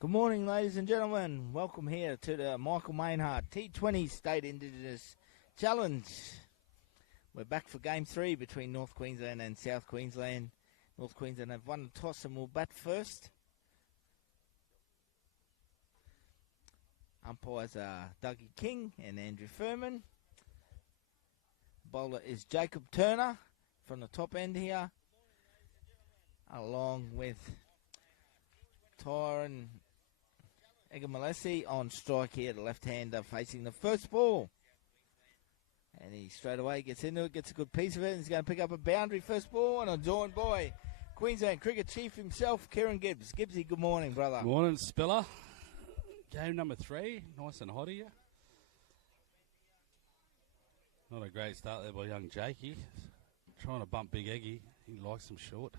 Good morning, ladies and gentlemen. Welcome here to the Michael Mainhardt T20 State Indigenous Challenge. We're back for Game 3 between North Queensland and South Queensland. North Queensland have won the toss and will bat first. Umpires are Dougie King and Andrew Furman. Bowler is Jacob Turner from the top end here, along with Tyron Egamalesi on strike here, the left-hander facing the first ball. And he straight away gets into it, gets a good piece of it, and he's going to pick up a boundary first ball, and I'm joined by Queensland cricket chief himself, Kieran Gibbs. Gibbsy, good morning, brother. Good morning, Spiller. Game number 3, nice and hot here. Not a great start there by young Jakey. Trying to bump Big Eggy. He likes him short.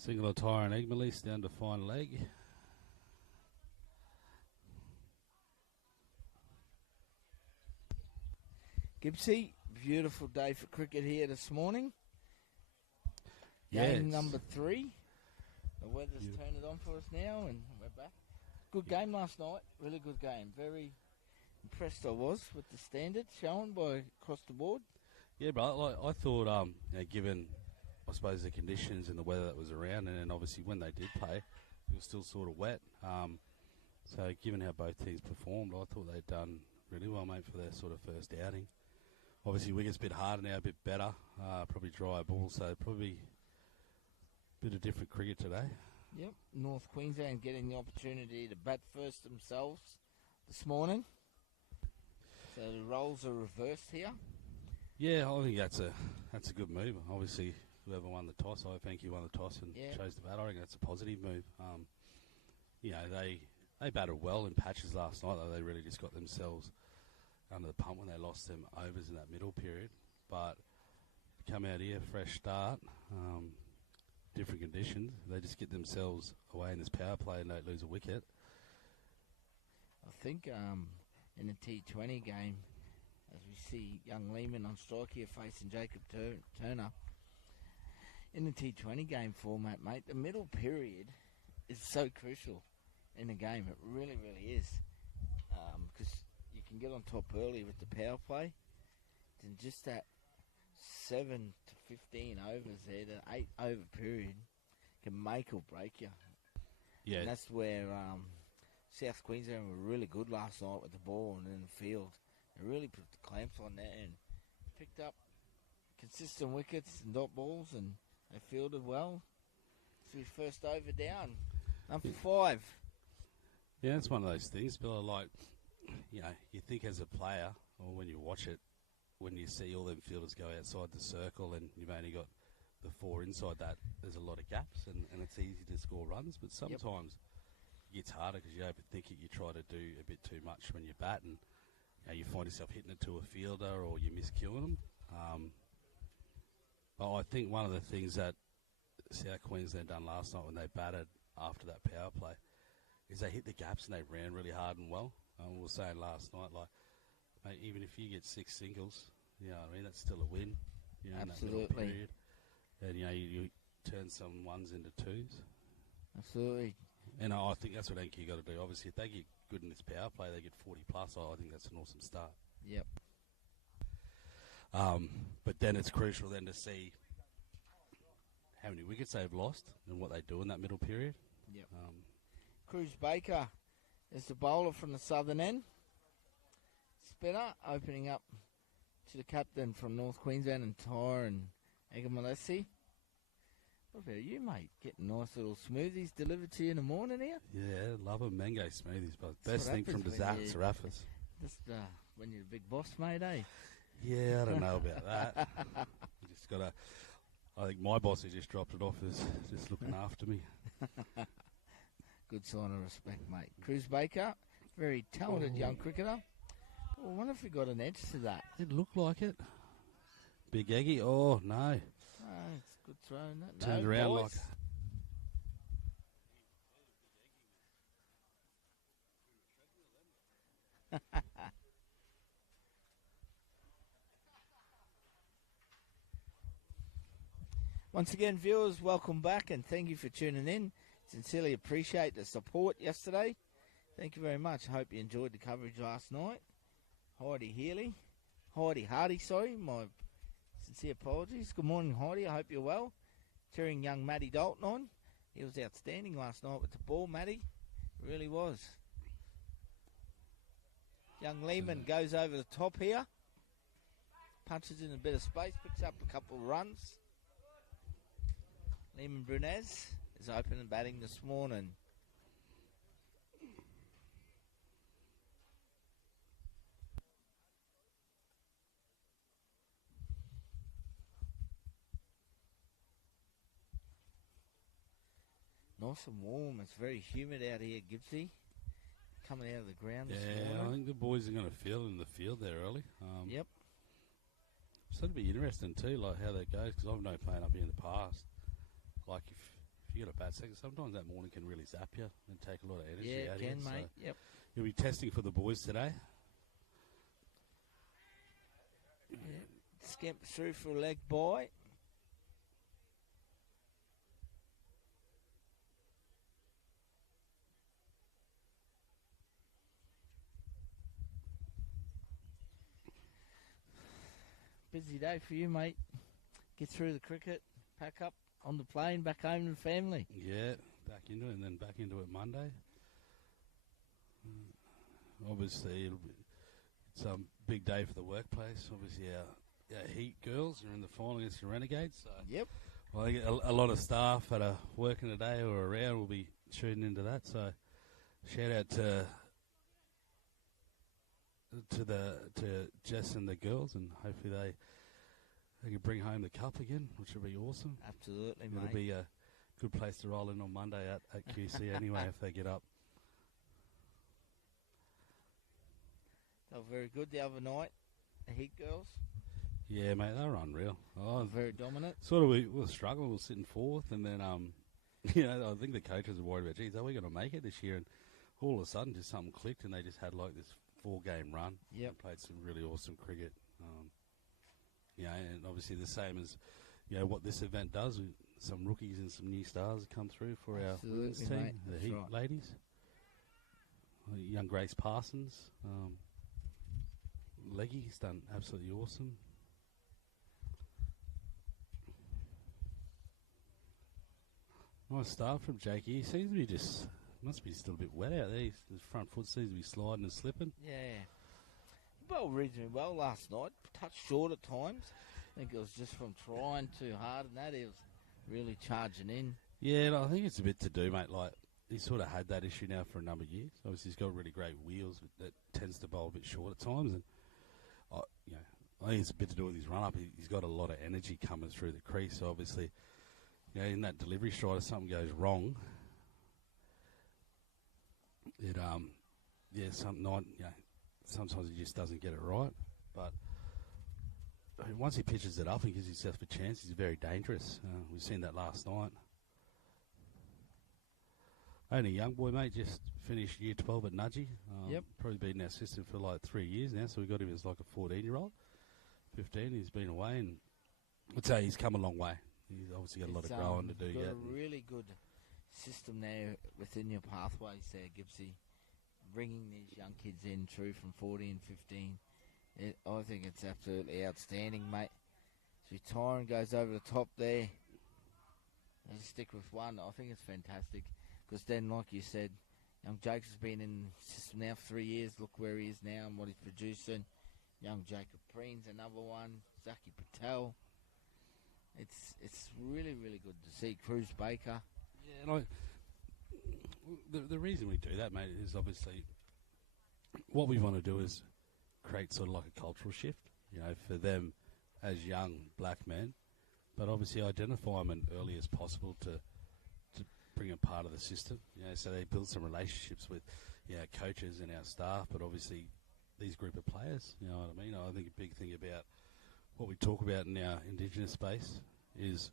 Single attire and egg release down to fine leg. Gibbsy, beautiful day for cricket here this morning. Yeah, Game number 3. The weather's turned it on for us now, and we're back. Good game last night. Really good game. Very impressed I was with the standards shown by across the board. Yeah, bro. Like, I thought, given, I suppose, the conditions and the weather that was around, and then obviously when they did play, it was still sort of wet. So given how both teams performed, I thought they'd done really well, mate, for their sort of first outing. Obviously, wickets a bit harder now, a bit better. Probably drier ball, so probably a bit of different cricket today. Yep, North Queensland getting the opportunity to bat first themselves this morning. So the roles are reversed here. Yeah, I think that's a good move. Obviously, whoever won the toss, I think you won the toss and chose to bat. I think that's a positive move. They batted well in patches last night, though. They really just got themselves under the pump when they lost them overs in that middle period. But come out here, fresh start, different conditions. They just get themselves away in this power play and don't lose a wicket. I think in the T20 game, as we see young Lehman on strike here facing Jacob Turner, in the T20 game format, mate, the middle period is so crucial in the game. It really, really is. Because you can get on top early with the power play. Then just that 7 to 15 overs there, the 8 over period, can make or break you. Yeah. And that's where South Queensland were really good last night with the ball and in the field. They really put the clamps on there and picked up consistent wickets and dot balls, and they fielded well. So his first over down, number 5. Yeah, it's one of those things, Bill. Like, you think as a player, or when you watch it, when you see all them fielders go outside the circle and you've only got the 4 inside that, there's a lot of gaps and it's easy to score runs. But sometimes it gets harder because you overthink it. You try to do a bit too much when you bat, and you find yourself hitting it to a fielder or you miss killing them. But I think one of the things that South Queensland done last night when they batted after that power play is they hit the gaps and they ran really hard and well. We were saying last night, like, mate, even if you get 6 singles, you know what I mean, that's still a win. Absolutely. In that middle period. And, you turn some 1s into 2s. Absolutely. And I think that's what NQ got to do. Obviously, if they get good in this power play, they get 40 plus. I think that's an awesome start. Yep. But then it's crucial then to see how many wickets they've lost and what they do in that middle period. Yep. Cruz Baker There's the bowler from the southern end. Spinner opening up to the captain from North Queensland and Tyre and Agamalesi. What about you, mate? Getting nice little smoothies delivered to you in the morning here? Yeah, love them. Mango smoothies, but That's best what thing from happens Desserts Raffas. Just when you're a big boss, mate, eh? Yeah, I don't know about that. You just got to... I think my boss who just dropped it off is just looking after me. Good sign of respect, mate. Cruz Baker, very talented young cricketer. Well, I wonder if we got an edge to that. It looked like it. Big Eggy. Oh, no. It's a good throw. Turned around boys. like... Once again, viewers, welcome back and thank you for tuning in. Sincerely appreciate the support yesterday. Thank you very much. Hope you enjoyed the coverage last night. Heidi Hardy, sorry. My sincere apologies. Good morning, Heidi. I hope you're well. Cheering young Matty Dalton on. He was outstanding last night with the ball, Matty. Really was. Young Lehman goes over the top here. Punches in a bit of space, picks up a couple of runs. Lehman Brunez is open and batting this morning. Nice and warm. It's very humid out here, Gibbsy. Coming out of the ground this morning. Yeah, I think the boys are going to feel it in the field there early. Yep. So it'll be interesting too, like how that goes, because I've no playing up here in the past. Like if you got a bad second, sometimes that morning can really zap you and take a lot of energy Yeah, out it can, here. mate. So Yep. you'll be testing for the boys today. Skimp through for a leg by. Busy day for you, mate. Get through the cricket, pack up on the plane, back home to the family. Yeah, back into it and then back into it Monday. Obviously, it's a big day for the workplace. Obviously, our Heat girls are in the final against the Renegades. So Yep. I think a lot of staff that are working today or around will be tuning into that. So shout out to Jess and the girls, and hopefully they can bring home the cup again, which will be awesome. Absolutely, It'll mate. be a good place to roll in on Monday at QC anyway if they get up. They were very good the other night, the Heat girls. Yeah, mate, they were unreal. Very dominant. Sort of, we were struggling. We were sitting fourth, and then, I think the coaches were worried about, geez, are we going to make it this year? And all of a sudden, just something clicked, and they just had like this 4-game run. Yep. And played some really awesome cricket. And obviously the same as, what this event does. Some rookies and some new stars come through for our women's team, mate. the That's Heat right. ladies. Young Grace Parsons. Leggy's done absolutely awesome. Nice start from Jakey. He seems to be must be still a bit wet out there. His front foot seems to be sliding and slipping. Yeah. Well, reasonably well last night. Touched short at times. I think it was just from trying too hard and that. He was really charging in. Yeah, and I think it's a bit to do, mate. Like, he's sort of had that issue now for a number of years. Obviously, he's got really great wheels that tends to bowl a bit short at times. And, I think it's a bit to do with his run-up. He's got a lot of energy coming through the crease. So, obviously, in that delivery stride, if something goes wrong, sometimes he just doesn't get it right. But once he pitches it up and gives himself a chance, he's very dangerous. We've seen that last night. Only a young boy, mate, just finished year 12 at Nudgee. Yep. Probably been our assistant for like 3 years now, so we got him as like a 14-year-old. 15, he's been away, and I'd say he's come a long way. He's obviously got a lot of growing to do got yet. a really good system there within your pathways there, Gibbsy. Bringing these young kids in through from 14 and 15. I think it's absolutely outstanding, mate. So Tyron goes over the top there. They stick with one. I think it's fantastic. Because then, like you said, Young Jacob's been in the system now for 3 years. Look where he is now and what he's producing. Young Jacob Preen's another one. Zaki Patel. It's really, really good to see. Cruz Baker. Yeah, and the reason we do that, mate, is obviously what we want to do is create sort of like a cultural shift, for them as young black men, but obviously identify them early as possible to bring them part of the system, so they build some relationships with, coaches and our staff, but obviously these group of players, you know what I mean? I think a big thing about what we talk about in our Indigenous space is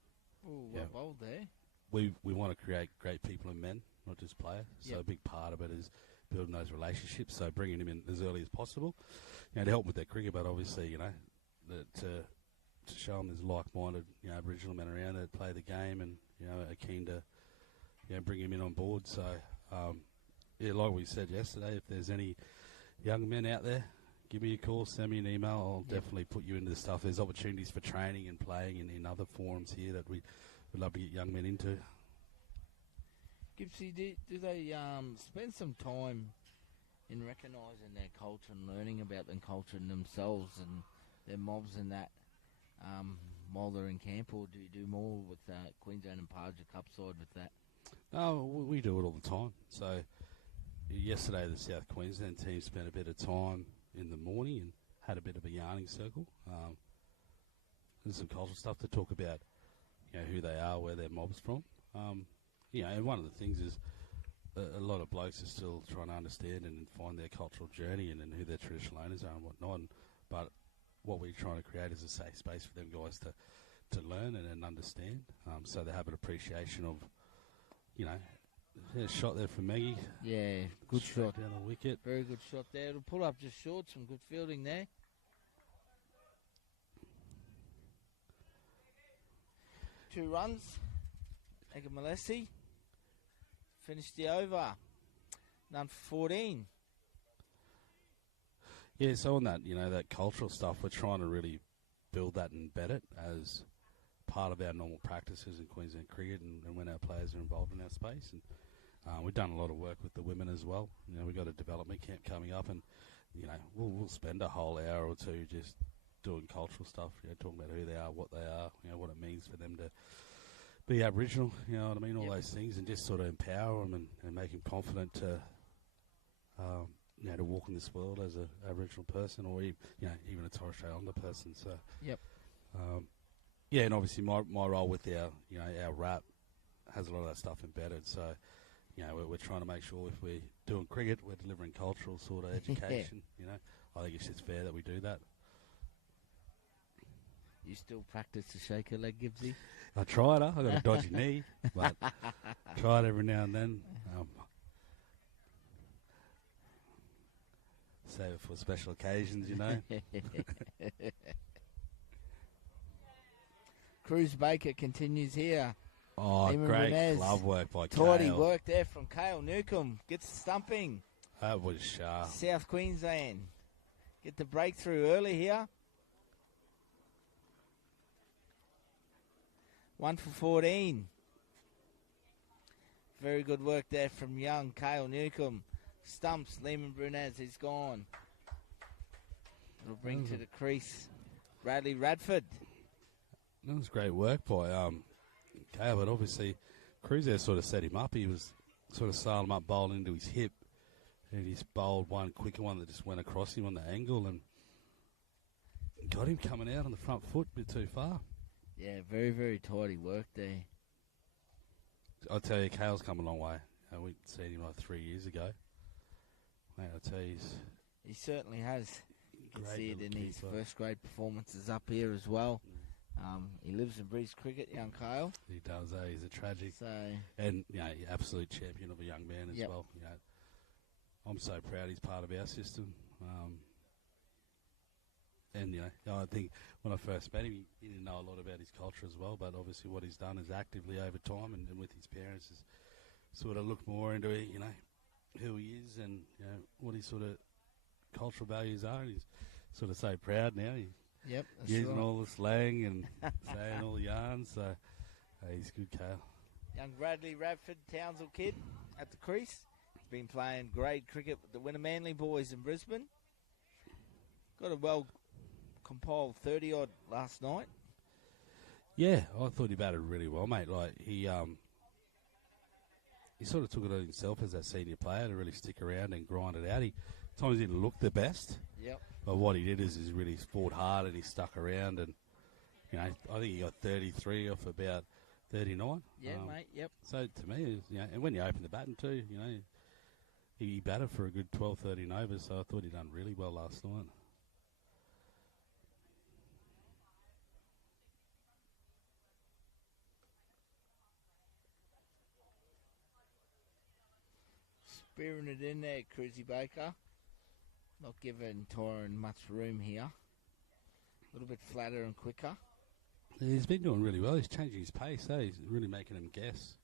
bold there. We want to create great people and men, not just players. So a big part of it is building those relationships. So bringing them in as early as possible, to help with their cricket. But obviously, to show them there's like-minded, Aboriginal men around that play the game and are keen to, bring them in on board. So like we said yesterday, if there's any young men out there, give me a call, send me an email. I'll definitely put you into the stuff. There's opportunities for training and playing in other forums here that we would love to get young men into. Gibbsy, do they spend some time in recognising their culture and learning about their culture and themselves and their mobs and that while they're in camp, or do you do more with Queensland and Parja Cup side with that? No, we do it all the time. So yesterday the South Queensland team spent a bit of time in the morning and had a bit of a yarning circle. There's some cultural stuff to talk about, who they are, where their mob's from. And one of the things is a lot of blokes are still trying to understand and find their cultural journey and who their traditional owners are and whatnot. But what we're trying to create is a safe space for them guys to learn and understand, so they have an appreciation of, shot there from Maggie. Yeah, good shot. Down the wicket. Very good shot there. It'll pull up just short. Some good fielding there. Two runs. Ega Malesi finished the over. None for 14. Yeah, so on that, that cultural stuff, we're trying to really build that and embed it as part of our normal practices in Queensland cricket and when our players are involved in our space. And we've done a lot of work with the women as well. We've got a development camp coming up, and we'll spend a whole hour or two just doing cultural stuff, talking about who they are, what it means for them to be Aboriginal, what I mean, all those things, and just sort of empower them and make them confident to walk in this world as an Aboriginal person, or even a Torres Strait Islander person. So and obviously my role with our rap has a lot of that stuff embedded. So we're trying to make sure if we're doing cricket, we're delivering cultural sort of education. I think it's just fair that we do that. You still practice the shaker leg, Gibbsy? I tried. I got a dodgy knee, but try it every now and then. Save it for special occasions, Cruz Baker continues here. Oh, Eamon great Brunez. glove work by Tidy Kale. work there from Kale Newcomb. Gets the stumping. That was sharp. South Queensland get the breakthrough early here. 1 for 14. Very good work there from young Kale Newcomb. Stumps Lehman Brunez. He's gone. It'll bring to the crease Bradley Radford. That was great work by Kale, but obviously Cruz there sort of set him up. He was sort of sailed him up, bowled into his hip, and he's bowled one quicker one that just went across him on the angle and got him coming out on the front foot a bit too far. Yeah, very, very tidy work there. I'll tell you, Kale's come a long way. We'd seen him like 3 years ago. Mate, I'll tell you, he certainly has. You can see it in his keeper. first grade performances up here as well. He lives and breathes cricket, young Kale. He does, he's a tragic. So, and, absolute champion of a young man as well. I'm so proud he's part of our system. And, I think when I first met him, he didn't know a lot about his culture as well, but obviously what he's done is actively over time and with his parents has sort of looked more into, who he is and, what his sort of cultural values are. And he's sort of so proud now. that's using right. all the slang and saying all the yarns, so he's good, Kale. Young Bradley Radford, Townsville kid at the crease. been playing grade cricket with the Winner-Manly boys in Brisbane. Got a well-compiled 30-odd last night. Yeah, I thought he batted really well, mate. Like he sort of took it on himself as a senior player to really stick around and grind it out. He times didn't look the best. Yep. But what he did is really fought hard and he stuck around and, you know, I think he got 33 off about 39. Yeah, mate, yep. So to me, you know, and when you open the batting too, you know, he batted for a good 12, 13 overs, so I thought he done really well last night. Spearing it in there, Cruzy Baker. Not giving Torin much room here. A little bit flatter and quicker. Yeah, he's been doing really well. He's changing his pace, eh? He's really making him guess.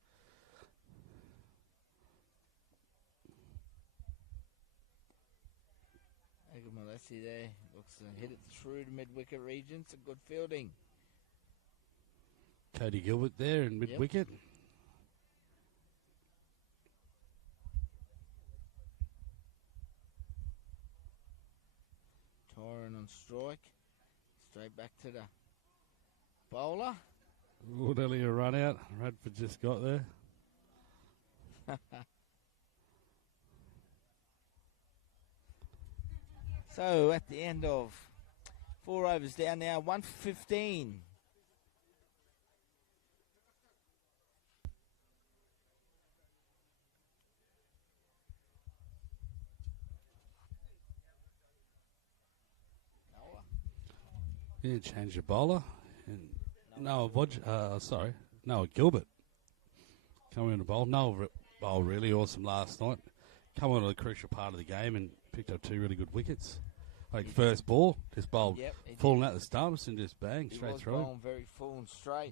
Malesi there. Looks to hit it through the mid-wicket region. Some good fielding. Cody Gilbert there in mid-wicket. Yep. Torin on strike. Straight back to the bowler. Would only a run out. Radford just got there. So at the end of 4 overs down now, 1 for 15. Yeah, change the bowler. And Noah Gilbert coming in the bowl. Noah bowled really awesome last night. Come on to the crucial part of the game and picked up 2 really good wickets. Like first ball, just bowled falling out the stumps and just bang straight through. He was bowling very full and straight.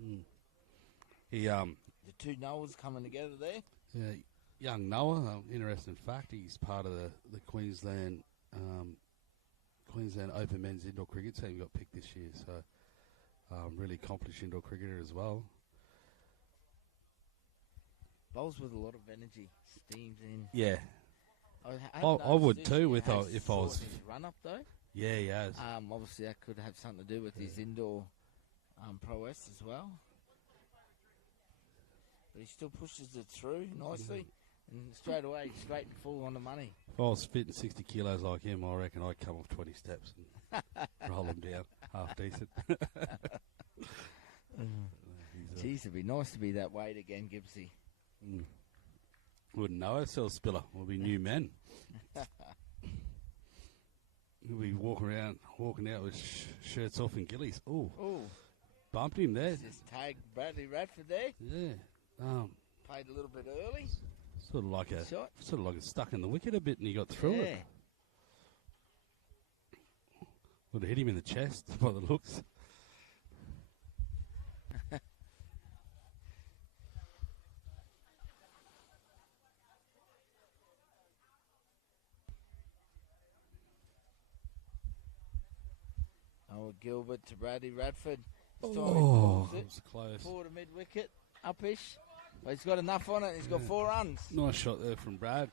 He the 2 Noahs coming together there. Yeah, young Noah. Interesting fact, he's part of the Queensland Open Men's Indoor Cricket team. Got picked this year, so really accomplished indoor cricketer as well. Bowls with a lot of energy, steams in. Yeah, I would too. If I was run up though. Yeah, he has. Obviously that could have something to do with his indoor prowess as well. But he still pushes it through nicely. And straight away, straight and full on the money. If I was fitting 60 kilos like him, I reckon I'd come off 20 steps and roll him down half decent. Geez, it'd be nice to be that weight again, Gibbsy. Wouldn't know ourselves, Spiller. We'll be new men. We'll be walking out with shirts off and gillies. Ooh. Bumped him there. Just tagged Bradley Radford there. Yeah. Played a little bit early. Sort of like a stuck in the wicket a bit, and he got through it. Would have hit him in the chest by the looks. Gilbert to Bradley Radford. That was close. Forward to mid-wicket, upish. But he's got enough on it. He's got 4 runs. Nice shot there from Brad.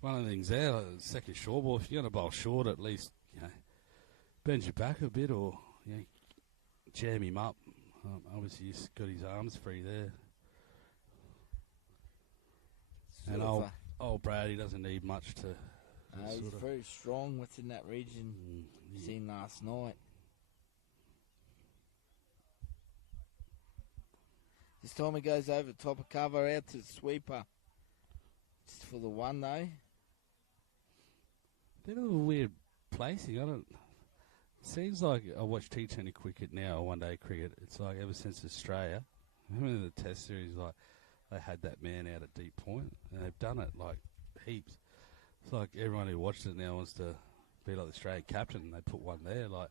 One of the things there, like the second short ball, if you're going to bowl short, at least, you know, bend your back a bit or, you know, jam him up. Obviously, he's got his arms free there. And old Brad, he doesn't need much to... he's very strong within that region. Seen last night. This time he goes over top of cover, out to the sweeper. Just for the 1 though. Bit of a weird placing. Seems like I watch T20 cricket now, one-day cricket. It's like ever since Australia. Remember the Test series, like they had that man out at deep point, and they've done it like heaps. It's like everyone who watches it now wants to be like the Australian captain, and they put one there. Like,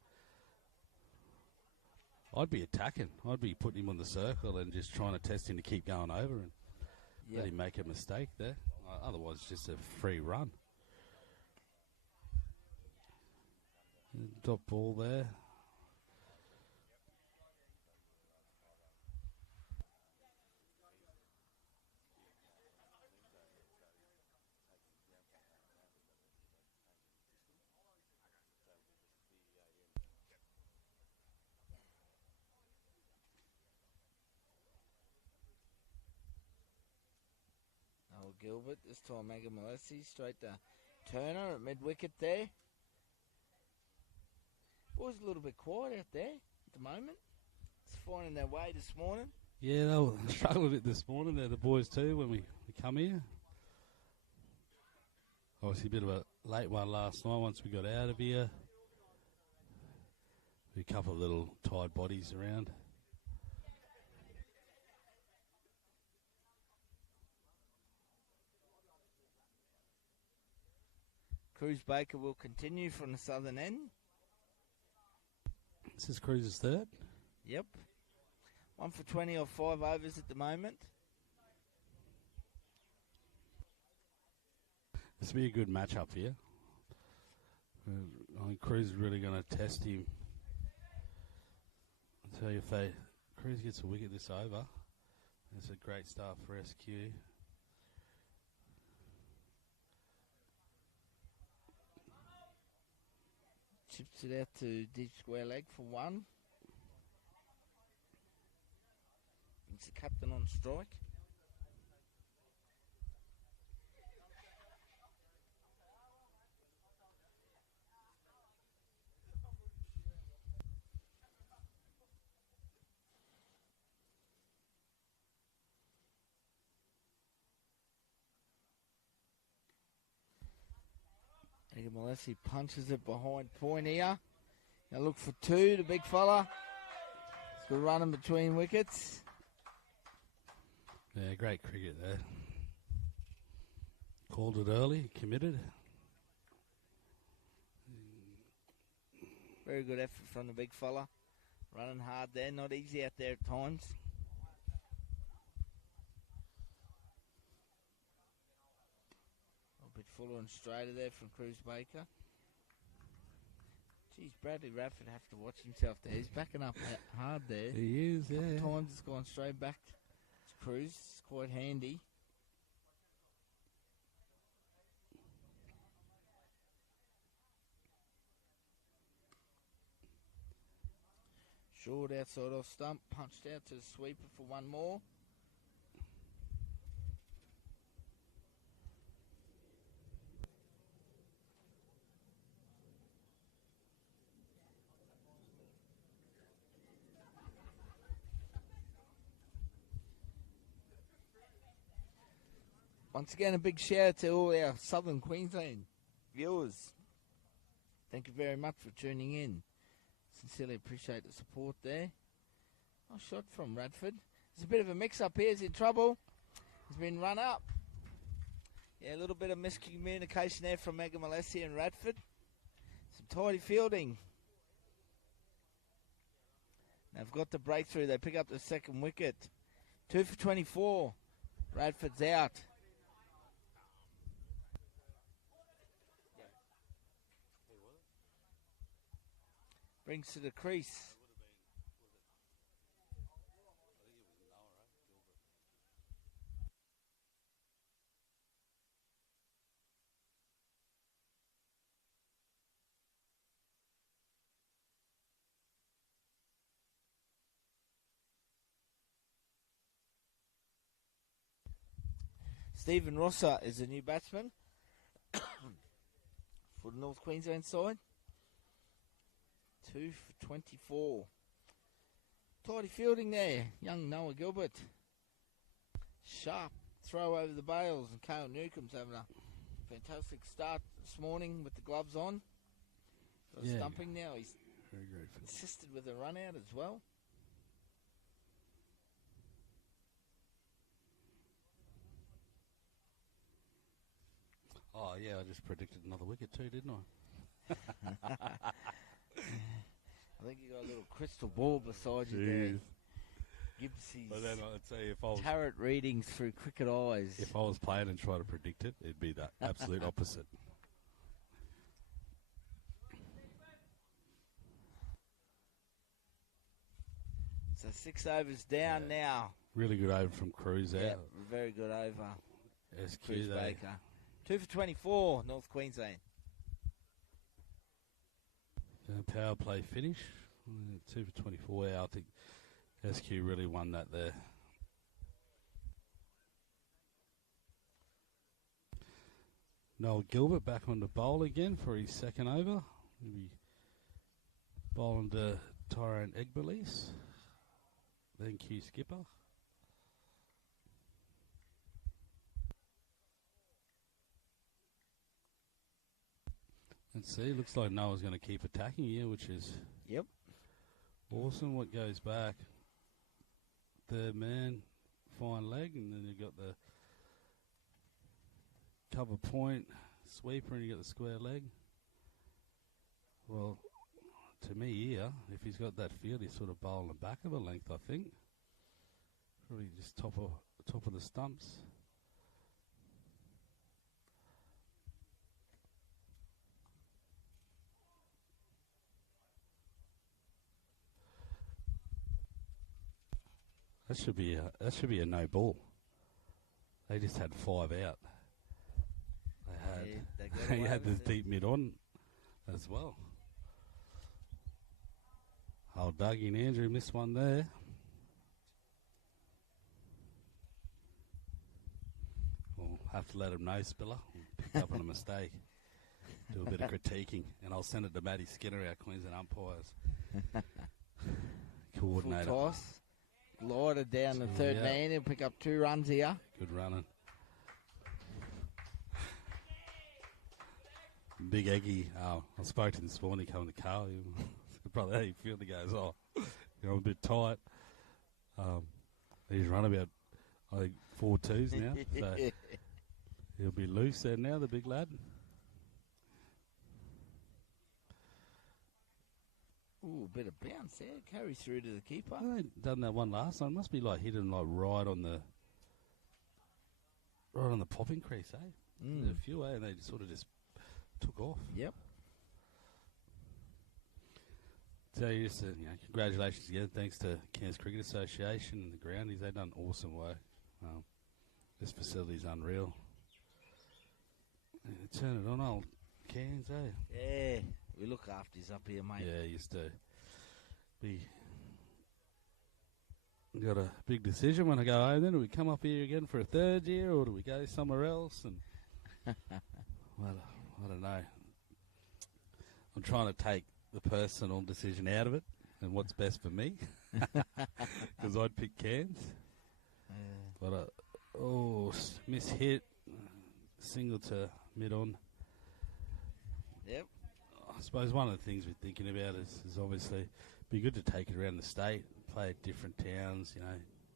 I'd be attacking. I'd be putting him on the circle and just trying to test him to keep going over and let him make a mistake there. Otherwise, it's just a free run. Top ball there. Gilbert. This time Megan Malessi straight to Turner at mid-wicket there. Boys a little bit quiet out there at the moment. It's finding their way this morning. Yeah, they were struggling a bit this morning. They're the boys too when we come here. Obviously a bit of a late one last night once we got out of here. A couple of little tired bodies around. Cruz Baker will continue from the southern end. This is Cruz's third. Yep. 1 for 20 or 5 overs at the moment. This will be a good matchup here. I think Cruz is really going to test him. I'll tell you, if Cruz gets a wicket this over, it's a great start for SQ. Chips it out to deep square leg for 1. It's the captain on strike. Megan Malessi punches it behind point here. Now look for 2, the big fella. It's good running between wickets. Yeah, great cricket there. Called it early, committed. Very good effort from the big fella. Running hard there, not easy out there at times. A bit fuller and straighter there from Cruz Baker. Geez, Bradley Radford have to watch himself there. He's backing up hard there. He is, yeah. Times it's gone straight back to Cruz. It's quite handy. Short outside off stump, punched out to the sweeper for 1 more. Once again, a big shout out to all our Southern Queensland viewers. Thank you very much for tuning in. Sincerely appreciate the support there. Oh, shot from Radford. There's a bit of a mix-up here. He's in trouble. He's been run up. Yeah, a little bit of miscommunication there from Megan Malessi and Radford. Some tidy fielding. They've got the breakthrough. They pick up the second wicket. 2 for 24. Radford's out. Brings to the crease. Stephen Rosser is the new batsman for the North Queensland side. 2 for 24. Tidy fielding there. Young Noah Gilbert. Sharp throw over the bails, and Kale Newcomb's having a fantastic start this morning with the gloves on. Got a stumping now. He's very grateful. Assisted with a run out as well. Oh, yeah, I just predicted another wicket too, didn't I? I think you got a little crystal ball beside you there. Gibbsy's But then I'd say if I was tarot readings through cricket eyes. if I was playing and trying to predict it, it'd be the absolute opposite. So 6 overs down now. Really good over from Cruz there. Yep, very good over. SQ Cruz there. Baker. 2 for 24, North Queensland. Power play finish. 2 for 24. Yeah, I think SQ really won that there. Noel Gilbert back on the bowl again for his second over. He'll be bowling to Tyrone Egberlease. Then Q Skipper. Let's see, looks like Noah's going to keep attacking here, which is awesome. What goes back? Third man, fine leg, and then you've got the cover point sweeper, and you got the square leg. Well, to me here, if he's got that field, he's sort of bowling the back of a length, I think. Probably just top of the stumps. That should be a no ball. They just had 5 out. They had the deep mid on as well. Oh, Dougie and Andrew missed one there. We'll have to let them know, Spiller. Picked up on a mistake. Do a bit of critiquing, and I'll send it to Matty Skinner, our Queensland umpires coordinator. Full toss. Glider down the third man. He'll pick up 2 runs here. Good running. Big Eggy. I spoke to him this morning coming to the car. Probably how you feel. He goes, I'm a bit tight. He's run about, I think, 4 twos now. So he'll be loose there now, the big lad. Ooh, a bit of bounce there. Carries through to the keeper. They done that one last time. Must be like hitting like right on the popping crease, eh? There's a few, and they sort of just took off. Yep. So just congratulations again. Thanks to Cairns Cricket Association and the groundies. They've done awesome work. This facility's unreal. Turn it on, old Cairns, eh? Yeah. We look after us up here, mate. Yeah, used to be. Got a big decision when I go home. Then do we come up here again for a third year, or do we go somewhere else? And well, I don't know. I'm trying to take the personal decision out of it and what's best for me, because I'd pick Cairns. But miss hit, single to mid on. Yep. I suppose one of the things we're thinking about is obviously be good to take it around the state, play at different towns,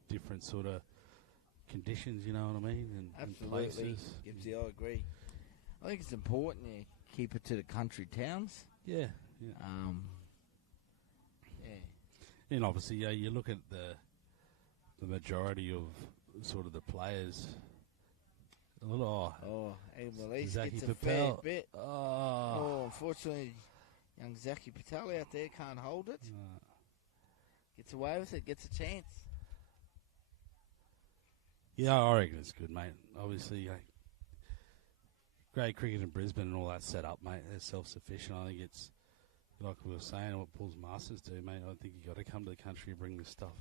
different sort of conditions, you know what I mean, and places. Gibbsy, I agree. I think it's important you keep it to the country towns. Yeah. And obviously, you look at the majority of sort of the players. Egberlease gets a Patel. fair bit. Unfortunately, young Zaki Patel out there can't hold it. Gets away with it, gets a chance. Yeah, I reckon it's good, mate. Obviously, great cricket in Brisbane and all that set up, mate. They're self-sufficient. I think it's, like we were saying, what Bulls Masters do, mate. I think you've got to come to the country and bring this stuff.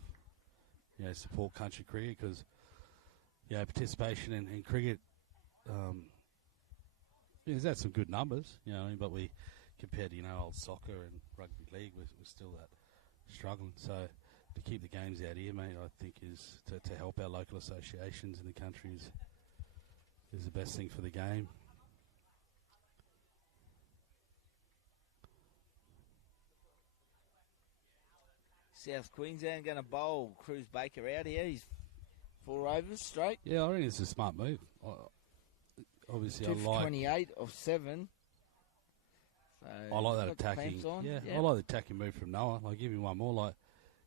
Support country cricket, because participation in cricket, it's had some good numbers, but we, compared to, old soccer and rugby league, we're still that struggling. So to keep the games out here, mate, I think is to help our local associations in the country is the best thing for the game. South Queensland going to bowl Cruz Baker out here. He's 4 overs straight. Yeah, I think it's a smart move. Obviously, 28 of 7. So I like that attacking. Yeah, I like the attacking move from Noah. I'll give him one more. Like,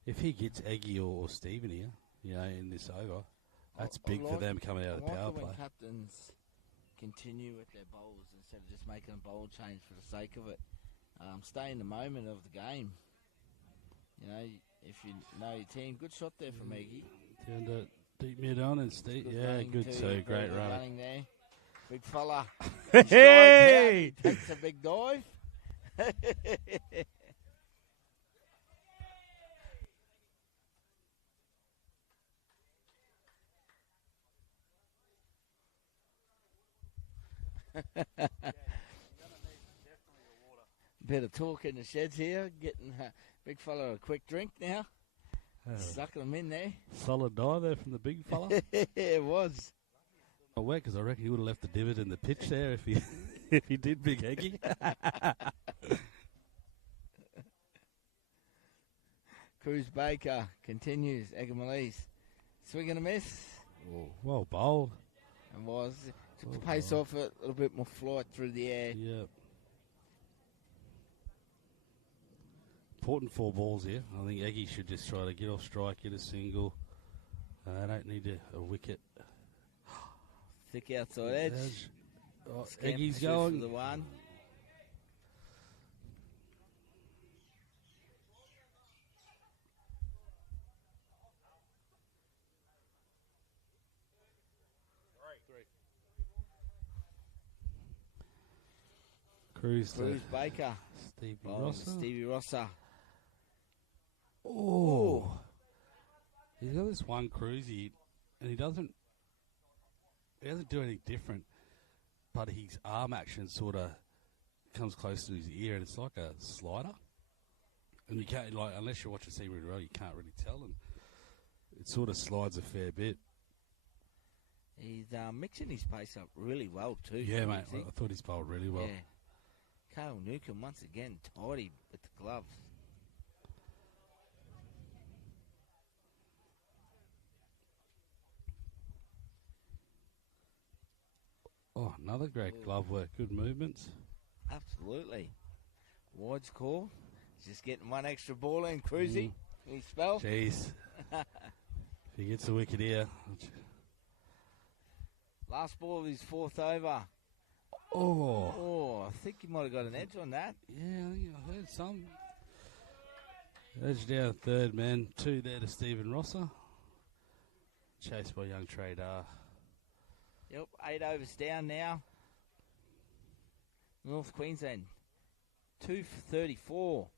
if he gets Eggy or Stephen here, in this over, that's big for them coming out of the power play. When captains continue with their bowls instead of just making a bowl change for the sake of it. Stay in the moment of the game. If you know your team, good shot there from Eggy. Turned it deep mid on and Steve. Yeah, good too. Great running there. Big fella. Hey! He takes a big dive. Bit of talk in the sheds here, getting big fella a quick drink now. Sucking them in there. Solid dive there from the big fella. It was. Not wet, because I reckon he would have left the divot in the pitch there if he if he did, Big Eggy. Cruz Baker continues. Egamalise. Swing and a miss. Oh, well bowled. And was. Took the pace off it. A little bit more flight through the air. Yep. Important 4 balls here. I think Eggy should just try to get off strike, get a single. I don't need a wicket. Thick outside edge. Oh, Eggy's going. For the one. Cruz Baker. Stevie Rosser. Oh. He's got this one cruisy, and he doesn't do anything different, but his arm action sort of comes close to his ear, and it's like a slider. And you can't, like, unless you're watching Seaweed Road, you can't really tell, and it sort of slides a fair bit. He's mixing his pace up really well too. Yeah, mate. I thought he's bowled really well. Yeah. Kyle Newcomb once again tidy with the gloves. Oh, another great glove work. Good movements. Absolutely. Ward's call. He's just getting one extra ball in. Cruzy. He spell. Jeez. If he gets a wicket here. Last ball of his 4th over. Oh, I think he might have got an edge on that. Yeah, I think I heard some. Edge down 3rd man. 2 there to Stephen Rosser. Chased by young Trader. Yep, 8 overs down now. North Queensland, 2 for 34.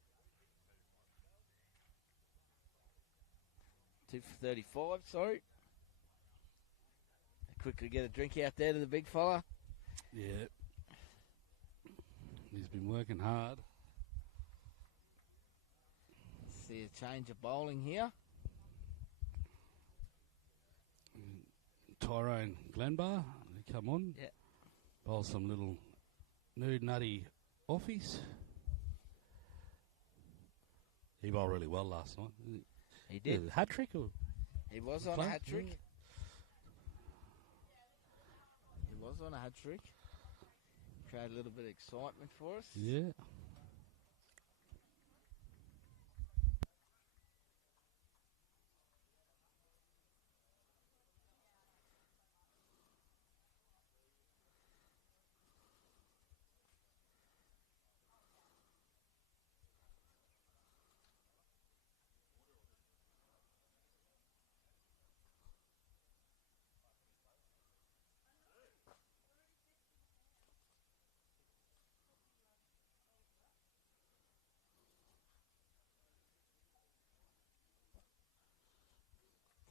2 for 35, sorry. Quickly get a drink out there to the big fella. Yeah. He's been working hard. See a change of bowling here. Tyrone Glenbar, come on. Yeah. Bowl some little nude nutty offies. He bowled really well last night. He did. Hat trick or? He was on a hat trick. Yeah. He was on a hat trick. Created a little bit of excitement for us. Yeah.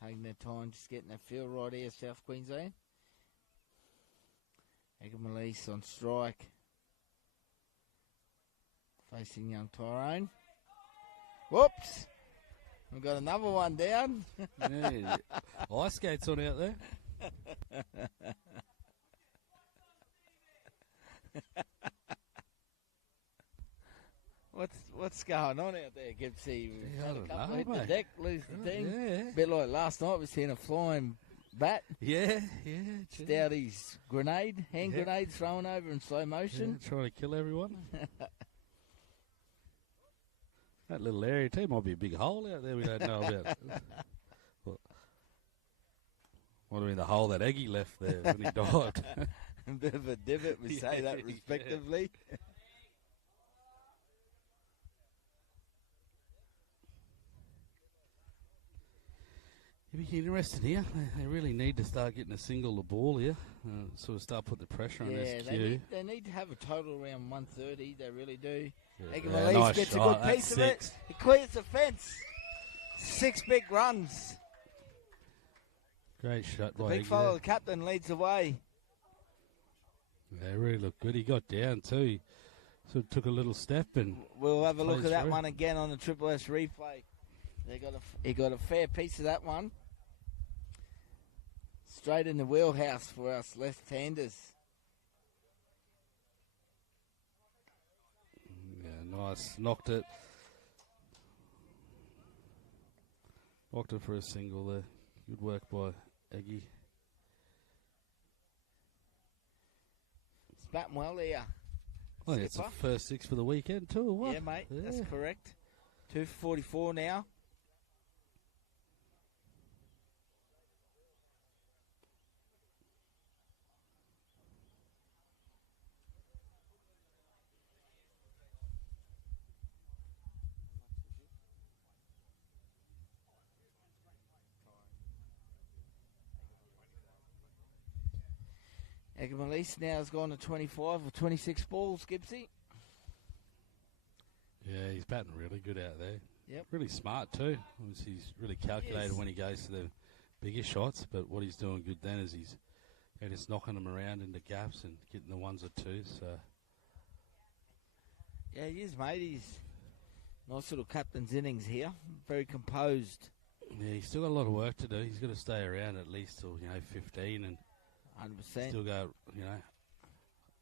Taking their time, just getting their feel right here, South Queensland. Egamalise on strike. Facing young Tyrone. Whoops! We've got another one down. Yeah. Ice skates on out there. What's going on out there, Gibbsy? Yeah, I don't know, hit the mate. deck, lose the thing. Yeah. Bit like last night, we seen a flying bat. Yeah. Just out his hand grenade thrown over in slow motion. Yeah, trying to kill everyone. That little area too might be a big hole out there we don't know about. What do you mean, the hole that Eggy left there when he dived? A bit of a divot, we say that respectively. Yeah. It'd be interesting here. They really need to start getting a single the ball here. Sort of start putting the pressure on SQ. They need to have a total around 130. They really do. Yeah, Egamalise nice gets shot. a good piece of it. He clears the fence. 6 big runs. Great shot The by big Eggy fellow, there. the captain, leads the way. They really looked good. He got down too. He sort of took a little step and we'll have a look at that through. one again on the Triple S replay. He got a fair piece of that one. Straight in the wheelhouse for us left-handers. Yeah, nice. Knocked it for a single there. Good work by Eggy. It's batting well there. I think it's the first six for the weekend too, or what? Yeah, mate, Yeah. That's correct. 2 for 44 now. Egamalise now has gone to 25 or 26 balls, Gibbsy. Yeah, he's batting really good out there. Yep. Really smart too. Obviously, he's really calculated when he goes to the bigger shots, but what he's doing good then is he's just knocking them around into gaps and getting the ones or twos. So. Yeah, he is, mate. He's nice little captain's innings here. Very composed. Yeah, he's still got a lot of work to do. He's got to stay around at least till 15 and 100%. still got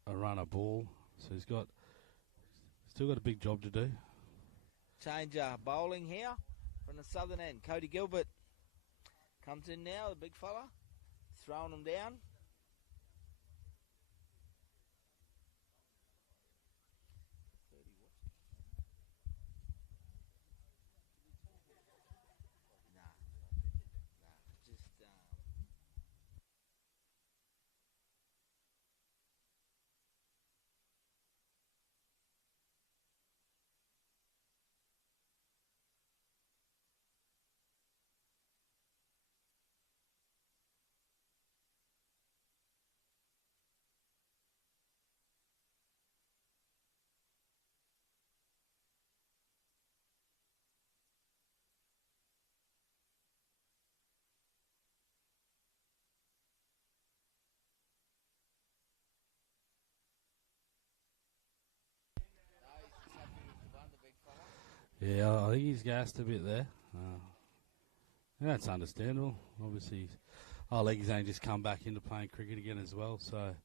a run a ball. So he's still got a big job to do. Change bowling here from the southern end. Cody Gilbert comes in now, the big fella, throwing him down. Yeah, I think he's gassed a bit there. That's understandable. Obviously, Leggy's only just come back into playing cricket again as well, so.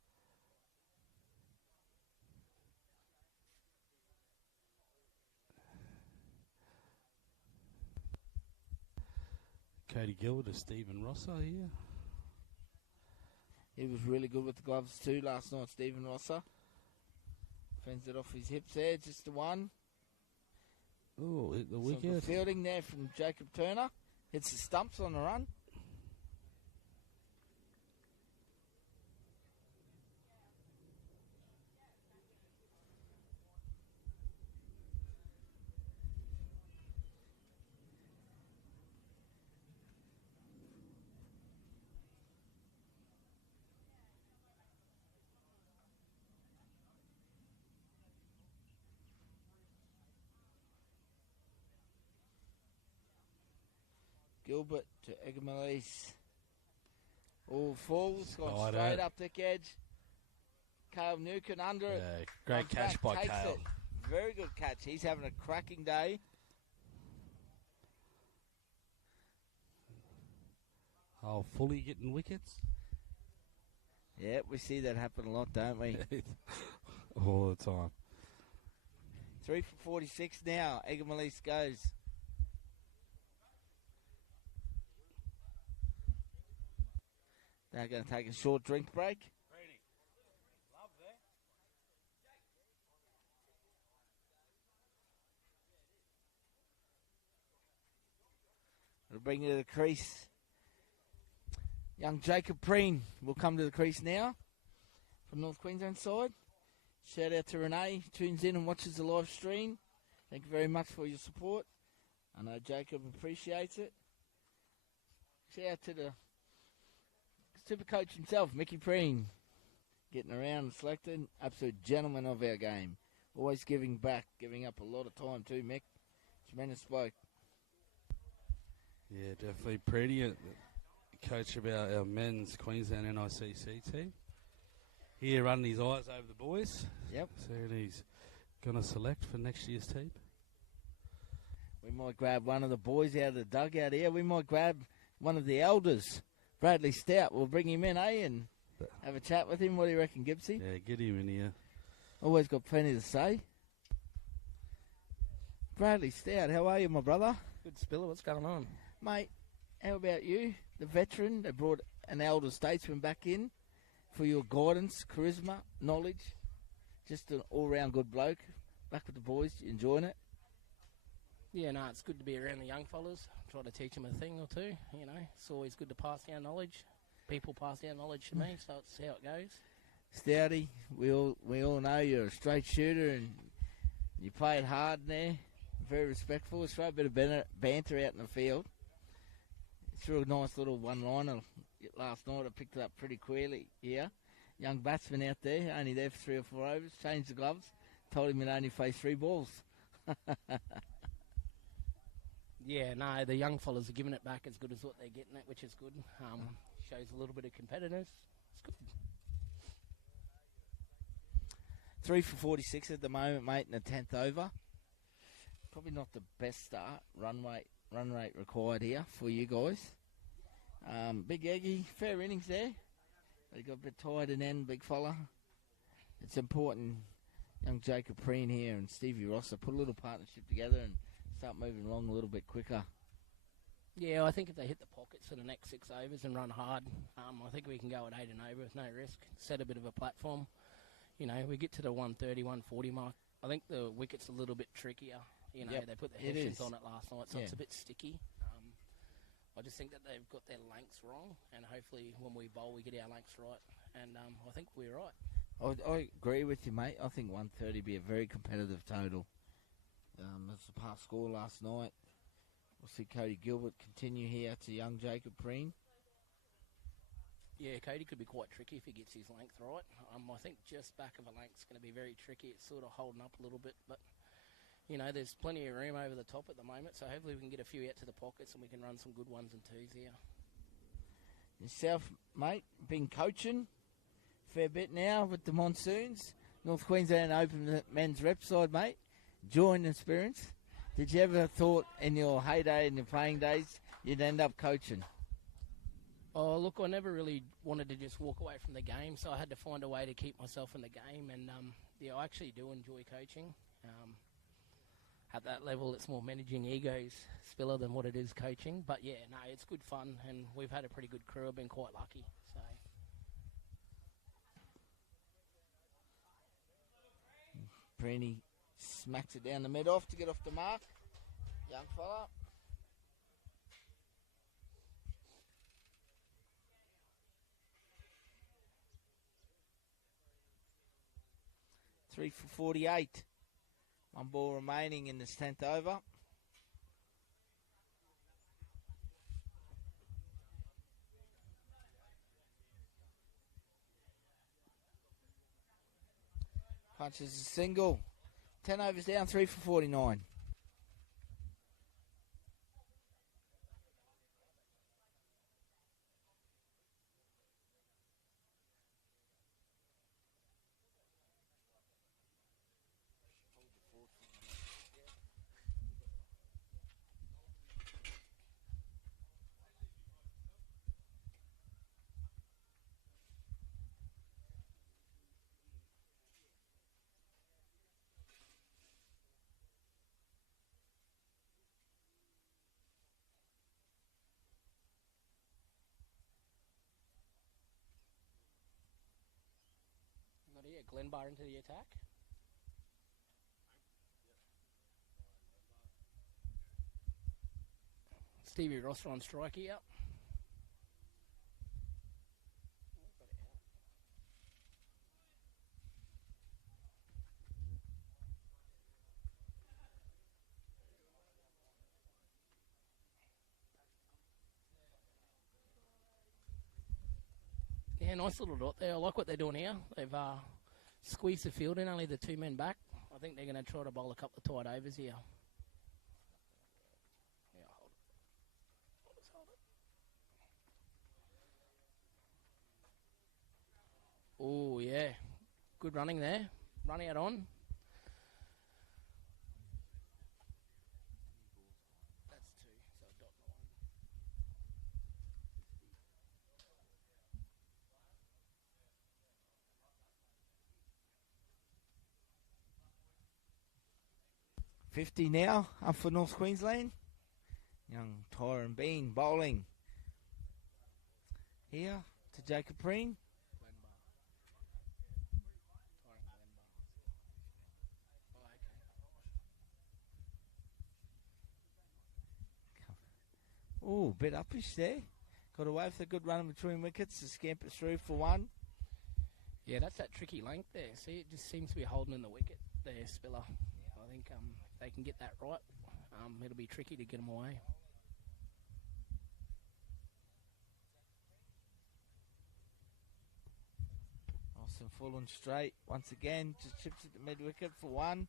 Cody Gilbert to Stephen Rosser here. He was really good with the gloves too last night, Stephen Rosser. Fends it off his hips there, just the one. Oh, hit the wicket. Some fielding there from Jacob Turner. Hits the stumps on the run. Gilbert to Egamalise. All falls, gone straight up the edge. Cale Newcomb under it. Yeah, great catch by Cale. Very good catch. He's having a cracking day. Oh, fully getting wickets? Yeah, we see that happen a lot, don't we? All the time. 3 for 46 now. Egamalise goes. They're going to take a short drink break. It'll bring you to the crease. Young Jacob Preen will come to the crease now from North Queensland side. Shout out to Renee, tunes in and watches the live stream. Thank you very much for your support. I know Jacob appreciates it. Shout out to the super coach himself, Mickey Preen, getting around and selected. Absolute gentleman of our game. Always giving back, giving up a lot of time too, Mick. Tremendous bloke. Yeah, definitely pretty. Coach of our men's Queensland NICC team. here running his eyes over the boys. Yep. So he's going to select for next year's team. We might grab one of the boys out of the dugout here. We might grab one of the elders, Bradley Stout. We'll bring him in, and have a chat with him. What do you reckon, Gibbsy? Yeah, get him in here. Always got plenty to say. Bradley Stout, how are you, my brother? Good, Spiller. What's going on? Mate, how about you, the veteran? They brought an elder statesman back in for your guidance, charisma, knowledge. Just an all-round good bloke. Back with the boys. You enjoying it? Yeah, no, it's good to be around the young fellas. Try to teach them a thing or two. You know, it's always good to pass down knowledge. People pass down knowledge to me, so it's how it goes. Stouty, we all know you're a straight shooter and you play it hard in there. Very respectful. It's a bit of banter out in the field. Threw a nice little one-liner last night. I picked it up pretty clearly here. Young batsman out there, only there for 3 or 4 overs. Changed the gloves. Told him he'd only face 3 balls. Yeah, no, the young fellas are giving it back as good as what they're getting at, which is good. Shows a little bit of competitiveness. It's good. 3 for 46 at the moment, mate, in the 10th over. Probably not the best start. Run rate required here for you guys. Big Eggy, fair innings there. They got a bit tired in the end, big fella. It's important. Young Jacob Preen here and Stevie Rosser put a little partnership together and start moving along a little bit quicker. Yeah, I think if they hit the pockets for the next 6 overs and run hard, I think we can go at 8 and over with no risk. Set a bit of a platform. You know, we get to the 130, 140 mark. I think the wicket's a little bit trickier. You know, they put the Hessians on it last night, so it's a bit sticky. I just think that they've got their lengths wrong, and hopefully when we bowl, we get our lengths right. And I think we're right. I agree with you, mate. I think 130 be a very competitive total. That's the past score last night. We'll see Cody Gilbert continue here to young Jacob Preen. Yeah, Cody could be quite tricky if he gets his length right. I think just back of a length is going to be very tricky. It's sort of holding up a little bit, but you know, there's plenty of room over the top at the moment, so hopefully we can get a few out to the pockets and we can run some good 1s and 2s here. Yourself, mate, been coaching a fair bit now with the monsoons. North Queensland Open the men's rep side, mate. Joy and experience. Did you ever thought in your heyday, in your playing days, you'd end up coaching? Oh, look, I never really wanted to just walk away from the game, so I had to find a way to keep myself in the game, and I actually do enjoy coaching. At that level, it's more managing egos, Spiller, than what it is coaching. But yeah, no, it's good fun, and we've had a pretty good crew. I've been quite lucky. So. Preeny smacks it down the mid-off to get off the mark. Young fella. Three for 48. 1 ball remaining in this 10th over. Punches a single. 10 overs down, 3 for 49. Not here. Glenbar into the attack. Stevie Rosser on strike here. Yeah, nice little dot there. I like what they're doing here. They've squeezed the field in, only the 2 men back. I think they're going to try to bowl a couple of tight overs here. Yeah, hold it. Hold it. Oh, yeah. Good running there. Run out on. That's 2, so a dot and a 50 now up for North Queensland. Young Tyron Bean bowling here to Jacob Preen. Oh, bit uppish there. Got away with a good run between wickets to scamper through for 1. Yeah, that's that tricky length there. See, it just seems to be holding in the wicket there, Spiller. I think if they can get that right, it'll be tricky to get them away. Austin full and straight. Once again, just chips at the mid-wicket for 1.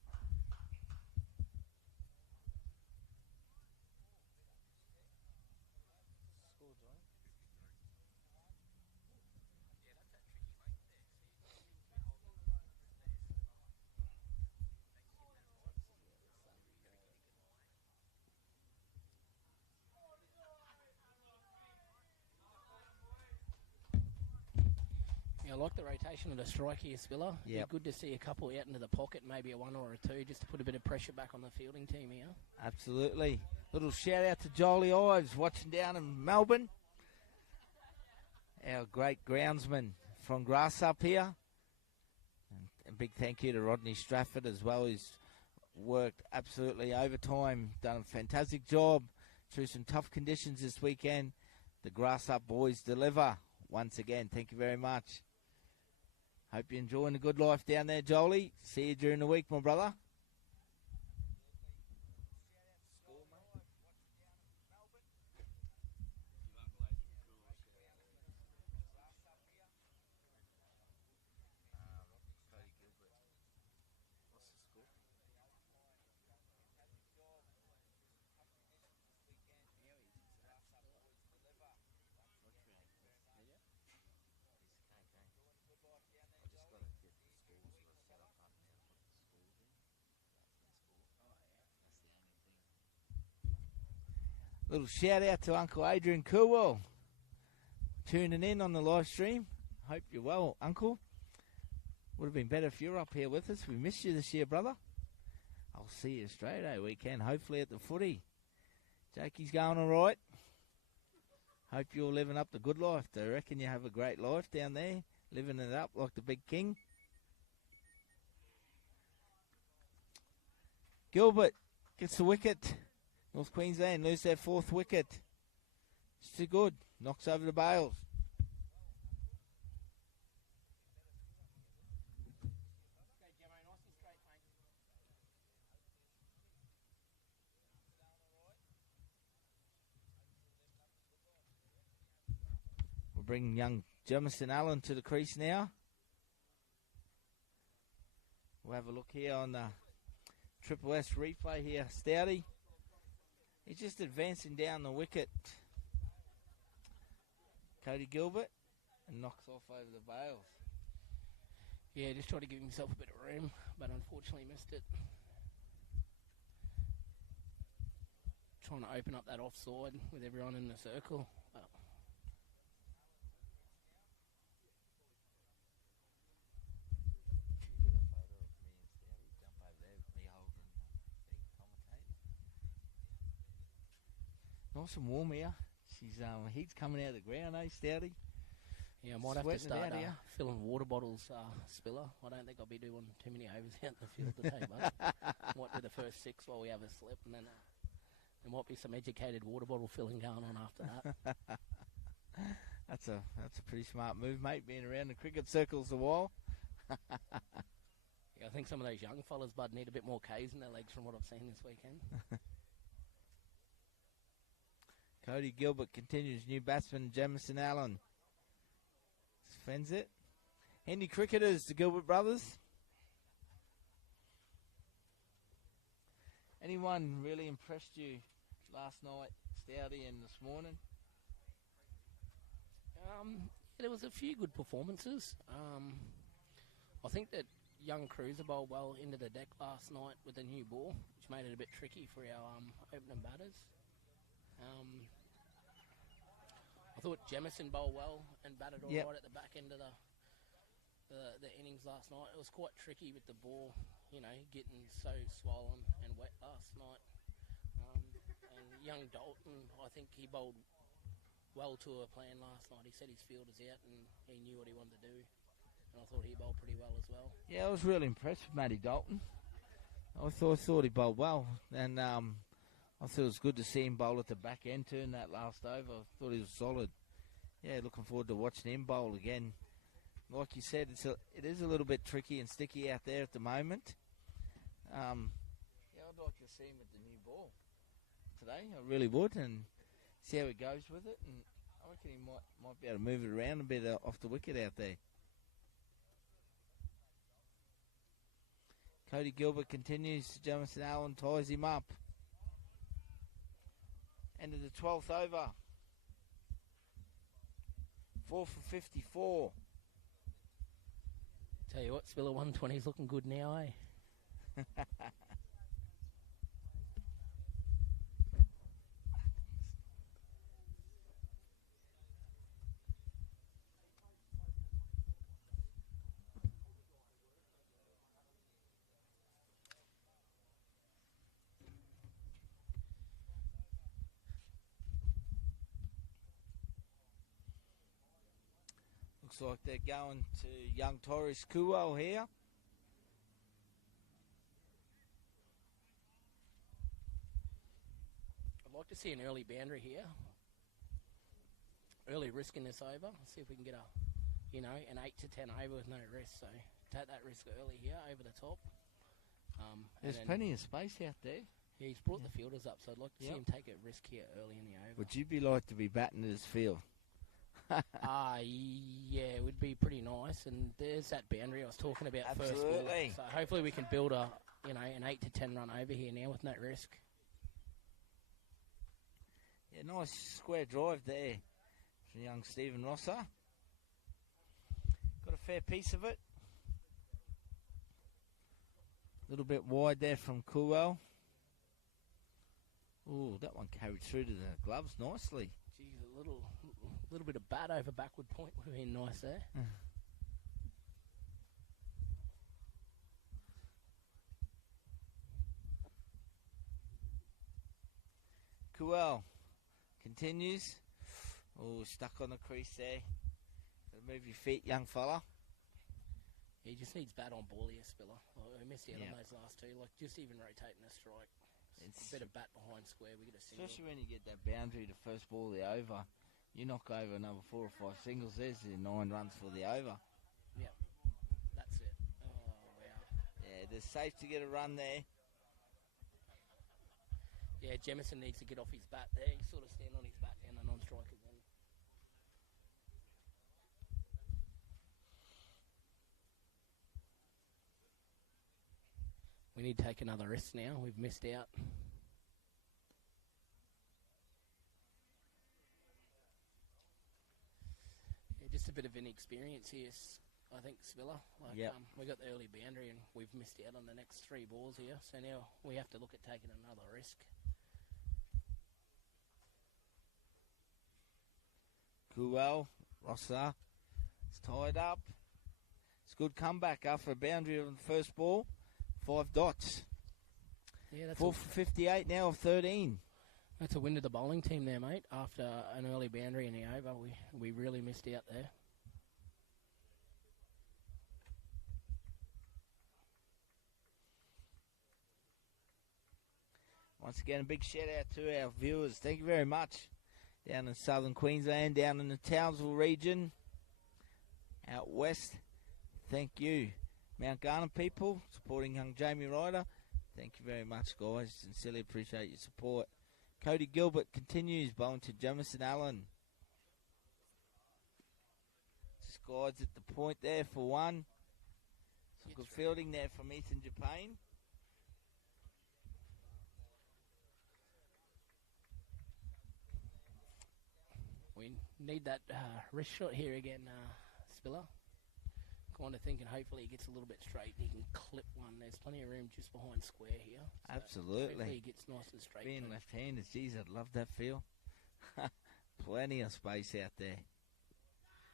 Yeah, I like the rotation of the strike here, Spiller. Yep. Be good to see a couple out into the pocket, maybe a 1 or a 2, just to put a bit of pressure back on the fielding team here. Absolutely. Little shout out to Jolie Ives watching down in Melbourne. Our great groundsman from Grass up here. And a big thank you to Rodney Strafford as well. He's worked absolutely overtime, done a fantastic job through some tough conditions this weekend. The Grass Up boys deliver. Once again, thank you very much. Hope you're enjoying the good life down there, Jolie. See you during the week, my brother. Little shout out to Uncle Adrian Coolwell tuning in on the live stream. Hope you're well, Uncle. Would have been better if you're up here with us. We missed you this year, brother. I'll see you Australia weekend, hopefully at the footy. Jakey's going all right. Hope you're living up the good life. I reckon you have a great life down there, living it up like the big king. Gilbert gets the wicket. North Queensland lose their 4th wicket. It's too good. Knocks over the bails. We're bringing young Jamison Allen to the crease now. We'll have a look here on the Triple S replay here. Stouty. He's just advancing down the wicket. Cody Gilbert, and knocks off over the bails. Yeah, just tried to give himself a bit of room, but unfortunately missed it. Trying to open up that offside with everyone in the circle. Nice and warm here. Heat's coming out of the ground, eh, Stouty? Yeah, I might have to start filling water bottles, Spiller. I don't think I'll be doing too many overs out in the field today, but might do the first 6 while we have a slip, and then there might be some educated water bottle filling going on after that. That's a pretty smart move, mate, being around the cricket circles a while. Yeah, I think some of those young fellas, Bud, need a bit more Ks in their legs from what I've seen this weekend. Cody Gilbert continues. New batsman Jamison Allen defends it. Any cricketers, the Gilbert brothers? Anyone really impressed you last night, Stouty, and this morning? There was a few good performances. I think that young Cruiser bowled well into the deck last night with a new ball, which made it a bit tricky for our opening batters. I thought Jemison bowled well and batted all right at the back end of the innings last night. It was quite tricky with the ball, getting so swollen and wet last night. And young Dalton, I think he bowled well to a plan last night. He said his field was out and he knew what he wanted to do. And I thought he bowled pretty well as well. Yeah, I was really impressed with Matty Dalton. I thought he bowled well. And I thought it was good to see him bowl at the back end too in that last over. I thought he was solid. Yeah, looking forward to watching him bowl again. Like you said, it is a little bit tricky and sticky out there at the moment. I'd like to see him with the new ball today. I really would, and see how he goes with it. And I reckon he might be able to move it around a bit off the wicket out there. Cody Gilbert continues. Jamison Allen ties him up. End of the 12th over. 4 for 54. Tell you what, Spiller 120's looking good now, eh? Looks like they're going to young Torres Kuo here. I'd like to see an early boundary here. Early risk in this over. See if we can get an 8 to 10 over with no risk. So take that risk early here over the top. There's plenty of space out there. Yeah, he's brought the fielders up, so I'd like to see him take a risk here early in the over. Would you be like to be batting at his field? Yeah, it would be pretty nice. And there's that boundary I was talking about. Absolutely. First ball. So hopefully we can build an 8 to 10 run over here now with no risk. Yeah, nice square drive there from young Stephen Rosser. Got a fair piece of it. A little bit wide there from Kuo. Ooh, that one carried through to the gloves nicely. Geez, a little bit of bat over backward point would have been nice there. Kuel continues. Oh, stuck on the crease there. Gotta move your feet, young fella. He just needs bat on ball here, Spiller. We missed out on those last two. Like, just even rotating a strike. It's a bit of bat behind square. We get a single. Especially when you get that boundary to first ball of the over. You knock over another 4 or 5 singles. There's the 9 runs for the over. Yep. That's it. Oh, wow. Yeah, they're safe to get a run there. Yeah, Jemison needs to get off his bat there. He's sort of stand on his bat down the non-strike again. We need to take another risk now. We've missed out. Yeah, just a bit of inexperience here, I think, Spiller. We got the early boundary and we've missed out on the next 3 balls here. So now we have to look at taking another risk. Kuel, Rosser, it's tied up. It's a good comeback after a boundary on the first ball. 5 dots. Yeah, that's 4 for 58 now of 13. That's a win to the bowling team there, mate. After an early boundary in the over, we really missed out there. Once again, a big shout out to our viewers. Thank you very much. Down in southern Queensland, down in the Townsville region, out west. Thank you. Mount Garner people supporting young Jamie Ryder. Thank you very much, guys. Sincerely appreciate your support. Cody Gilbert continues bowling to Jamison Allen. Skides at the point there for 1. Some good fielding there from Ethan Japan. we need that wrist shot here again, Spiller. Kind of thinking hopefully he gets a little bit straight. He can clip one. There's plenty of room just behind square here. So Absolutely. hopefully he gets nice and straight. Being left-handed, geez, I'd love that feel. Plenty of space out there.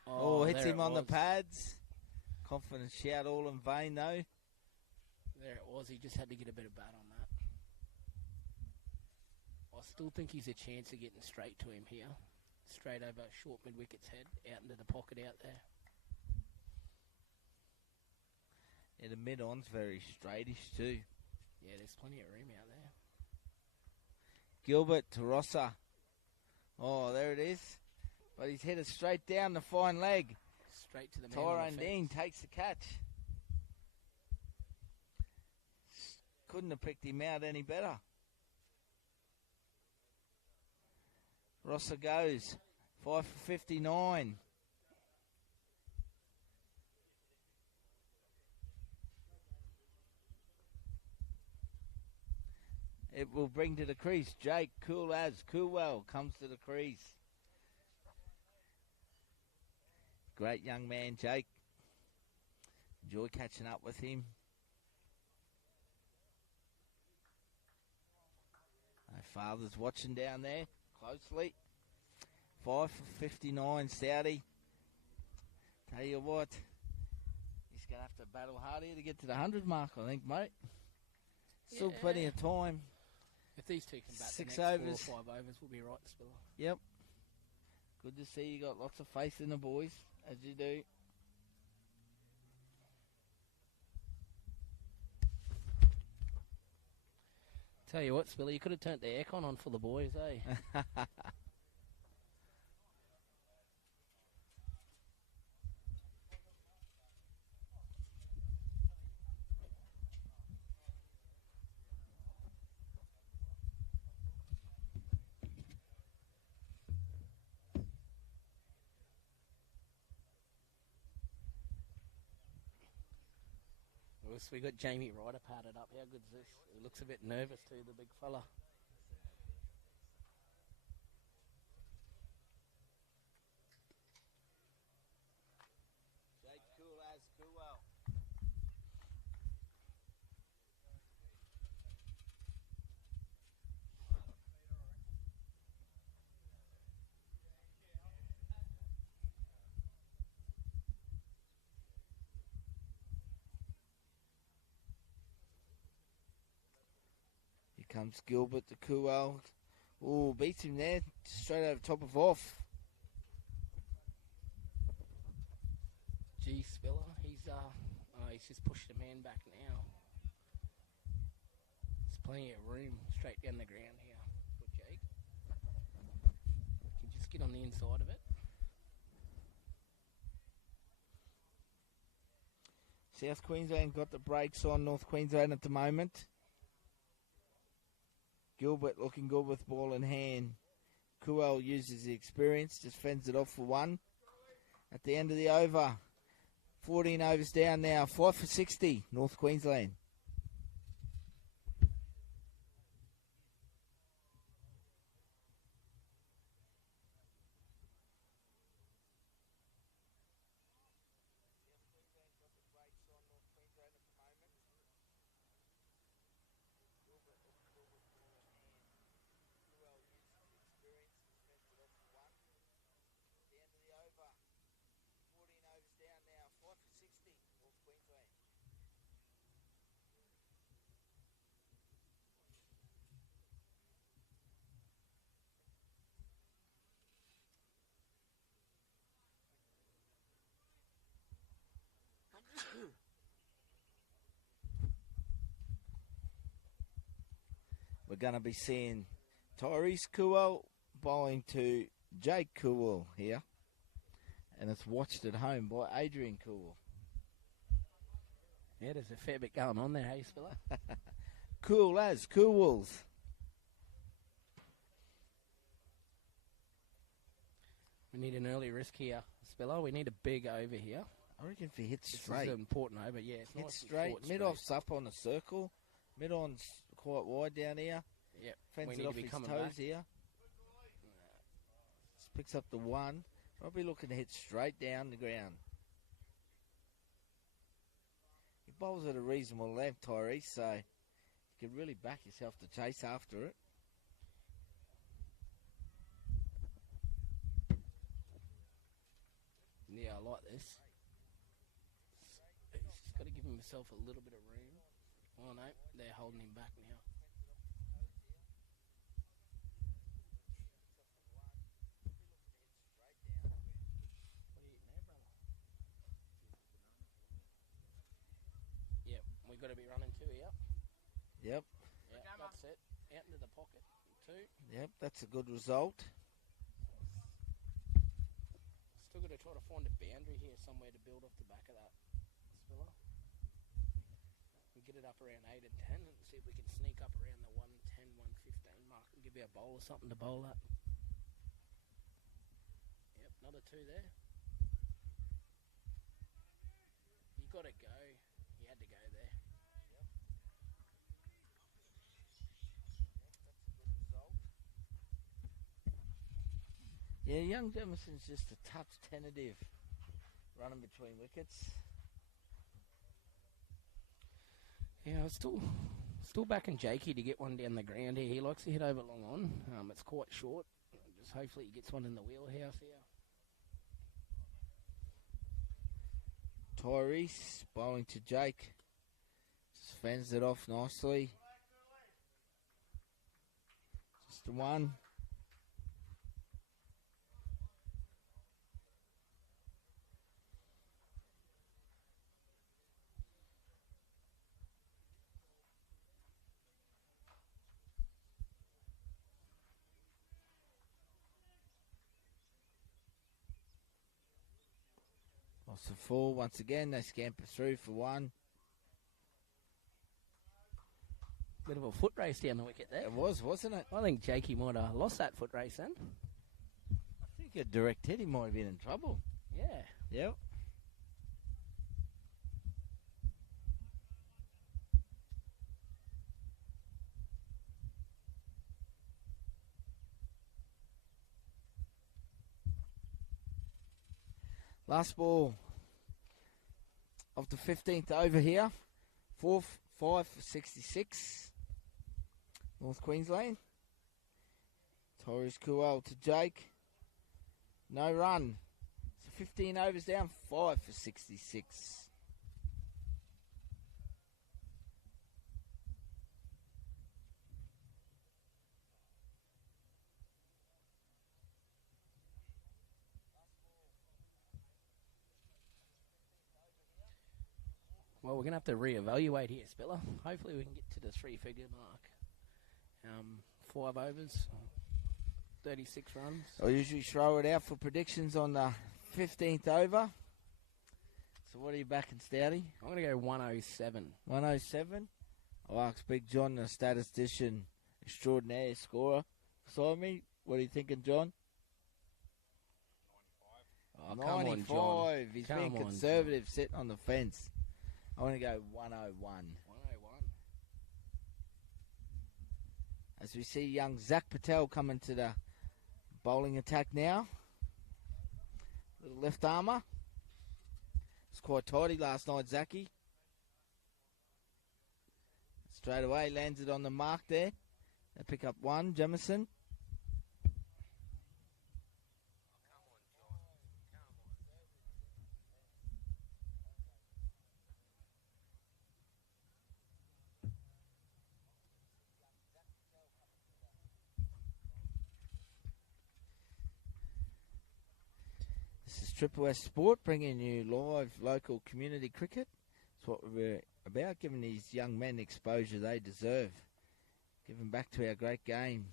Oh, hits him on the pads. Confident shout, all in vain though. There it was. He just had to get a bit of bat on that. I still think he's a chance of getting straight to him here. Straight over short mid-wicket's head, out into the pocket out there. Yeah, the mid-on's very straightish too. Yeah, there's plenty of room out there. Gilbert to Rosser. Oh, there it is. But he's headed straight down the fine leg. Straight to the man. Tyrone Dean takes the catch. Couldn't have picked him out any better. Rosser goes. 5 for 59. It will bring to the crease. Jake Coolwell comes to the crease. Great young man, Jake. Enjoy catching up with him. My father's watching down there closely. 5 for 59, Saudi. Tell you what, he's going to have to battle hard here to get to the 100 mark, I think, mate. Still plenty of time. If these two can bat 6 the next overs. 4 or 5 overs, we'll be right, Spiller. Yep. Good to see you got lots of faith in the boys, as you do. Tell you what, Spiller, you could have turned the aircon on for the boys, eh? We got Jamie Ryder padded up. How good's this? He looks a bit nervous too, the big fella. Jake Coolwell. Comes Gilbert to Coolwell. Oh, beats him there. Straight over top of off. Gee, Spiller, he's just pushed the man back now. There's plenty of room straight down the ground here for Jake. Can just get on the inside of it. South Queensland got the brakes on North Queensland at the moment. Gilbert looking good with ball in hand. Coolwell uses the experience, just fends it off for one. At the end of the over, 14 overs down now, 5 for 60, North Queensland. We're going to be seeing Tyrese Coolwell bowling to Jake Coolwell here. And it's watched at home by Adrian Coolwell. Yeah, there's a fair bit going on there, hey, Spiller? Coolwells. We need an early risk here, Spiller. We need a big over here. I reckon if he hits This straight. is an important over, yeah. It's Hits nice straight. Mid-off's up on the circle. Mid-on's quite wide down here. Yep. Fence We it need off to be his coming toes back. here. picks up the 1. Probably looking to hit straight down the ground. He bowls at a reasonable length, Tyrese, so you can really back yourself to chase after it. Yeah, I like this. He's just got to give himself a little bit of room. Oh no, they're holding him back now. What are you eating there, brother? Yep, we've got to be running 2 here. Yep. Yeah, that's it. Out into the pocket. 2. Yep, that's a good result. Still got to try to find a boundary here somewhere to build off the back of that spiller. We get it up around 8 and 10 and see if we can sneak up around the 110, 115 mark and give our bowler something to bowl at. Yep, another 2 there. You got to go. You had to go there. Yeah, young Jemisen's just a touch tentative running between wickets. Yeah, I was still backing Jakey to get one down the ground here. He likes to hit over long on. It's quite short. Just hopefully he gets one in the wheelhouse here. Tyrese bowling to Jake. Just fends it off nicely. Just the 1. Lost the 4 once again. They scamper through for 1. Bit of a foot race down the wicket there. It was, wasn't it? I think Jakey might have lost that foot race then. I think a direct hit, he might have been in trouble. Yeah. Yep. Last ball of the 15th over here. 5 for 66. North Queensland. Torres Kuel to Jake. No run. So 15 overs down. 5 for 66. Well, we're going to have to reevaluate here, Spiller. Hopefully we can get to the 3-figure mark. 5 overs, 36 runs. I usually throw it out for predictions on the 15th over. So what are you backing, Stouty? I'm going to go 107. 107. I'll ask Big John, the statistician extraordinaire scorer, beside me. What are you thinking, John? Oh, 95. come on, John. He's Come being on, conservative, sitting on the fence. I want to go 101. 101. As we see young Zach Patel coming to the bowling attack now. Little left armour. It's quite tidy last night, Zachy. Straight away lands it on the mark there. They pick up 1, Jemison. Triple S Sport, bringing you live local community cricket. That's what we're about, giving these young men exposure they deserve. Giving back to our great game.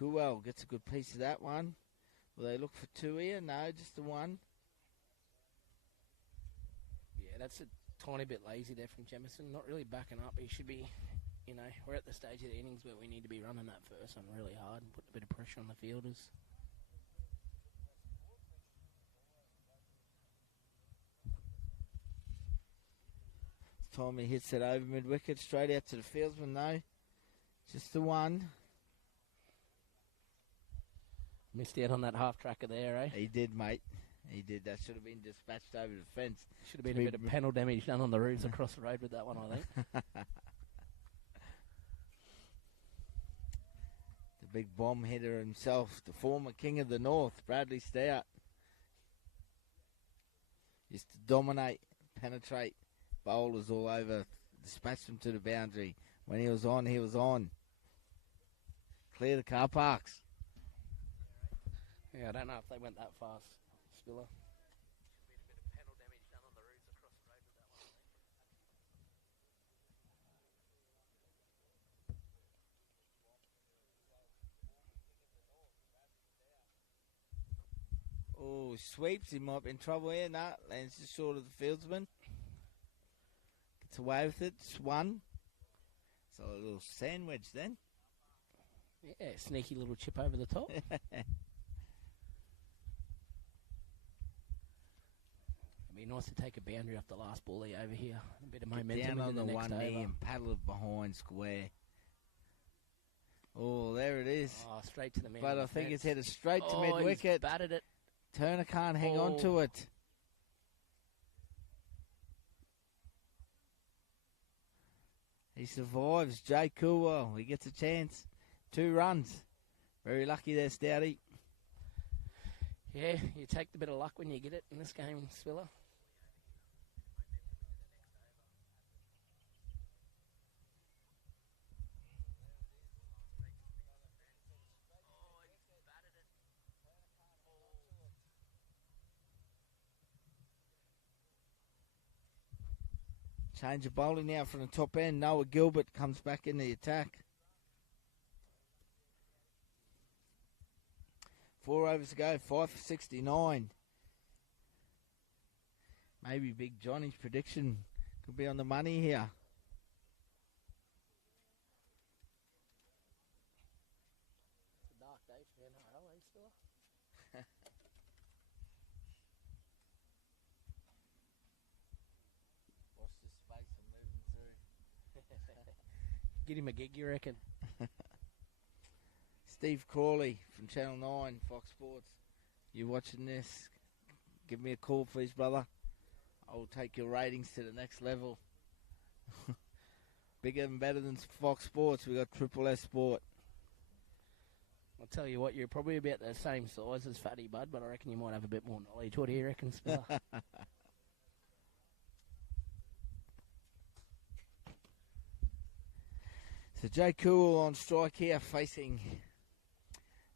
Kuel gets a good piece of that one. Will they look for 2 here? No, just the 1. Yeah, that's a tiny bit lazy there from Jemison. Not really backing up. He should be, we're at the stage of the innings where we need to be running that first one really hard and putting a bit of pressure on the fielders. Time he hits it over mid-wicket, straight out to the fieldsman, though. Just the 1. Missed out on that half tracker there, eh? He did, mate. He did. That should have been dispatched over the fence. Should have been a bit of panel damage done on the roofs across the road with that one, I think. The big bomb hitter himself, the former king of the north, Bradley Stout. Used to dominate, penetrate bowlers all over, dispatch them to the boundary. When he was on, he was on. Clear the car parks. Yeah, I don't know if they went that fast, Spiller. Should be a bit of panel damage done on the roofs across the road with that Oh, one, I think. sweeps. He might be in trouble here. Nah, lands just short of the fieldsman. Gets away with it. It's one. So a little sandwich then. Yeah, sneaky little chip over the top. It'd be nice to take a boundary off the last ball over here. A bit of momentum down on into the the next one over. knee and paddle it behind square. Oh, there it is. Oh, straight to the man. But I think it's headed straight to mid-wicket. He's batted it. Turner can't hang on to it. He survives. Jay Coolwell. He gets a chance. 2 runs. Very lucky there, Stouty. Yeah, you take the bit of luck when you get it in this game, Spiller. Change of bowling now from the top end. Noah Gilbert comes back in the attack. 4 overs to go, 5 for 69. Maybe Big Johnny's prediction could be on the money here. It's a dark day for NRL, eh, Spiller? Watch this space I'm moving through. Get him a gig, you reckon? Steve Crawley from Channel 9, Fox Sports. You watching this? Give me a call, please, brother. I will take your ratings to the next level. Bigger and better than Fox Sports. We got Triple S Sport. I'll tell you what, you're probably about the same size as Fatty Bud, but I reckon you might have a bit more knowledge. What do you reckon, Spiller? So Jay Cool on strike here, facing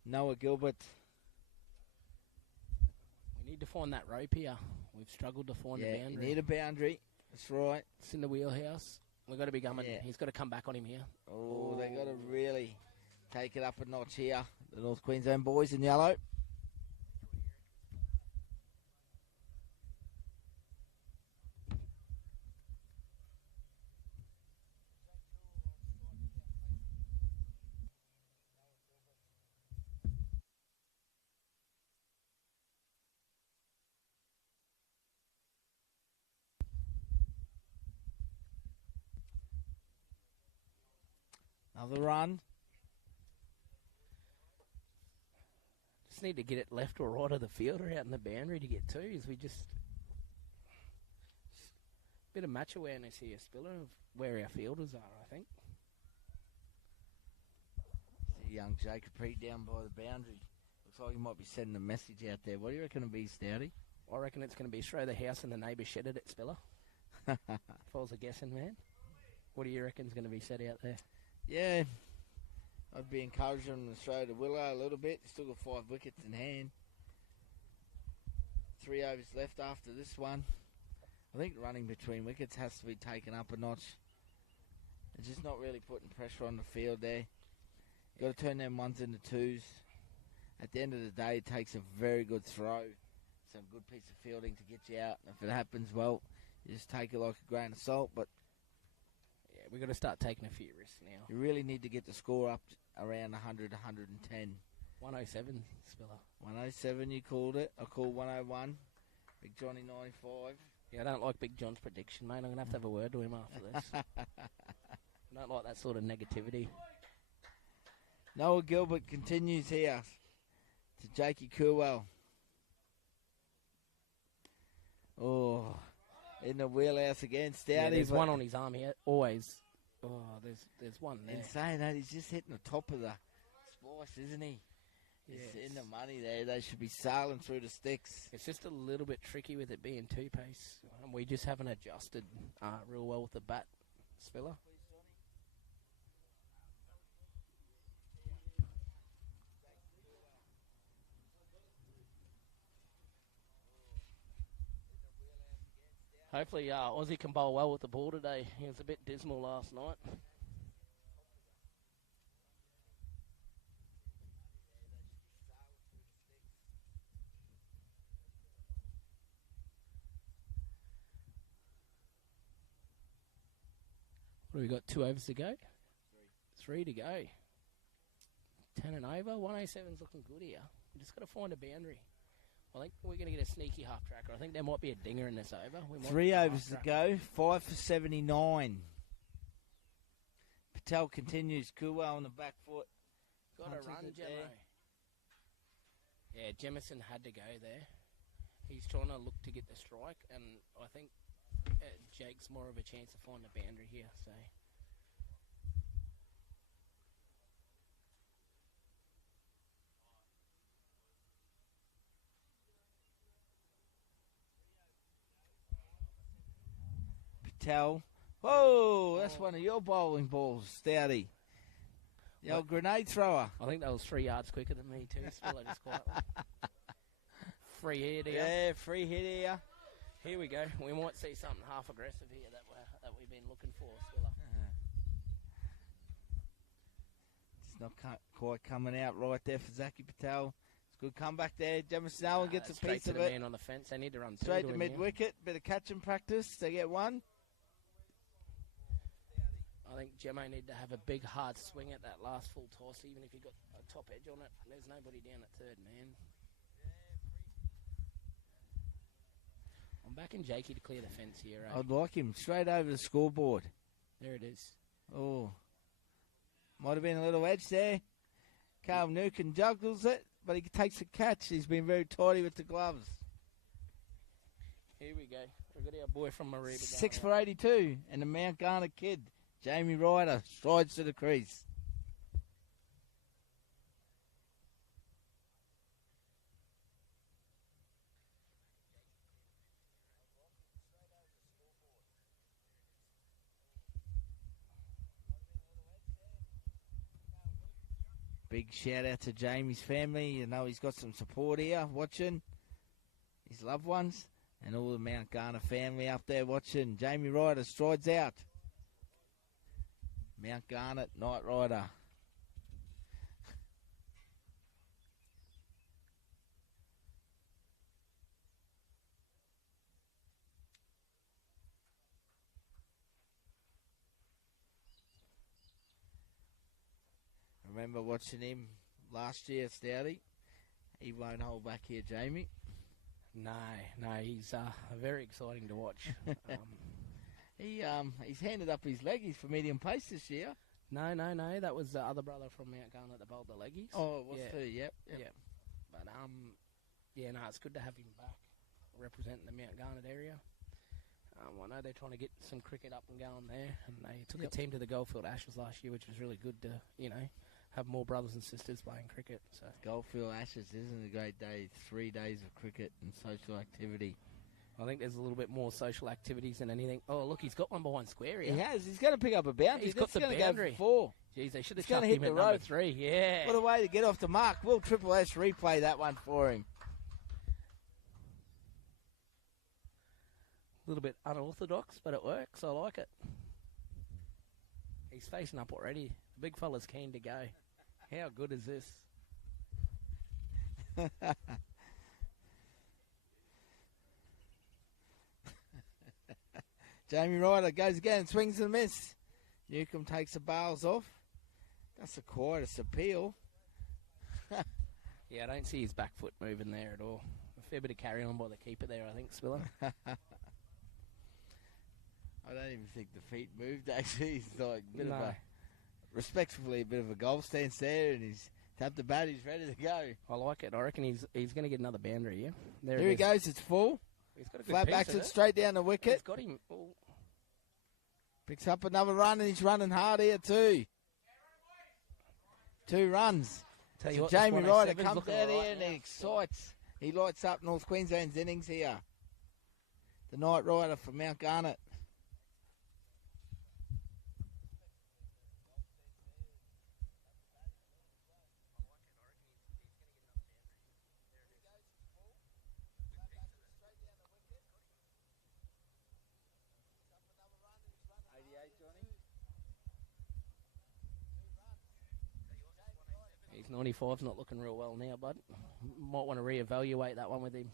Noah Gilbert. We need to find that rope here. We've struggled to find a You boundary. need a boundary. That's right. It's in the wheelhouse. We've got to be coming. Yeah. He's got to come back on him here. Oh, they got to really take it up a notch here. The North Queensland boys in yellow. Another run. Just need to get it left or right of the field or out in the boundary to get twos. We just bit of match awareness here, Spiller, of where our fielders are, I think. See young Jacob Reed down by the boundary. Looks like he might be sending a message out there. What do you reckon it'll be, Stouty? I reckon it's going to be throw the house and the neighbour shedded it, Spiller. If I was a guessing man. What do you reckon's going to be said out there? Yeah, I'd be encouraging him to throw to Willow a little bit. He's still got 5 wickets in hand. 3 overs left after this one. I think running between wickets has to be taken up a notch. It's just not really putting pressure on the field there. You've got to turn them ones into twos. At the end of the day, it takes a very good throw, some good piece of fielding to get you out. And if it happens, well, you just take it like a grain of salt. But Yeah, we've got to start taking a few risks now. you really need to get the score up around 100, 110. 107, Spiller. 107 you called it. I called 101. Big Johnny 95. Yeah, I don't like Big John's prediction, mate. I'm going to have a word to him after this. I don't like that sort of negativity. Noah Gilbert continues here to Jakey Coolwell. Oh, in the wheelhouse again. Stouty. Yeah, there's one on his arm here. Always. Oh, there's one there. In saying that, he's just hitting the top of the splice, isn't he? Yes. He's in the money there. They should be sailing through the sticks. It's just a little bit tricky with it being two-pace. We just haven't adjusted real well with the bat, Spiller. Hopefully Aussie can bowl well with the ball today. He was a bit dismal last night. What have we got? 2 overs to go? Three to go. 10 and over. 107's looking good here. We just got to find a boundary. I think we're going to get a sneaky half tracker. I think there might be a dinger in this over. 3 overs to go. 5 for 79. Patel continues. Coolwell on the back foot. Got a run, Gemmo. Yeah, Jemison had to go there. He's trying to look to get the strike, and I think Jake's more of a chance to find the boundary here. So. Patel. Whoa, that's one of your bowling balls, Stouty. The old grenade thrower. I think that was 3 yards quicker than me too. Spiller just quietly. Free hit here. Yeah, free hit here. Here we go. We might see something half aggressive here that we've been looking for, Spiller. It's not quite coming out right there for Zaki Patel. It's a good comeback there. Jemison Allen gets a piece of it. Straight to the man on the fence. They need to run straight to mid-wicket. Bit of catching practice. They get one. I think Gemmo need to have a big hard swing at that last full toss, even if he got a top edge on it. There's nobody down at third man. I'm backing Jakey to clear the fence here. I'd like him straight over the scoreboard. There it is. Oh, might have been a little edge there. Carl Newcomb juggles it, but he takes a catch. He's been very tidy with the gloves. Here we go. We've got our boy from Mareeba. 6 for 82, and the Mount Garner kid, Jamie Ryder, strides to the crease. Big shout out to Jamie's family. You know he's got some support here watching. His loved ones and all the Mount Garner family up there watching. Jamie Ryder strides out. Mount Garnet, Knight Rider. Remember watching him last year, Stouty? He won't hold back here, Jamie. No, he's very exciting to watch. He's handed up his leggies for medium pace this year. No, that was the other brother from Mount Garnet that bowled the leggies. Oh, it was too, yep. But, it's good to have him back representing the Mount Garnet area. I know they're trying to get some cricket up and going there, and they took a team to the Goldfield Ashes last year, which was really good to, have more brothers and sisters playing cricket. So Goldfield Ashes isn't a great day. 3 days of cricket and social activity. I think there's a little bit more social activities than anything. Oh, look, he's got 1 by 1 square here. He has. He's going to pick up a boundary. He's got the boundary. Go for 4. Jeez, they should have chucked him at number 3. Yeah. What a way to get off the mark. Will Triple S replay that one for him? A little bit unorthodox, but it works. I like it. He's facing up already. The big fella's keen to go. How good is this? Jamie Ryder goes again, swings and miss. Newcomb takes the bails off. That's the quietest appeal. Yeah, I don't see his back foot moving there at all. A fair bit of carry on by the keeper there, I think, Spiller. I don't even think the feet moved, actually. He's like respectfully a bit of a golf stance there, and he's Tap the bat. He's ready to go. I like it. I reckon he's going to get another boundary here. There he goes. It's full. He's got a good Flat piece backs of it straight down the wicket. He's got him. Oh. Picks up another run, and he's running hard here too. 2 runs. Tell you So what, Jamie this Ryder 107's comes looking out all here right and now. he excites. He lights up North Queensland's innings here. The Night Rider from Mount Garnet. He's 95's not looking real well now, bud. Might want to reevaluate that one with him.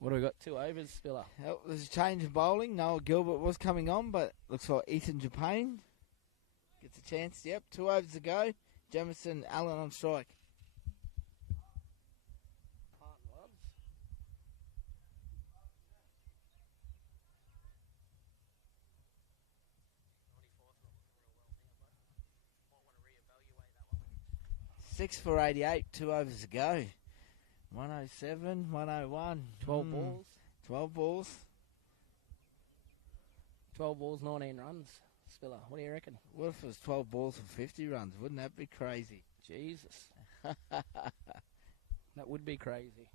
What do we got? 2 overs, Spiller. Oh, there's a change in bowling. Noah Gilbert was coming on, but looks like Ethan Japane gets a chance. Yep, 2 overs to go. Jamison Allen on strike. 6 for 88, 2 overs to go. 107, 101. 12 balls. 12 balls. 12 balls, 19 runs. Spiller, what do you reckon? What if it was 12 balls for 50 runs? Wouldn't that be crazy? Jesus. That would be crazy.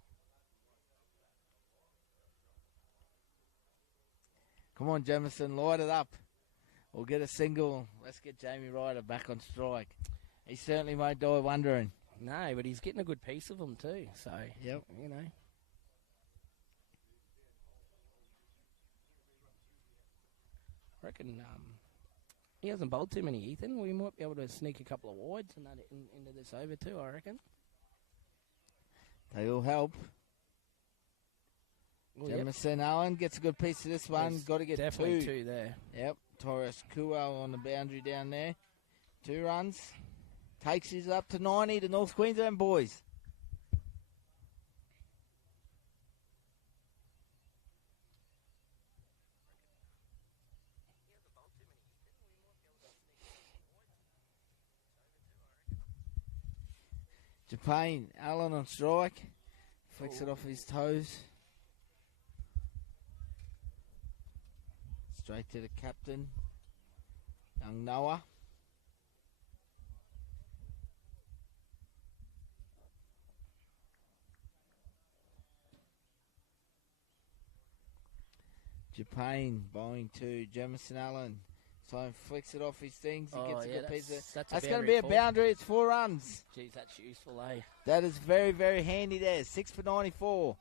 Come on, Jamison, light it up. We'll get a single. Let's get Jamie Ryder back on strike. He certainly won't die wondering. No, but he's getting a good piece of them too. So, yep. You know. I reckon he hasn't bowled too many, Ethan. We might be able to sneak a couple of wides and that into this over too, I reckon. They all help. Well, Jamison Allen gets a good piece of this one. Got to get definitely 2 there. Yep. Torres Kuel on the boundary down there. 2 runs. Takes his up to 90, the North Queensland boys. Japane, Allen on strike. Flicks it off his toes. Straight to the captain, young Noah. Japane bowling to Jamison Allen. So flicks it off his things. He gets a good piece of that's going to be a boundary. It's 4 runs. Jeez, that's useful, eh? That is very, very handy there. 6 for 94.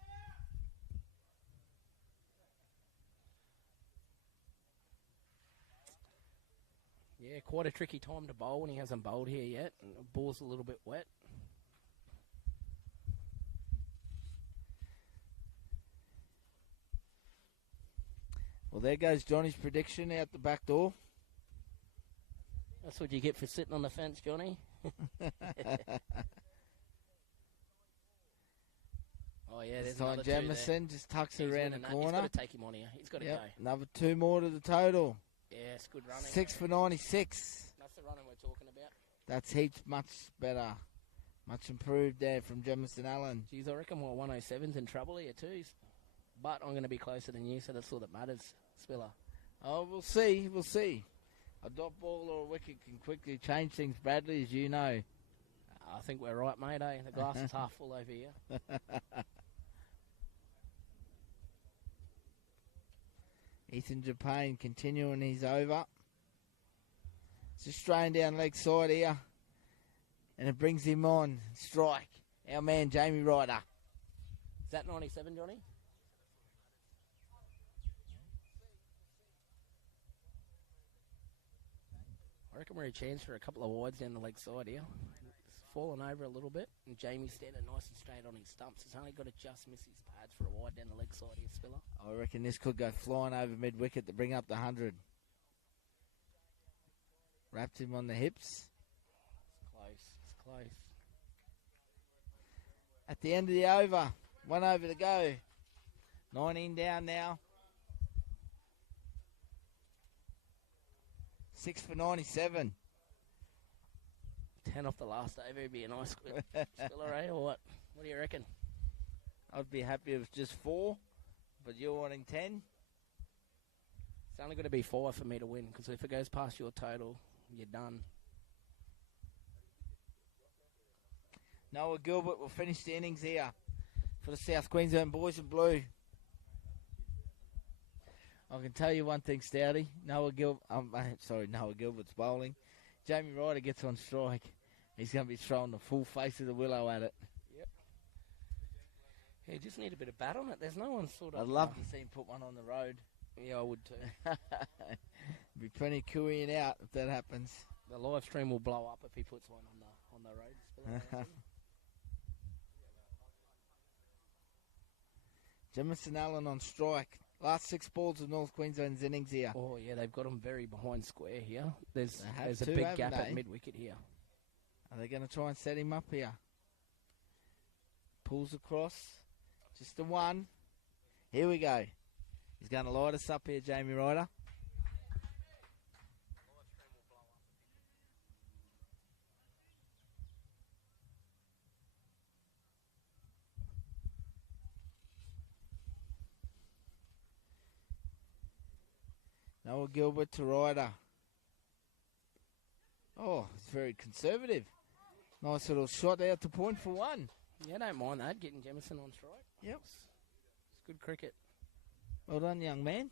Yeah, quite a tricky time to bowl when he hasn't bowled here yet. And the ball's a little bit wet. Well, there goes Johnny's prediction out the back door. That's what you get for sitting on the fence, Johnny. Oh, yeah, there's another 2 Jamison just tucks it around the corner. He's got to take him on here. He's got to go. Another 2 more to the total. Yeah, it's good running. 6 for 96. That's the running we're talking about. That's heaps much better. Much improved there from Jamison Allen. Geez, I reckon 107's in trouble here too. But I'm going to be closer than you, so that's all that matters, Spiller. Oh, we'll see. We'll see. A dot ball or a wicket can quickly change things, Bradley, as you know. I think we're right, mate, eh? The glass is half full over here. Ethan Japane continuing his over. Just straying down leg side here. And it brings him on. Strike. Our man, Jamie Ryder. Is that 97, Johnny? I reckon we're a chance for a couple of wides down the leg side here. It's fallen over a little bit, and Jamie's standing nice and straight on his stumps. He's only got to just miss his pads for a wide down the leg side here, Spiller. I reckon this could go flying over mid-wicket to bring up the 100. Wrapped him on the hips. It's close. It's close. At the end of the over, 1 over to go. 19 down now. 6 for 97. 10 off the last over would be a nice spiller, eh? Or what? What do you reckon? I'd be happy with just 4, but you're wanting 10? It's only got to be 4 for me to win, because if it goes past your total, you're done. Noah Gilbert will finish the innings here for the South Queensland boys in blue. I can tell you one thing, Stouty. Noah Gilbert's bowling. Jamie Ryder gets on strike. He's going to be throwing the full face of the willow at it. Yep. Yeah, you just need a bit of bat on it. There's no one sort of... I'd love to see him put one on the road. Yeah, I would too. Be plenty cooeying out if that happens. The live stream will blow up if he puts one on the road. Jamison Allen on strike. Last 6 balls of North Queensland's innings here. Oh, yeah, they've got him very behind square here. There's a to, big gap they? at mid-wicket here. Are they going to try and set him up here? Pulls across. Just the one. Here we go. He's going to light us up here, Jamie Ryder. Noah Gilbert to Ryder. Oh, it's very conservative. Nice little shot out to point for 1. Yeah, don't mind that, getting Jamison on strike. Yep. It's good cricket. Well done, young man.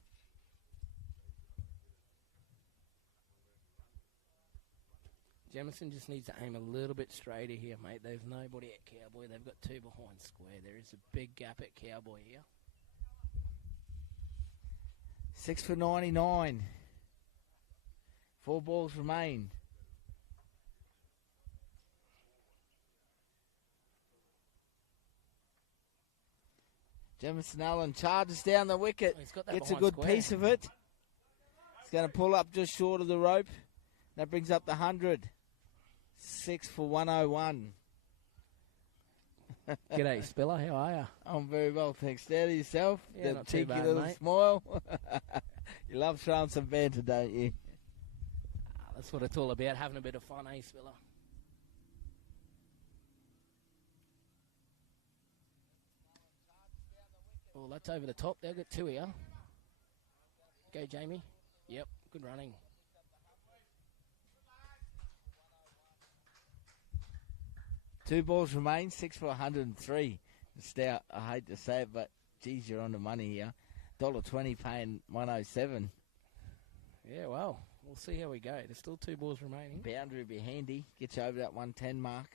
Jamison just needs to aim a little bit straighter here, mate. There's nobody at Cowboy. They've got 2 behind square. There is a big gap at Cowboy here. 6 for 99. 4 balls remain. Jamison Allen charges down the wicket. Gets a good piece of it. He's going to pull up just short of the rope. That brings up the 100. 6 for 101. G'day, Spiller. How are you? I'm very well, thanks. There to yourself. Yeah, that not too cheeky bad, little mate. smile. You love throwing some banter, don't you? That's what it's all about, having a bit of fun, eh, Spiller? Oh, that's over the top. They'll get 2 here. Go, Jamie. Yep, good running. Two balls remain, 6 for 103. Stout, I hate to say it, but geez, you're on the money here. $1.20 paying 107. Yeah, well, we'll see how we go. There's still 2 balls remaining. Boundary will be handy. Get you over that 110 mark.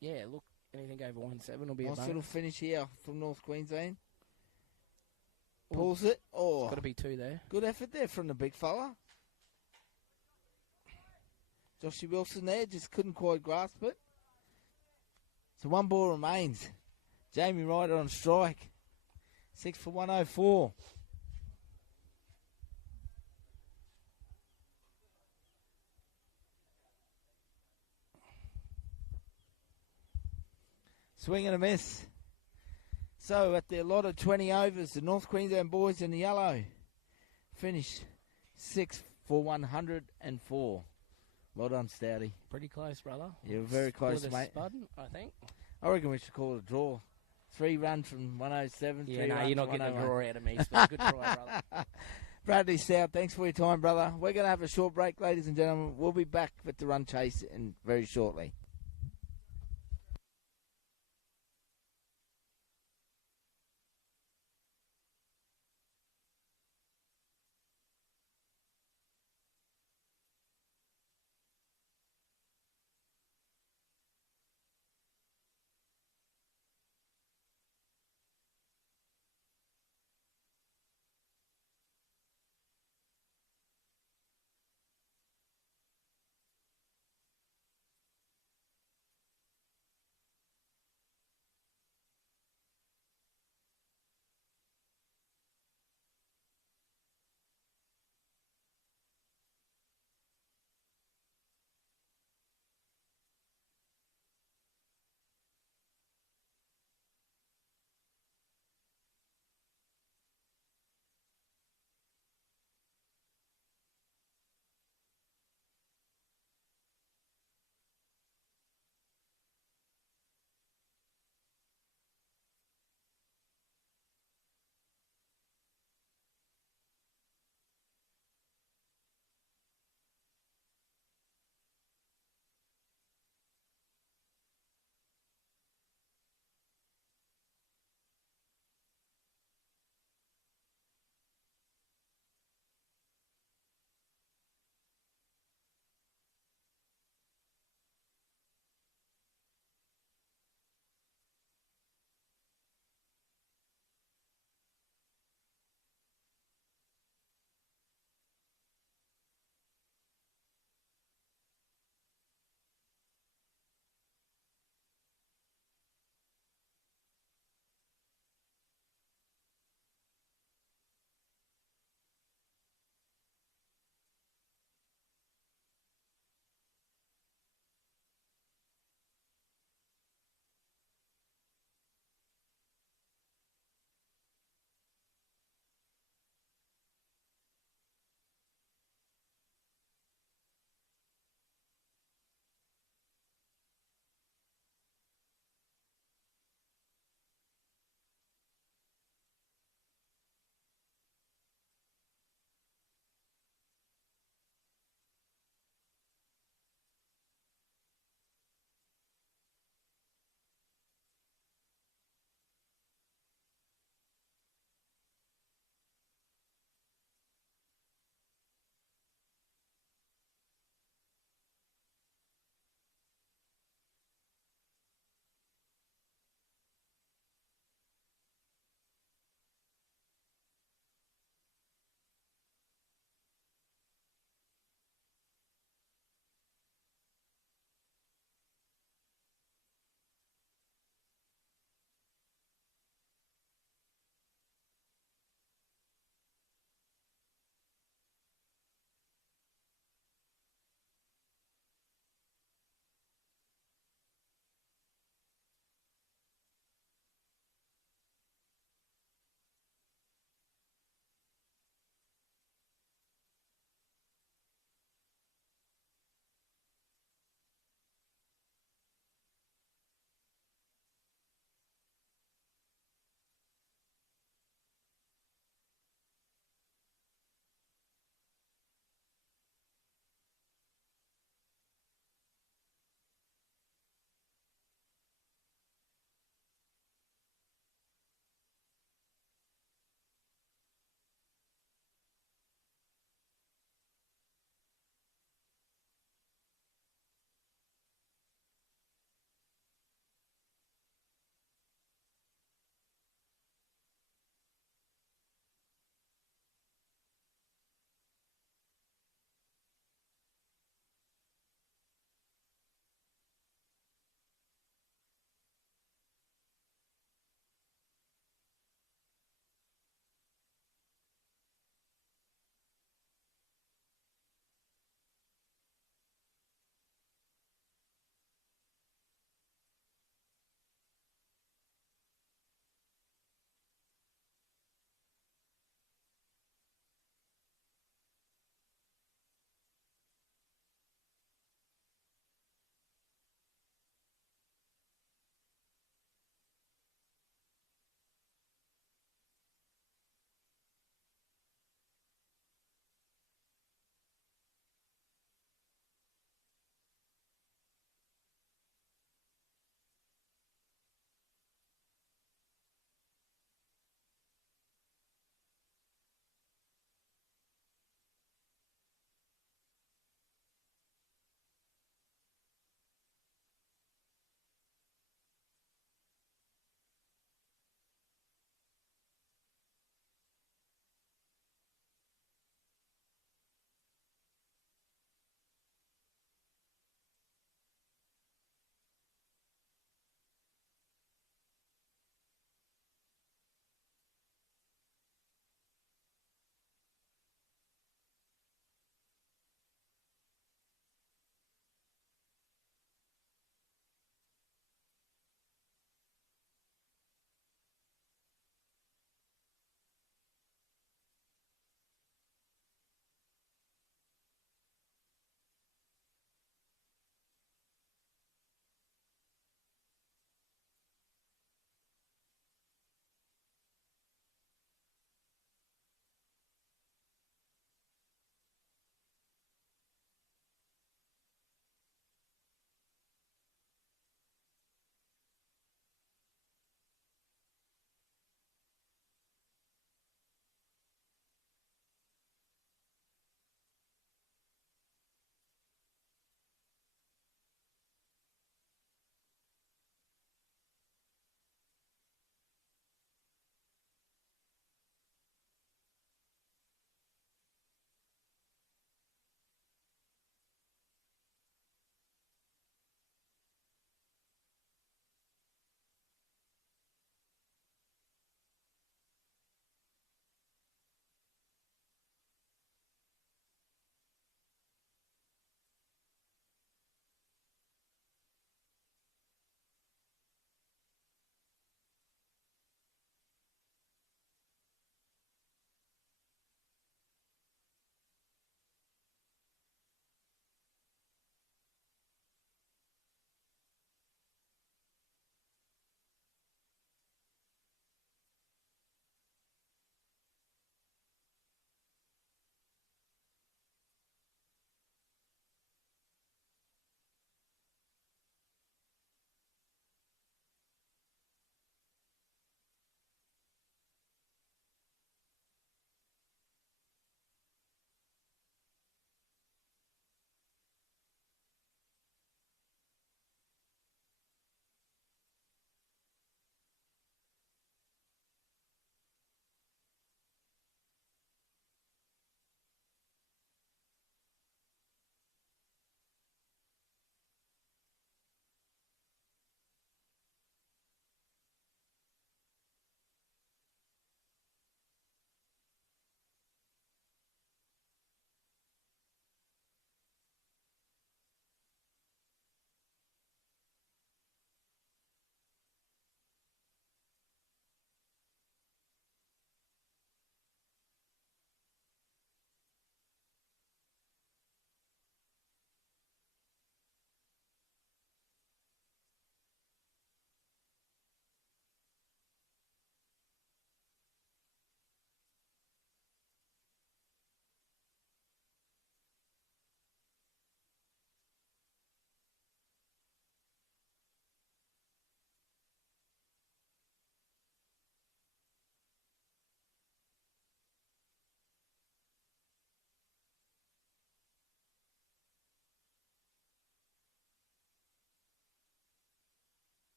Yeah, look, anything over 107 will be a Nice bonus. little finish here from North Queensland. Pulls it. Oh, Got to be 2 there. good effort there from the big fella. Joshy Wilson there, just couldn't quite grasp it. So 1 ball remains. Jamie Ryder on strike. 6 for 104. Swing and a miss. So at the allotted 20 overs, the North Queensland boys in the yellow finish 6 for 104. Well done, Stouty. Pretty close, brother. You were very close, mate. Spud, I think. I reckon we should call it a draw. 3 runs from 107. Yeah, 3 no, runs you're not from getting a 101. draw out of me. Spud. Good try, brother. Bradley Stout, thanks for your time, brother. We're going to have a short break, ladies and gentlemen. We'll be back with the run chase in very shortly.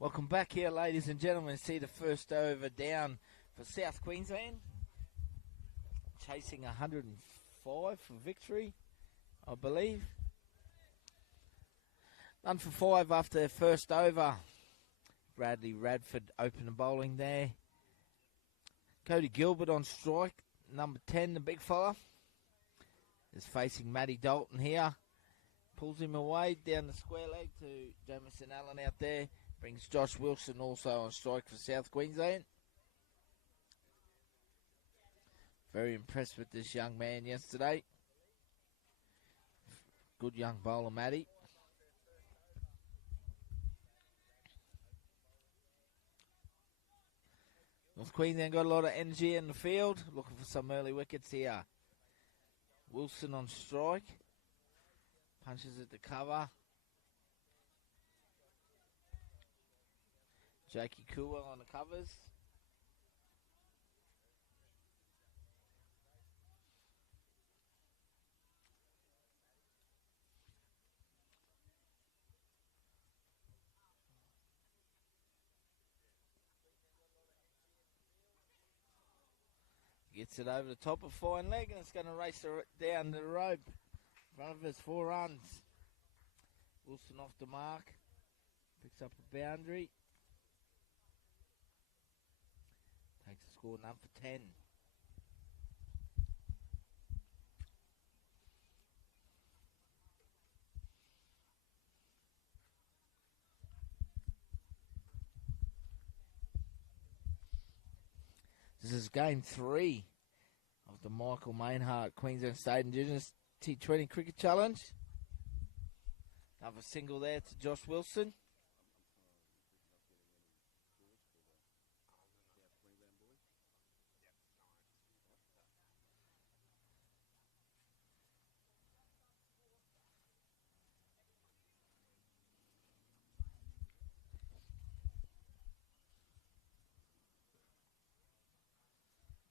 Welcome back here, ladies and gentlemen. See the first over down for South Queensland. Chasing 105 for victory, I believe. None for 5 after their first over. Bradley Radford opening bowling there. Cody Gilbert on strike. Number 10, the big fella, is facing Matty Dalton here. Pulls him away down the square leg to Jamison Allen out there. Brings Josh Wilson also on strike for South Queensland. Very impressed with this young man yesterday. Good young bowler, Matty. North Queensland got a lot of energy in the field. Looking for some early wickets here. Wilson on strike. Punches at the cover. Jakey Kua on the covers. Gets it over the top of fine leg, and it's going to race down the rope. In front of us, 4 runs. Wilson off the mark. Picks up a boundary. Takes a score none for 10. This is game 3 of the Michael Mainhardt Queensland State Indigenous T20 Cricket Challenge. Another single there to Josh Wilson.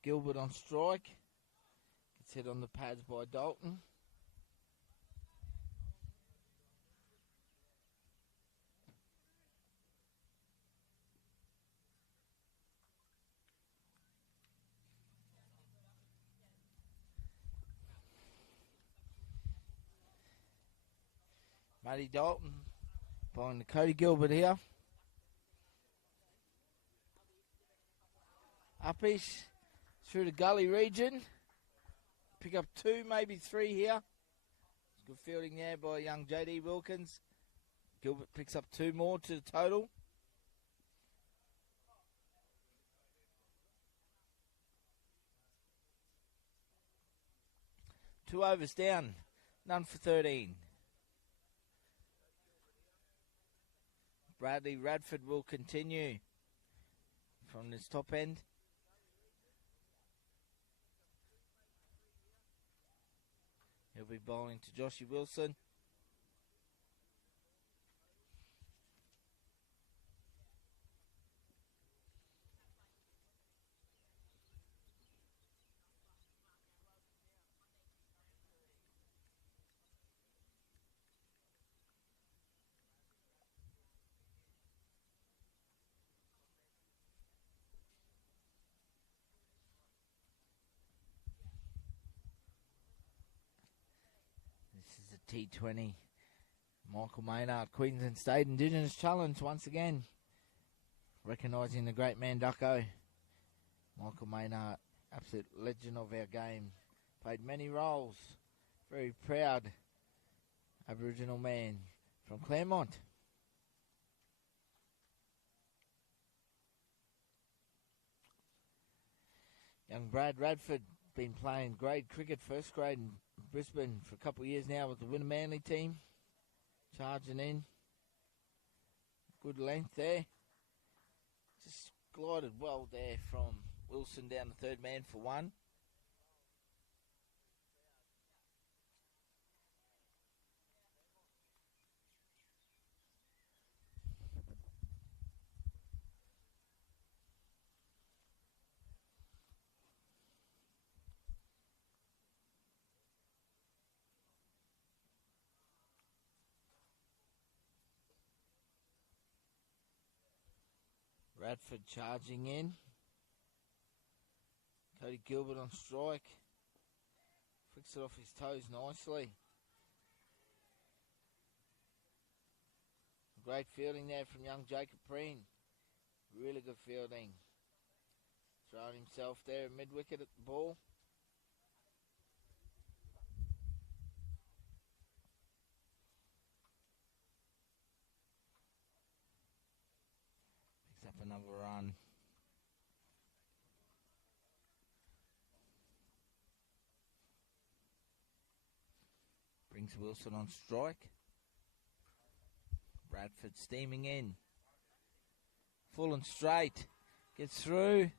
Gilbert on strike. Gets hit on the pads by Dalton. Matty Dalton bowling to Cody Gilbert here. Uppish through the gully region. Pick up 2, maybe 3 here. Good fielding there by young J.D. Wilkins. Gilbert picks up 2 more to the total. Two overs down. None for 13. Bradley Radford will continue from this top end. He'll be bowling to Joshy Wilson. T20 Michael Mainhardt Queensland State Indigenous Challenge once again, recognising the great man Ducko. Michael Mainhardt, absolute legend of our game, played many roles, very proud Aboriginal man from Claremont. Young Brad Radford been playing grade cricket, first grade in Brisbane for a couple of years now with the Winner Manly team. Charging in. Good length there. Just glided well there from Wilson down the third man for 1. Bradford charging in. Cody Gilbert on strike. Flicks it off his toes nicely. Great fielding there from young Jacob Preen. Really good fielding. Throwing himself there at mid-wicket at the ball. Picks up another run. Brings Wilson on strike. Bradford steaming in. Full and straight. Gets through.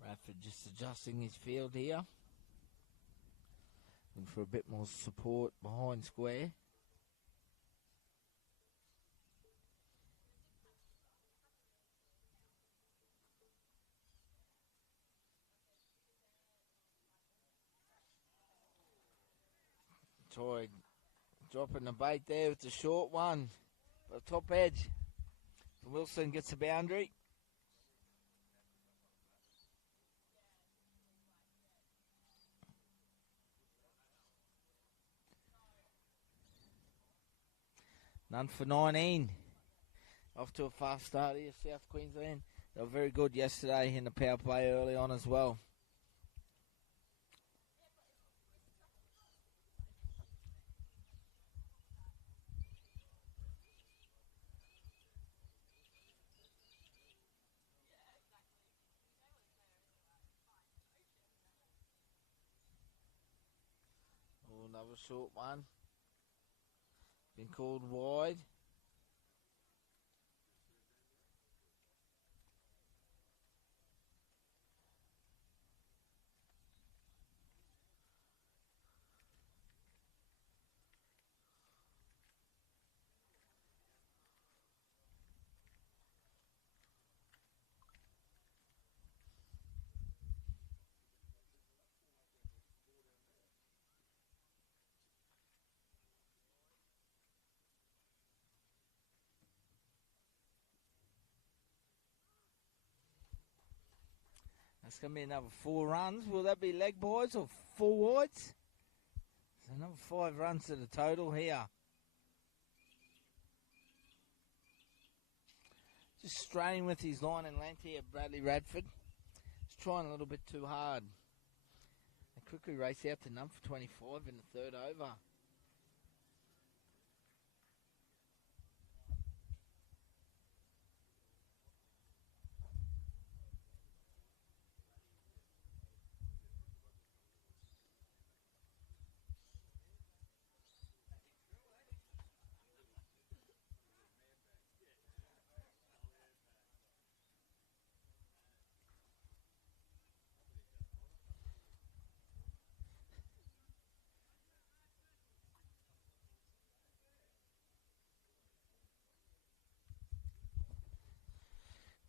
Bradford just adjusting his field here. Looking for a bit more support behind square. Troy dropping the bait there with the short one. The top edge. Wilson gets the boundary. None for 19. Off to a fast start here, South Queensland. They were very good yesterday in the power play early on as well. Oh, another short one. Been called wide. That's going to be another 4 runs. Will that be leg boys or 4 wides? So another 5 runs to the total here. Just straining with his line and length here, Bradley Radford. He's trying a little bit too hard. They quickly race out to number 25 in the third over.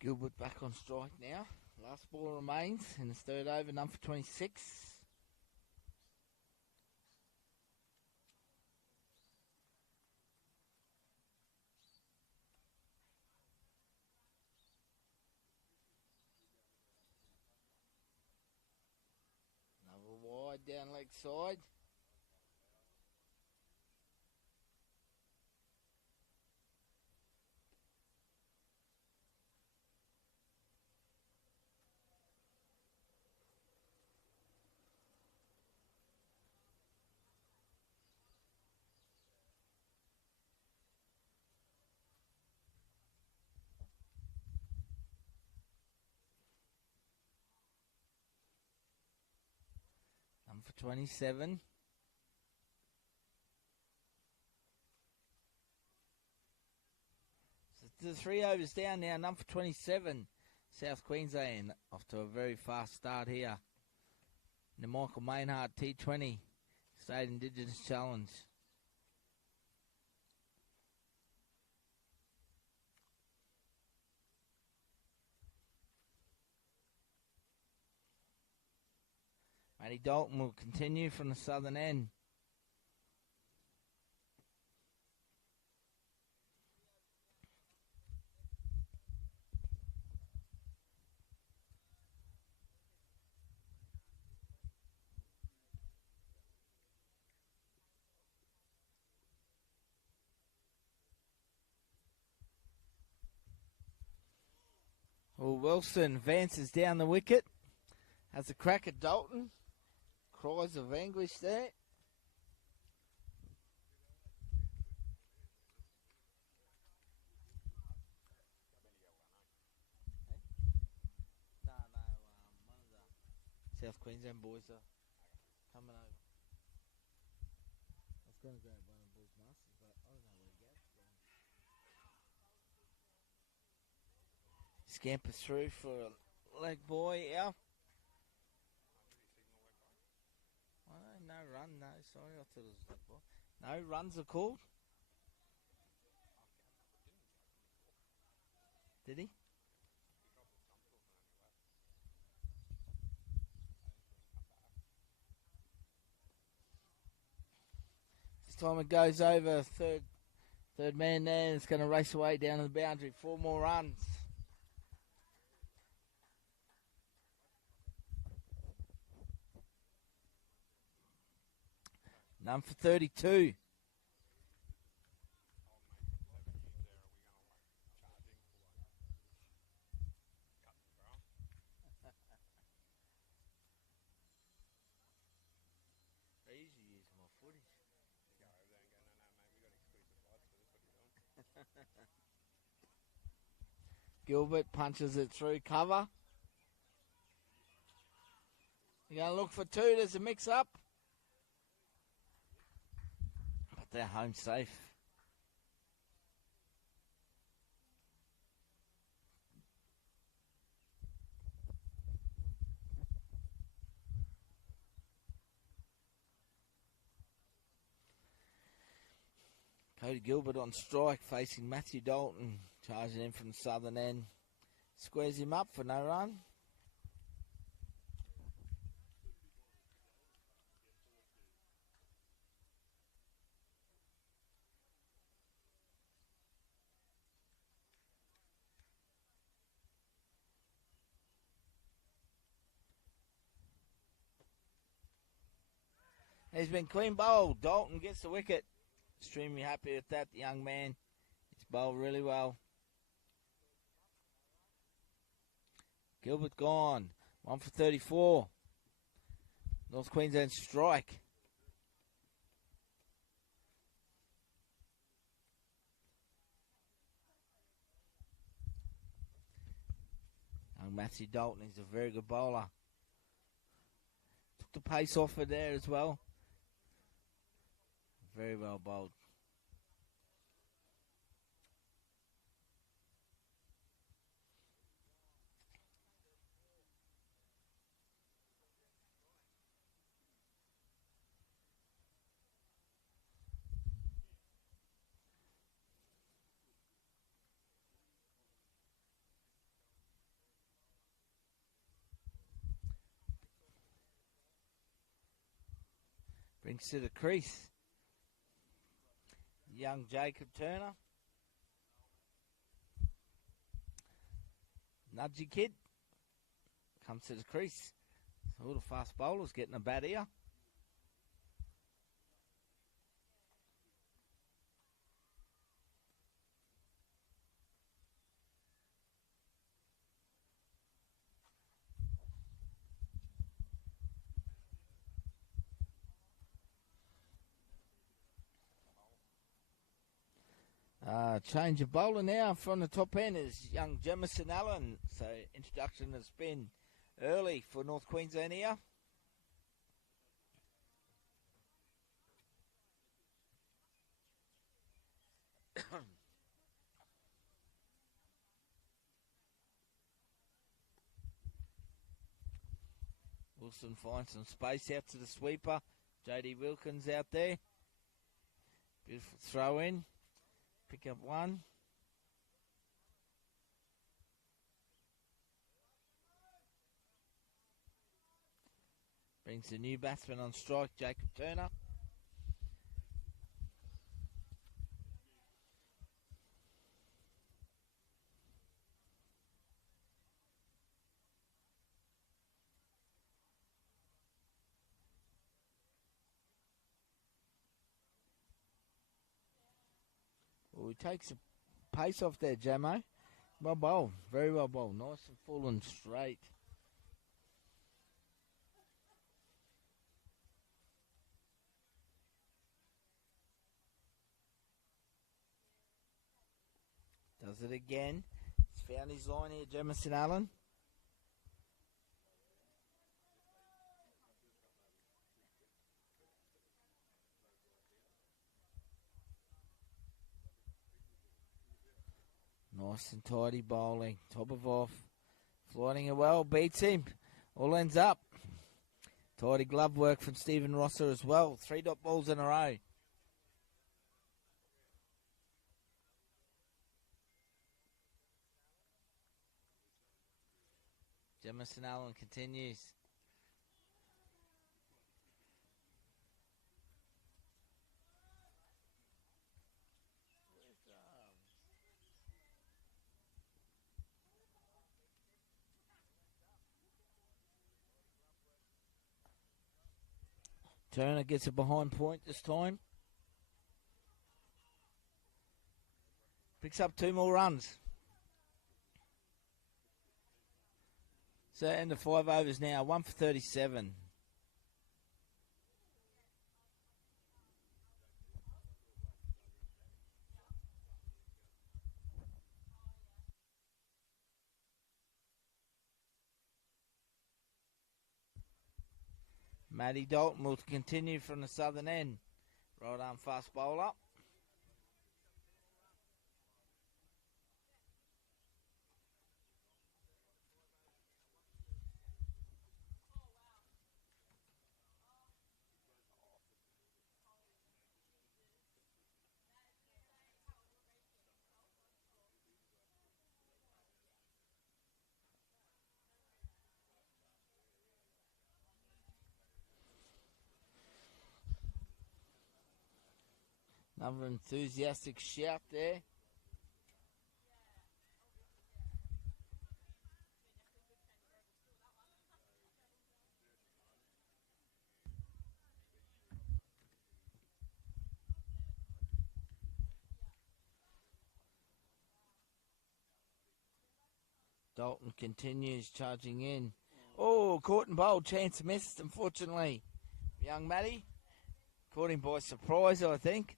Gilbert back on strike now. Last ball remains in his third over, number 26. Another wide down leg side. for 27. So the 3 overs down now, none for 27. South Queensland off to a very fast start here. The Michael Mainhardt T20 State Indigenous Challenge. Matty Dalton will continue from the southern end. Well, Wilson advances down the wicket. Has a crack at Dalton. Cries of anguish there. No, one of the South Queensland boys are coming over. I was going to grab one of the boys' masters, but I don't know where to go. Scampers through for a leg boy, yeah. No run, no, sorry, I thought it was leg boy. No runs are called. Did he? This time it goes over third man there. It's going to race away down to the boundary. 4 more runs. None for 32. They usually use more footage. Gilbert punches it through cover. You're going to look for 2. There's a mix-up. But they're home safe. Cody Gilbert on strike facing Matthew Dalton. Charging in from the southern end. Squares him up for no run. He's been clean bowled. Dalton gets the wicket. Extremely happy with that, the young man. He's bowled really well. Gilbert gone. 1 for 34. North Queensland strike. Young Matthew Dalton is a very good bowler. Took the pace off of there as well. Very well bowled. Brings to the crease. Young Jacob Turner. Nudgy kid. Comes to the crease. All the fast bowlers getting a bat here. Change of bowler now from the top end is young Jemison Allen. So introduction of spin early for North Queensland here. Wilson finds some space out to the sweeper. JD Wilkins out there. Beautiful throw in. Pick up one. Brings the new batsman on strike, Jacob Turner. Well, he takes a pace off there, Jamo. Well bowled. Very well bowled. Nice and full and straight. Does it again. He's found his line here, Jamison Allen. Nice and tidy bowling. Top of off. Flying it well. Beats him. All ends up. Tidy glove work from Stephen Rosser as well. 3 dot balls in a row. Jamison Allen continues. Turner gets a behind point this time. Picks up 2 more runs. So into 5 overs now. 1 for 37. Matty Dalton will continue from the southern end. Right arm fast bowler. Another enthusiastic shout there. Dalton continues charging in. Oh, caught and bowled. Chance missed, unfortunately. Young Matty. Caught him by surprise, I think.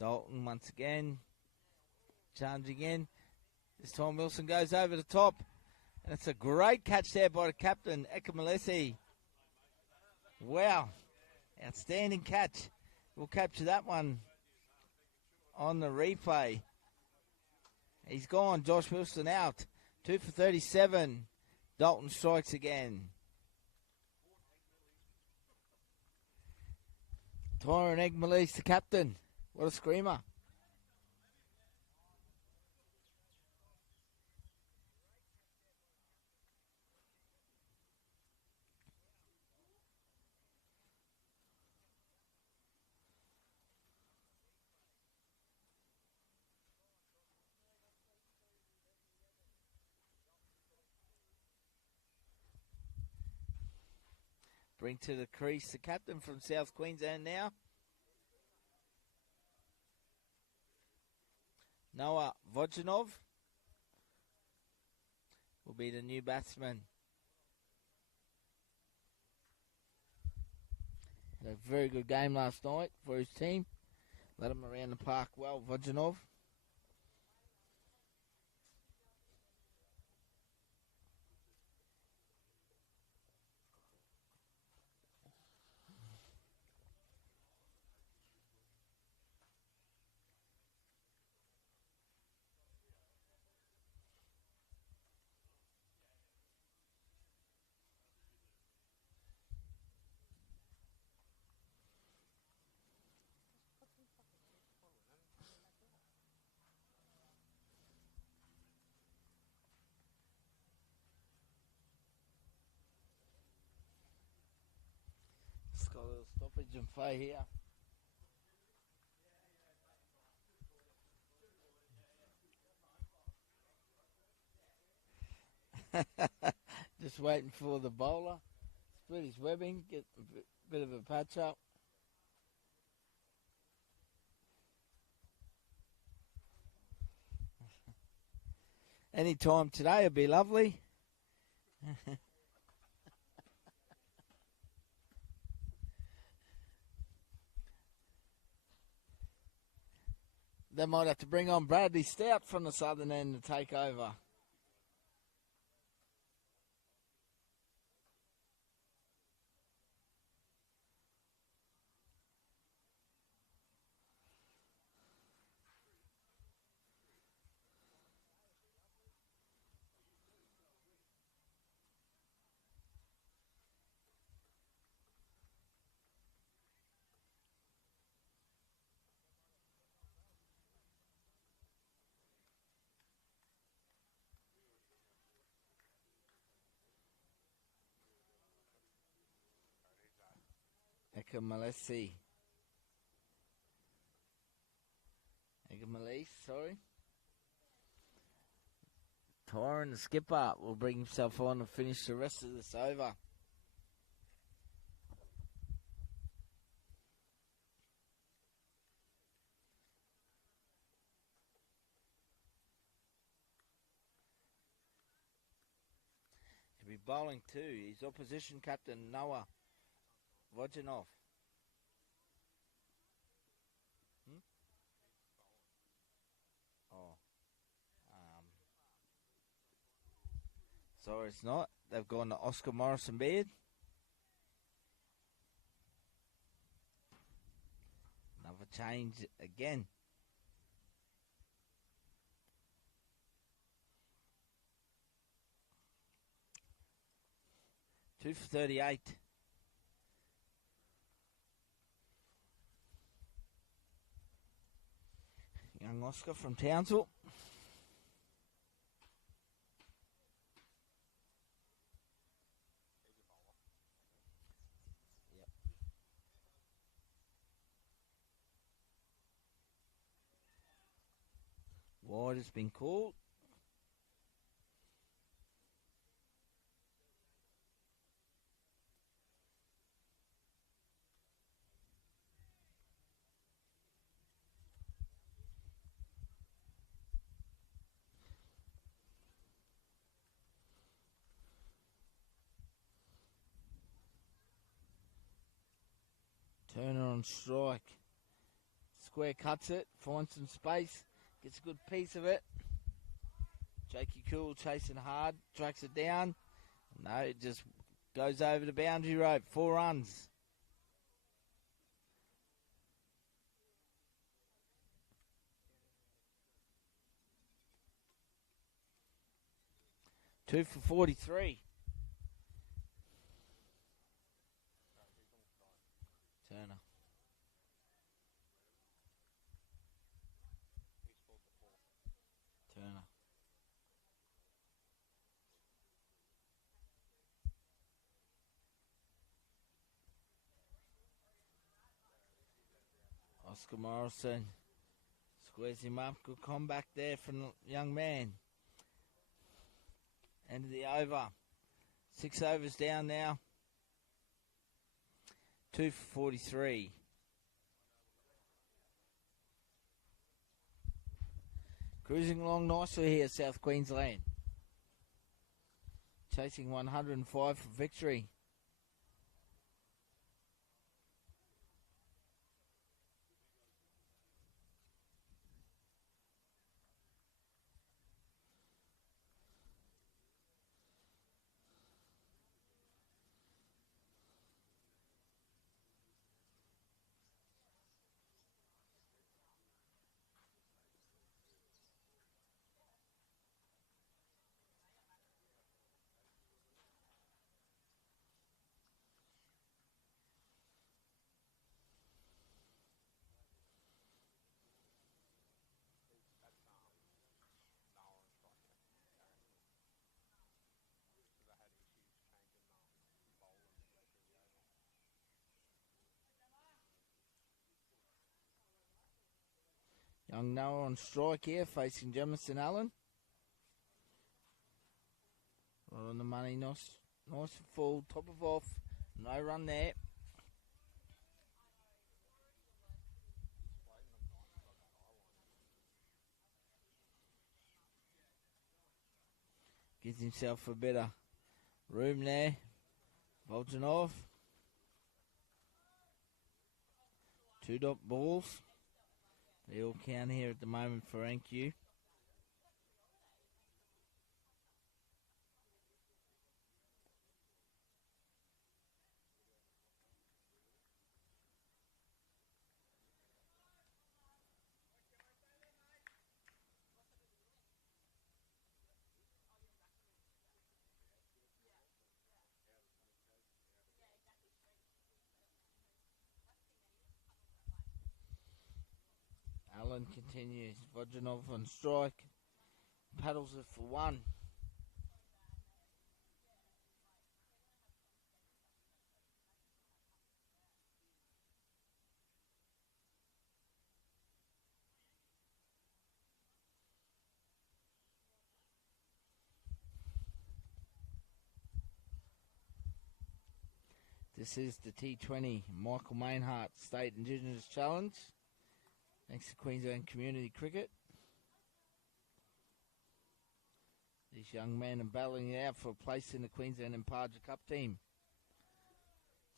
Dalton once again. Charging in. This time Wilson goes over the top. And it's a great catch there by the captain, Ekamalesi. Wow. Outstanding catch. We'll capture that one on the replay. He's gone. Josh Wilson out. 2 for 37. Dalton strikes again. Tyron Egmalese, the captain. What a screamer. Bring to the crease the captain from South Queensland now. Noah Vojanov will be the new batsman. A very good game last night for his team. Led him around the park well, Vojanov. It's got a little stoppage and play here. Just waiting for the bowler. Split his webbing, get a bit of a patch up. Any time today would be lovely. They might have to bring on Bradley Stout from the southern end to take over. Ekamaleshi. Ekamaleshi, sorry. Tyron, the skipper, will bring himself on and finish the rest of this over. He'll be bowling too. His opposition captain, Noah Vojanov. Sorry, it's not. They've gone to Oscar Morrison Beard. Another change again. Two for 38. Young Oscar from Townsville. Wide has been called. Turner on strike. Square cuts it, finds some space. Gets a good piece of it. Jakey Cool chasing hard, tracks it down. No, it just goes over the boundary rope. 4 runs. Two for 43. Turner. Turner. Oscar Morrison squares him up. Good comeback there from the young man. End of the over. 6 overs down now. 2 for 43. Cruising along nicely here, South Queensland. Chasing 105 for victory. Young Noah on strike here, facing Jamison Allen. Right on the money, nice and full, top of off, no run there. Gives himself a bit of room there. Voljanov. 2 dot balls. They all count here at the moment for NQ. Allen continues. Vojanov on strike. Paddles it for 1. This is the T20 Michael Mainhardt State Indigenous Challenge. Thanks to Queensland Community Cricket. These young men are battling it out for a place in the Queensland Imparja Cup team.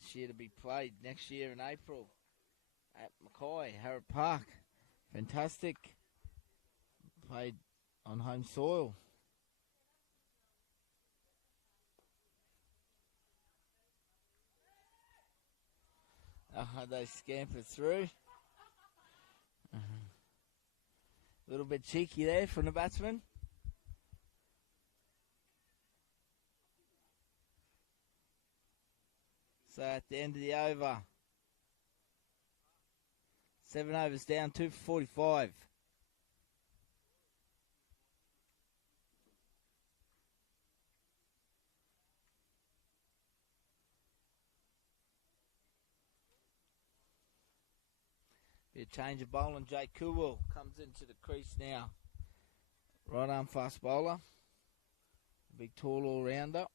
This year to be played next year in April at Mackay, Harrop Park. Fantastic. Played on home soil. They scamper through. A little bit cheeky there from the batsman. So at the end of the over, 7 overs down, 2 for 45. Bit of change of bowling. Jake Kuwal comes into the crease now. Right arm fast bowler. Big tall all-rounder.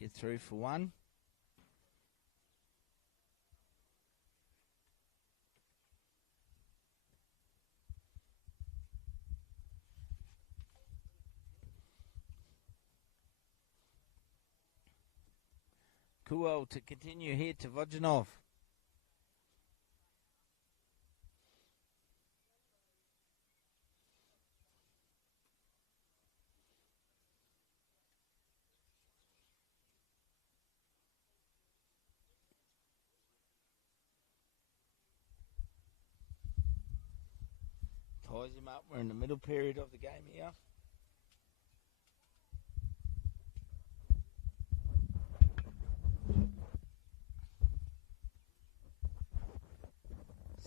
Get through for 1. Kuwal to continue here to Vojanov. Ties him up. We're in the middle period of the game here.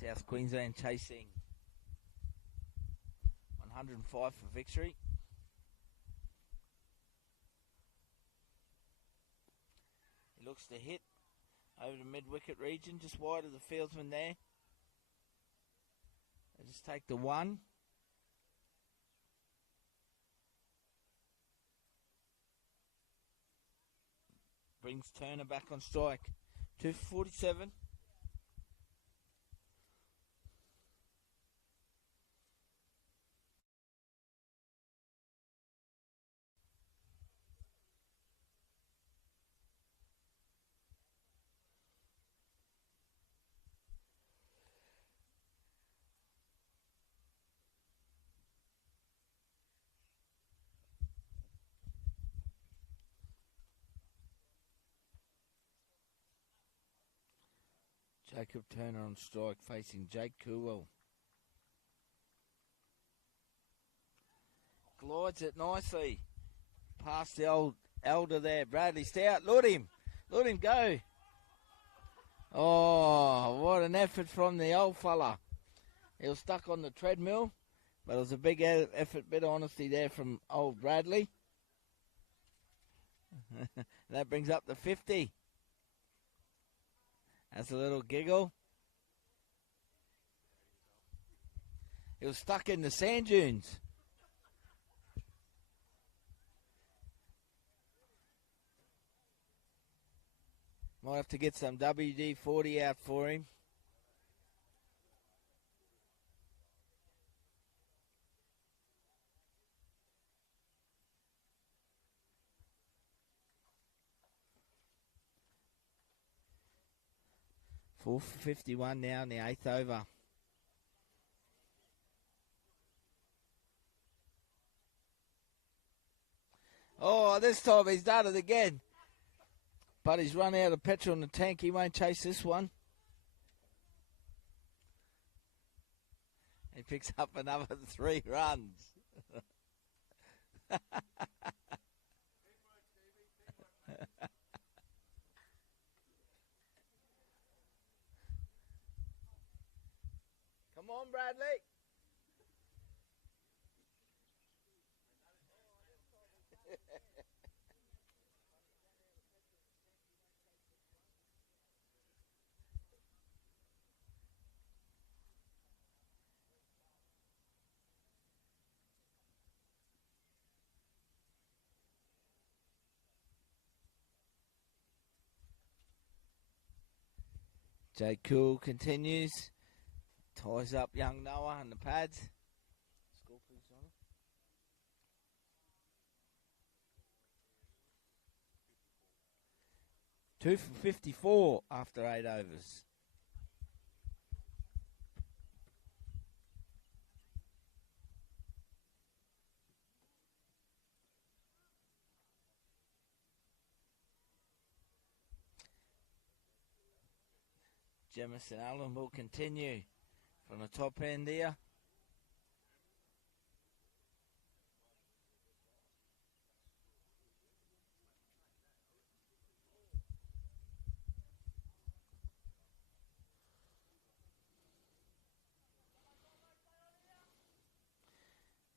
South Queensland chasing 105 for victory. He looks to hit over the mid-wicket region, just wide of the fieldsman there. They just take the 1. Brings Turner back on strike. 2 for 47. Jacob Turner on strike facing Jake Coowell. Glides it nicely. Past the old elder there. Bradley Stout. Let him go. Oh, what an effort from the old fella. He was stuck on the treadmill, but it was a big effort, bit of honesty there from old Bradley. That brings up the 50. That's a little giggle. He was stuck in the sand dunes. Might have to get some WD-40 out for him. Four for 51 now in the 8th over. Oh, this time he's done it again. But he's run out of petrol in the tank. He won't chase this one. He picks up another 3 runs. Come on, Bradley. Jake Cool continues. Ties up young Noah and the pads. Score please, Johnny. Two for 54 after 8 overs. Jemison Allen will continue from the top end here.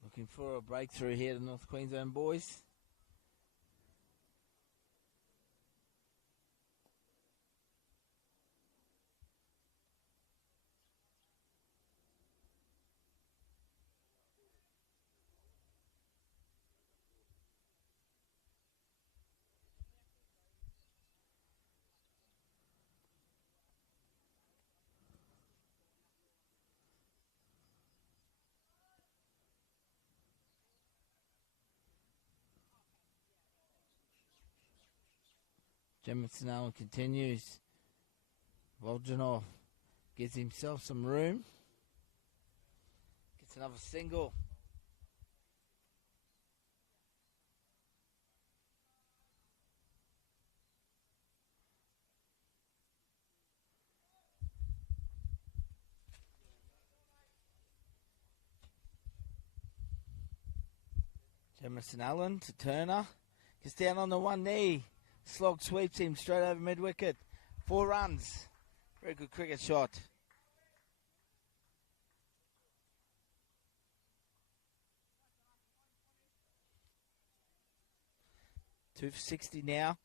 Looking for a breakthrough here, the North Queensland boys. Jemison Allen continues. Voljanov gives himself some room. Gets another single. Jemison Allen to Turner. Gets down on the one knee. Slog sweeps him straight over mid-wicket. 4 runs. Very good cricket shot. Two for 60 now.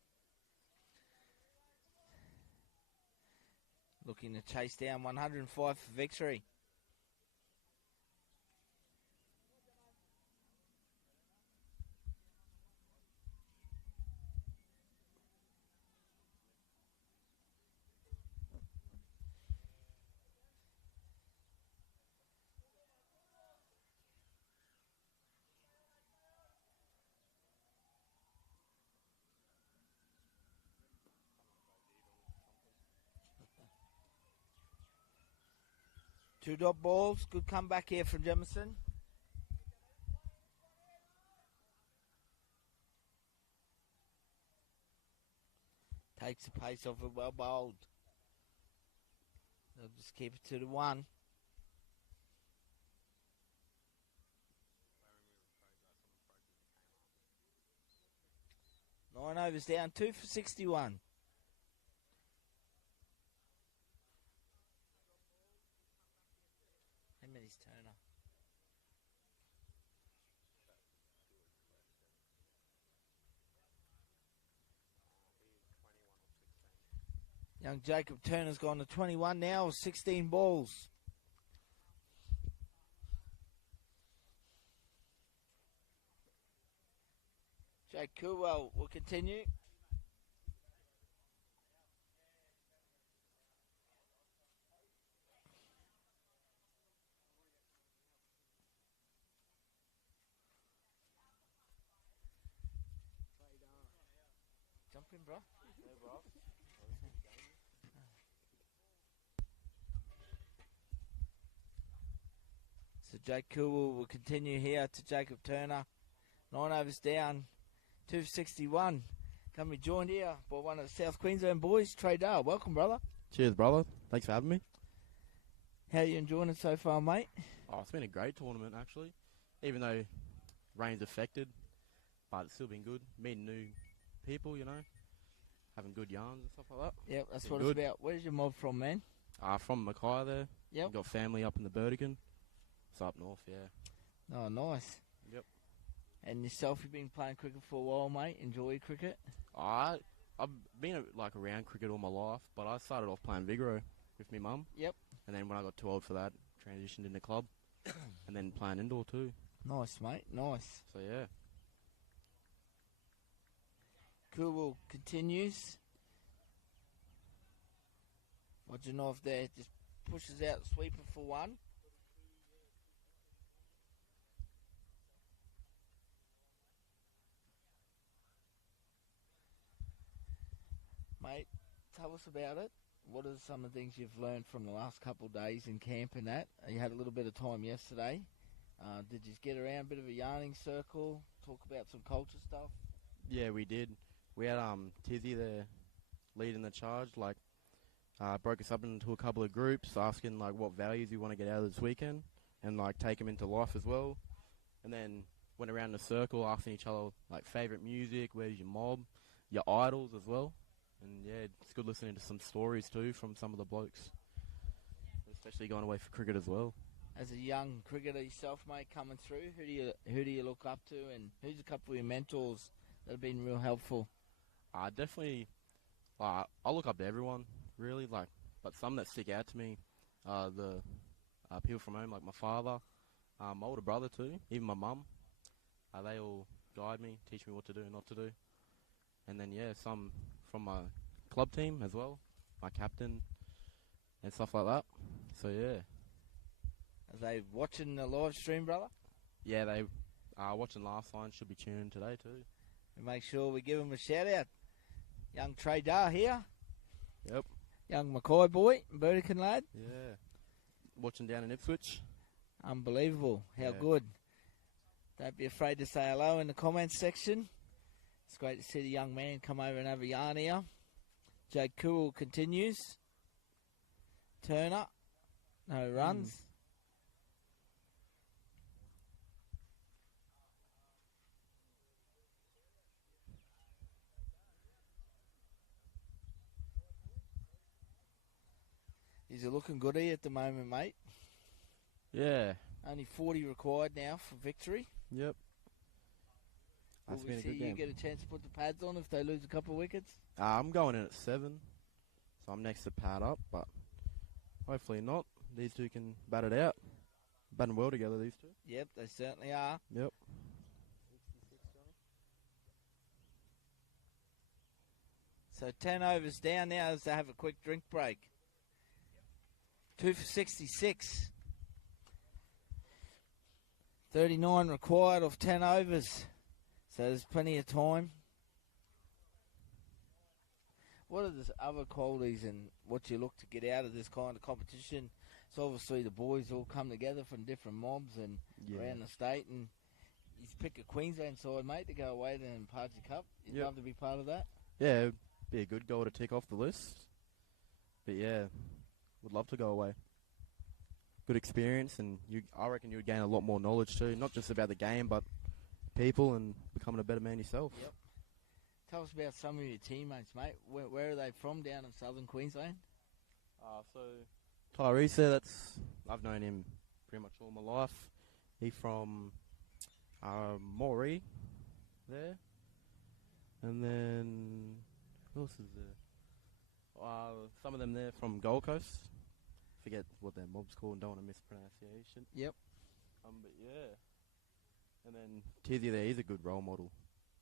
Looking to chase down 105 for victory. Two dot balls. Good comeback here from Jemison. Takes the pace off it, well bowled. They'll just keep it 2-1. Nine overs down, 2 for 61. How many's Turner? Young Jacob Turner's gone to 21 now with 16 balls. Jake Coolwell will continue. Jump in, bro. No, bro. So Jake Coolwell will continue here to Jacob Turner. 9 overs down. 2 for 61. Can be joined here by one of the South Queensland boys, Trey Dale. Welcome, brother. Cheers, brother. Thanks for having me. How are you enjoying it so far, mate? Oh, it's been a great tournament, actually. Even though rain's affected, but it's still been good. Meeting new people, you know, having good yarns and stuff like that. Yep, that's Been what good. it's about. Where's your mob from, man? From Mackay there. Yep. Got family up in the Burdekin. It's up north, yeah. Oh, nice. Yep. And yourself, you've been playing cricket for a while, mate. Enjoy cricket? I've been around cricket all my life, but I started off playing Vigoro with my mum. Yep. And then when I got too old for that, transitioned into club. And then playing indoor too. Nice, mate. Nice. So yeah. Coolwell continues. Wodjanov there just pushes out sweeper for one. Mate, tell us about it. What are some of the things you've learned from the last couple of days in camp and that? You had a little bit of time yesterday. Did you get around a bit of a yarning circle, talk about some culture stuff? Yeah, we did. We had Tizzy there leading the charge, broke us up into a couple of groups, asking what values you want to get out of this weekend and take them into life as well. And then went around the circle asking each other favourite music, where's your mob, your idols as well. And yeah, it's good listening to some stories too from some of the blokes, especially going away for cricket as well. As a young cricketer yourself, mate, coming through, who do you look up to, and who's a couple of your mentors that have been real helpful? Definitely, I look up to everyone really, but some that stick out to me are the people from home, like my father, my older brother too, even my mum. They all guide me, teach me what to do and not to do. And then yeah, some from my club team as well, my captain and stuff like that. So yeah. Are they watching the live stream, brother? Yeah, they are watching last line, should be tuning today too. And make sure we give them a shout out. Young Trey Dar here. Yep. Young Mackay boy, Burdekin lad. Yeah. Watching down in Ipswich. Unbelievable. How Yeah. good. Don't be afraid to say hello in the comments section. It's great to see the young man come over and have a yarn here. Jake Cool continues. Turner. No runs. He's looking good here at the moment, mate. Yeah. Only 40 required now for victory. Yep. Will That's we been a see good you game. get a chance to put the pads on if they lose a couple of wickets? I'm going in at 7, so I'm next to pad up, but hopefully not. These two can bat it out. Batting well together, these two. Yep, they certainly are. Yep. So 10 overs down now as they have a quick drink break. 2 for 66. 39 required off 10 overs. So there's plenty of time. What are the other qualities and what you look to get out of this kind of competition? So obviously the boys all come together from different mobs and around the state, and you pick a Queensland side, mate, to go away to the Party Cup. You'd love to be part of that. Yeah, it'd be a good goal to tick off the list. But yeah, would love to go away. Good experience, and I reckon you would gain a lot more knowledge too, not just about the game, but people and becoming a better man yourself. Yep. Tell us about some of your teammates, mate. Where are they from down in southern Queensland? So Tyrese there, I've known him pretty much all my life. He's from Moree there. And then, who else is there? Some of them there from Gold Coast. Forget what their mob's called and don't want to mispronunciation. Yep. But yeah. And then Tizzy there, he's a good role model.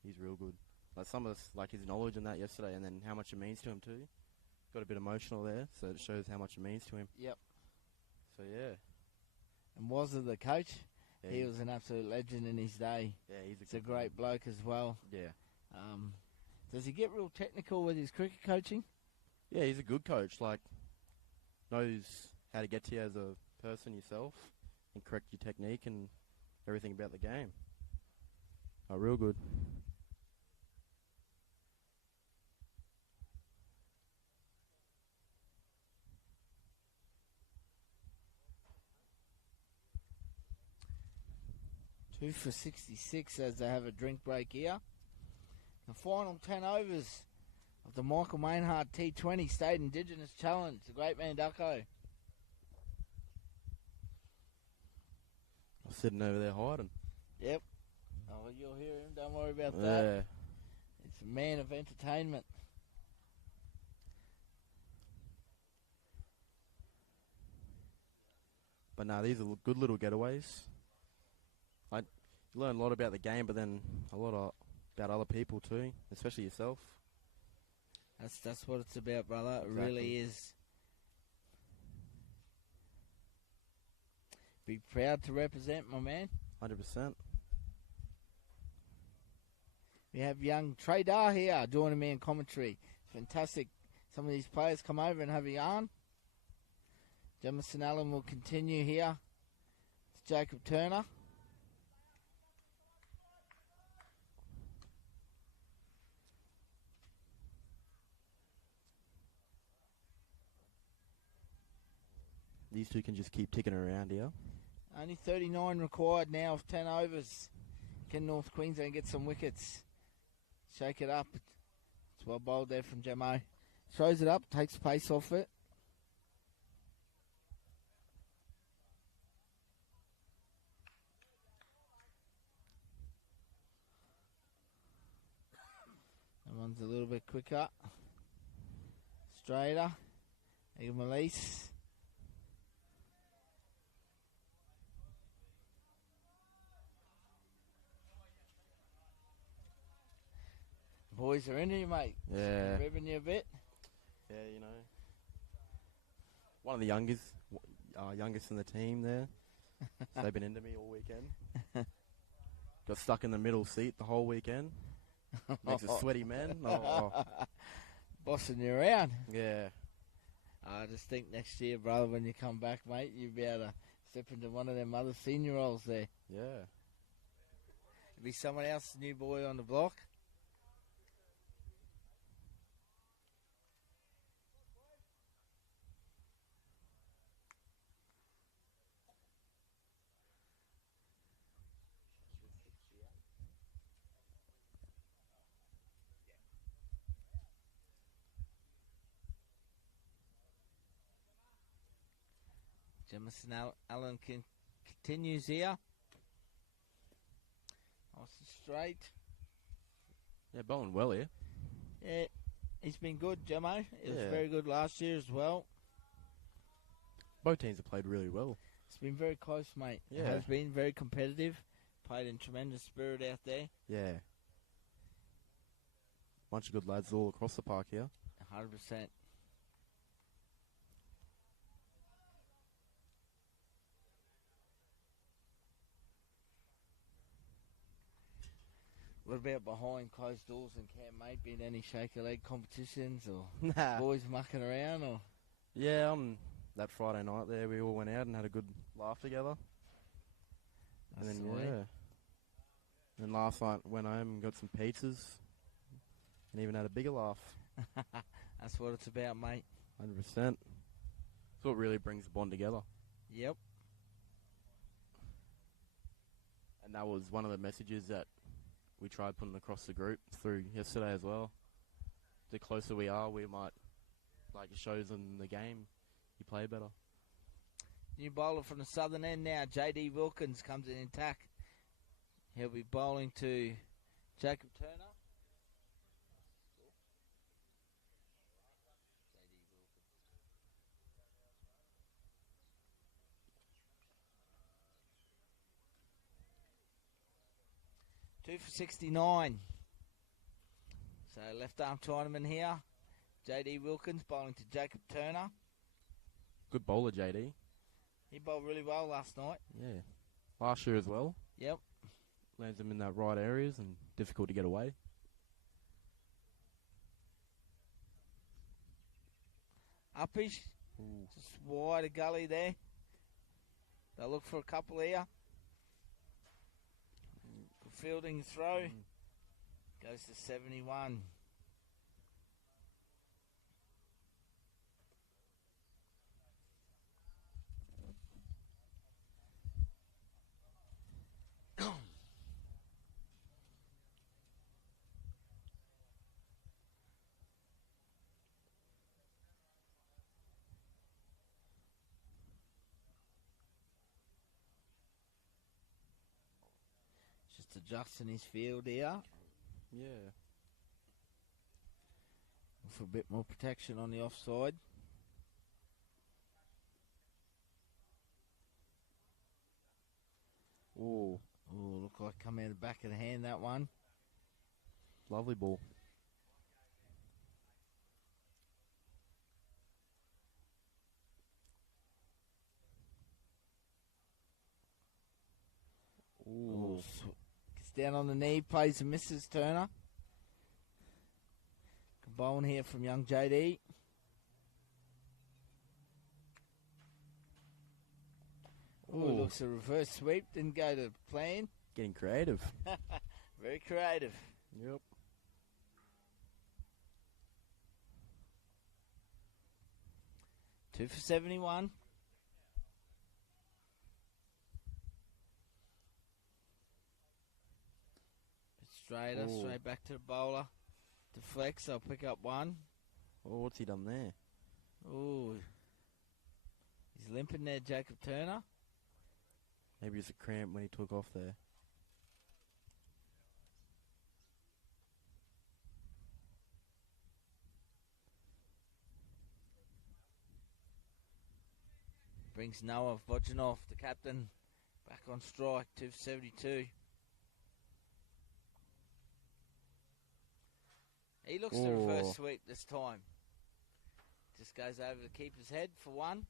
He's real good. Like some of us, like his knowledge on that yesterday, and then how much it means to him too. Got a bit emotional there, so it shows how much it means to him. Yep. So yeah. And was it the coach? Yeah, He was an absolute legend in his day. Yeah, He's a great bloke as well. Yeah. Does he get real technical with his cricket coaching? Yeah, he's a good coach. Like, knows how to get to you as a person yourself and correct your technique and everything about the game. Oh, real good. Two for 66 as they have a drink break here. The final 10 overs of the Michael Mainhardt T20 State Indigenous Challenge. The great man Ducko. I'm sitting over there hiding. Yep. Oh, you'll hear him. Don't worry about Yeah. that. It's a man of entertainment. But no, these are good little getaways. You learn a lot about the game, but then a lot about other people too, especially yourself. That's what it's about, brother. Exactly. It really is. Be proud to represent, my man. 100%. We have young Trader here joining me in commentary. Fantastic. Some of these players come over and have a yarn. Jamison Allen will continue here. It's Jacob Turner. These two can just keep ticking around here. Only 39 required now of 10 overs. Can North Queensland get some wickets? Shake it up. It's well bowled there from Jamo. Throws it up, takes pace off it. That one's a little bit quicker. Straighter. Give him a release. Boys are in here, mate. Yeah. Ribbing you a bit. Yeah, you know. One of the youngest in the team there. They've been into me all weekend. Got stuck in the middle seat the whole weekend. Makes a sweaty man. Oh. Bossing you around. Yeah. I just think next year, brother, when you come back, mate, you'll be able to step into one of them other senior roles there. Yeah. Be someone else, new boy on the block. Jamison Allen continues here. Nice and straight. Yeah, bowling well here. Yeah, he's been good, Jamo. He was Yeah. very good last year as well. Both teams have played really well. It's been very close, mate. It Yeah. has been very competitive. Played in tremendous spirit out there. Yeah. Bunch of good lads all across the park here. 100%. What about behind closed doors in camp, mate? Been any shake a leg competitions or Nah. boys mucking around or? Yeah, on that Friday night there, we all went out and had a good laugh together. And That's then, the way. yeah. And last night went home and got some pizzas and even had a bigger laugh. That's what it's about, mate. 100%. It's what really brings the bond together. Yep. And that was one of the messages that we tried putting across the group through yesterday as well. The closer we are, we might, like it shows in the game, you play better. New bowler from the southern end now. J.D. Wilkins comes in attack. He'll be bowling to Jacob Turner. 2 for 69. So left arm Chinaman here. J.D. Wilkins bowling to Jacob Turner. Good bowler, JD. He bowled really well last night. Yeah. Last year as well. Yep. Lands them in that right areas and difficult to get away. Uppish. Just wide a gully there. They'll look for a couple here. Good fielding throw. Goes to 71. Just adjusting his field here. Yeah. For a bit more protection on the offside. Ooh. Oh, look like come out the back of the hand, that one. Lovely ball. Ooh. Gets down on the knee, plays and misses Turner. Good bowling here from young JD. Oh, looks a reverse sweep. Didn't go to plan. Getting creative. Very creative. Yep. Two for 71. Straighter, Ooh. straight back to the bowler. Deflects, I'll pick up one. Oh, what's he done there? Ooh. He's limping there, Jacob Turner. Maybe it's a cramp when he took off there. Brings Noah Vojanov, the captain, back on strike, 2 for 72. He looks to reverse sweep this time. Just goes over the keeper's head for one.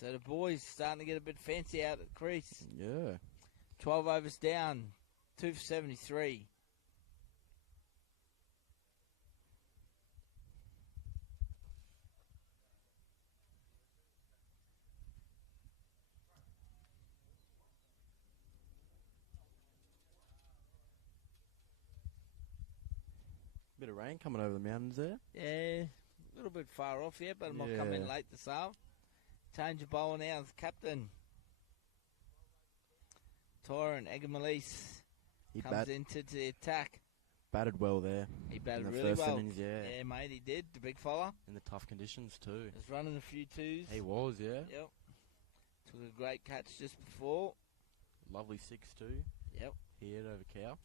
So the boys starting to get a bit fancy out at the crease. Yeah. 12 overs down, 2 for 73. Bit of rain coming over the mountains there. Yeah, a little bit far off yet, but it might come in late this hour. Change of bowler now, the captain. Tyron Egamalise comes into the attack. Batted well there. He batted in the really first well. Innings, yeah. Yeah, mate, he did, the big fella. In the tough conditions too. Was running a few twos. He was, yeah. Yep. Took a great catch just before. Lovely 6-2. Yep. He hit over cow.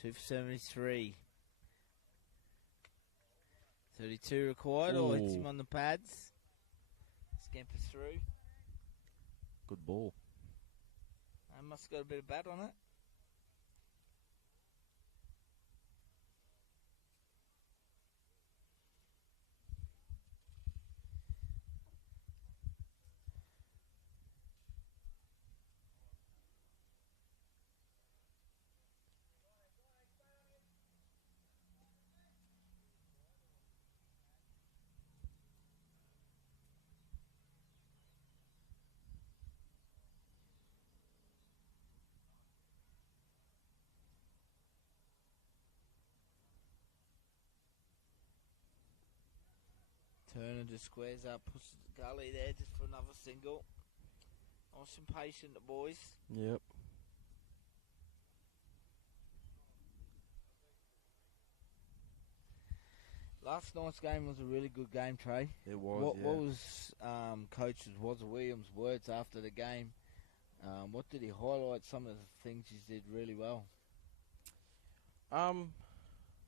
Two for 73. 32 required, or hits him on the pads. Scampers through. Good ball. Must have got a bit of bat on it. Turner just squares up, pushes the gully there just for another single. Nice and patient, the boys. Yep. Last night's game was a really good game, Trey. It was. What was Coach Williams' words after the game? What did he highlight? Some of the things he did really well.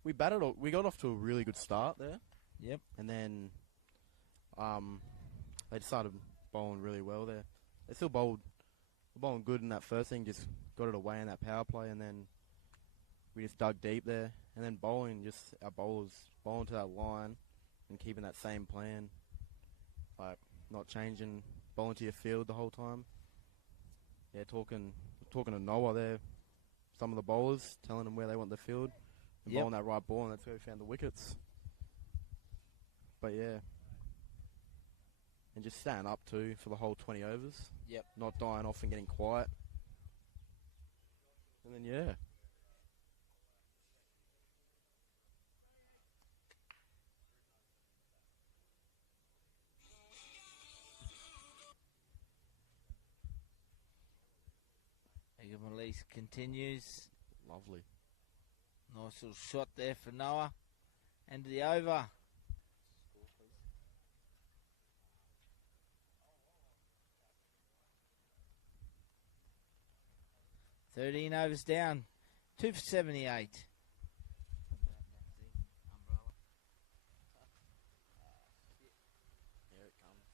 We batted. We got off to a really good start there. Yep. And then, they started bowling really well there. They still bowling good in that first thing. Just got it away in that power play, and then we just dug deep there. And then bowling, just our bowlers bowling to that line and keeping that same plan, like not changing, bowling to your field the whole time. Yeah, talking to Noah there, some of the bowlers, telling them where they want the field, and bowling that right ball, and that's where we found the wickets. But yeah, and just staying up too for the whole 20 overs. Yep. Not dying off and getting quiet. And then yeah. Release continues. Lovely. Nice little shot there for Noah. End of the over. 13 overs down. 2 for 78. Here it comes.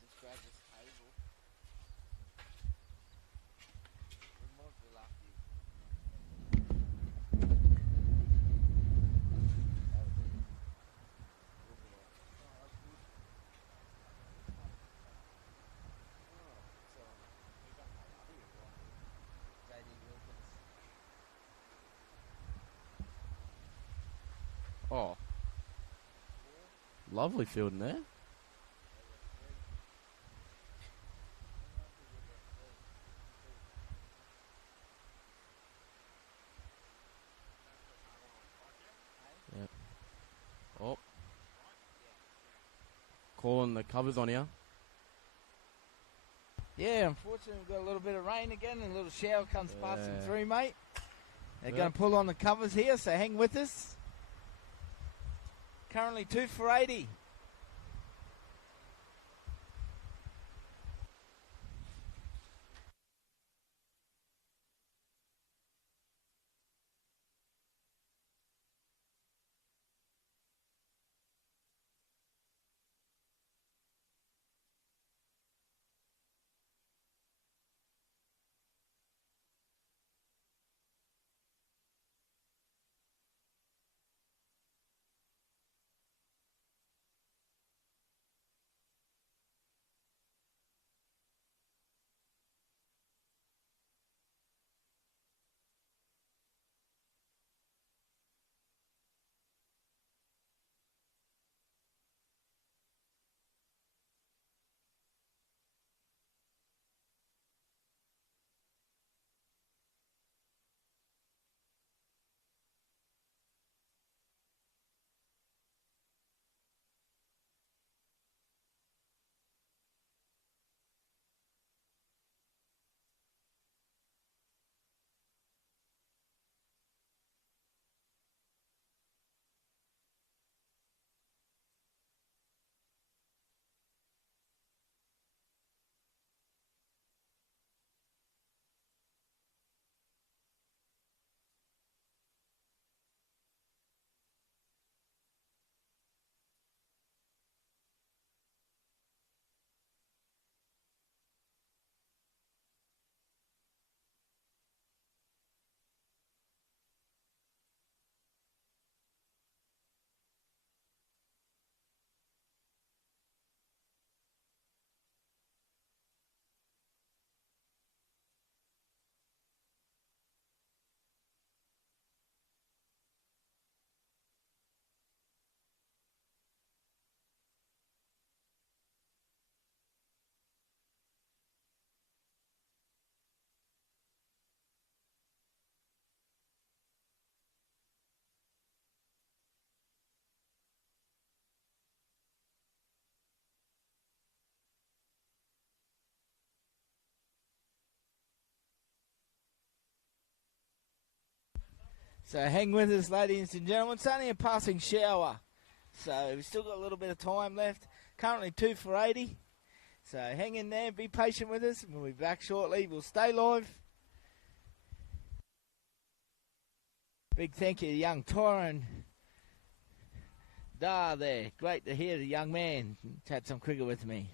Just grab this table. We might be lucky. Oh. Lovely field in there. Yep. Oh. Calling the covers on here. Yeah, unfortunately we've got a little bit of rain again and a little shower comes passing Yeah. through, mate. They're Yep. going to pull on the covers here, so hang with us. Currently 2 for 80. So hang with us, ladies and gentlemen. It's only a passing shower. So we've still got a little bit of time left. Currently 2 for 80. So hang in there, be patient with us, and we'll be back shortly. We'll stay live. Big thank you to young Tyron Dar there. Great to hear the young man chat some cricket with me.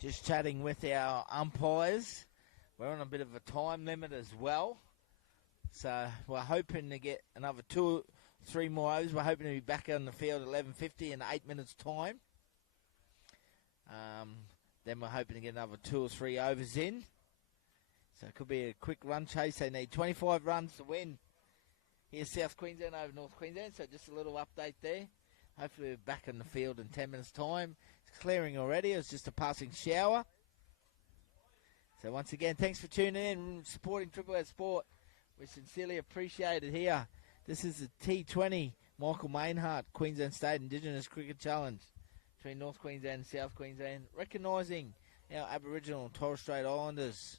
Just chatting with our umpires. We're on a bit of a time limit as well. So we're hoping to get another 2-3 more overs. We're hoping to be back on the field at 11:50 in 8 minutes' time. Then we're hoping to get another 2 or 3 overs in. So it could be a quick run chase. They need 25 runs to win. Here's South Queensland over North Queensland. So just a little update there. Hopefully we're back in the field in 10 minutes' time. It's clearing already. It was just a passing shower. So once again, thanks for tuning in and supporting Triple S Sport. We sincerely appreciate it here. This is the T20 Michael Mainhardt Queensland State Indigenous Cricket Challenge between North Queensland and South Queensland, recognising our Aboriginal and Torres Strait Islanders,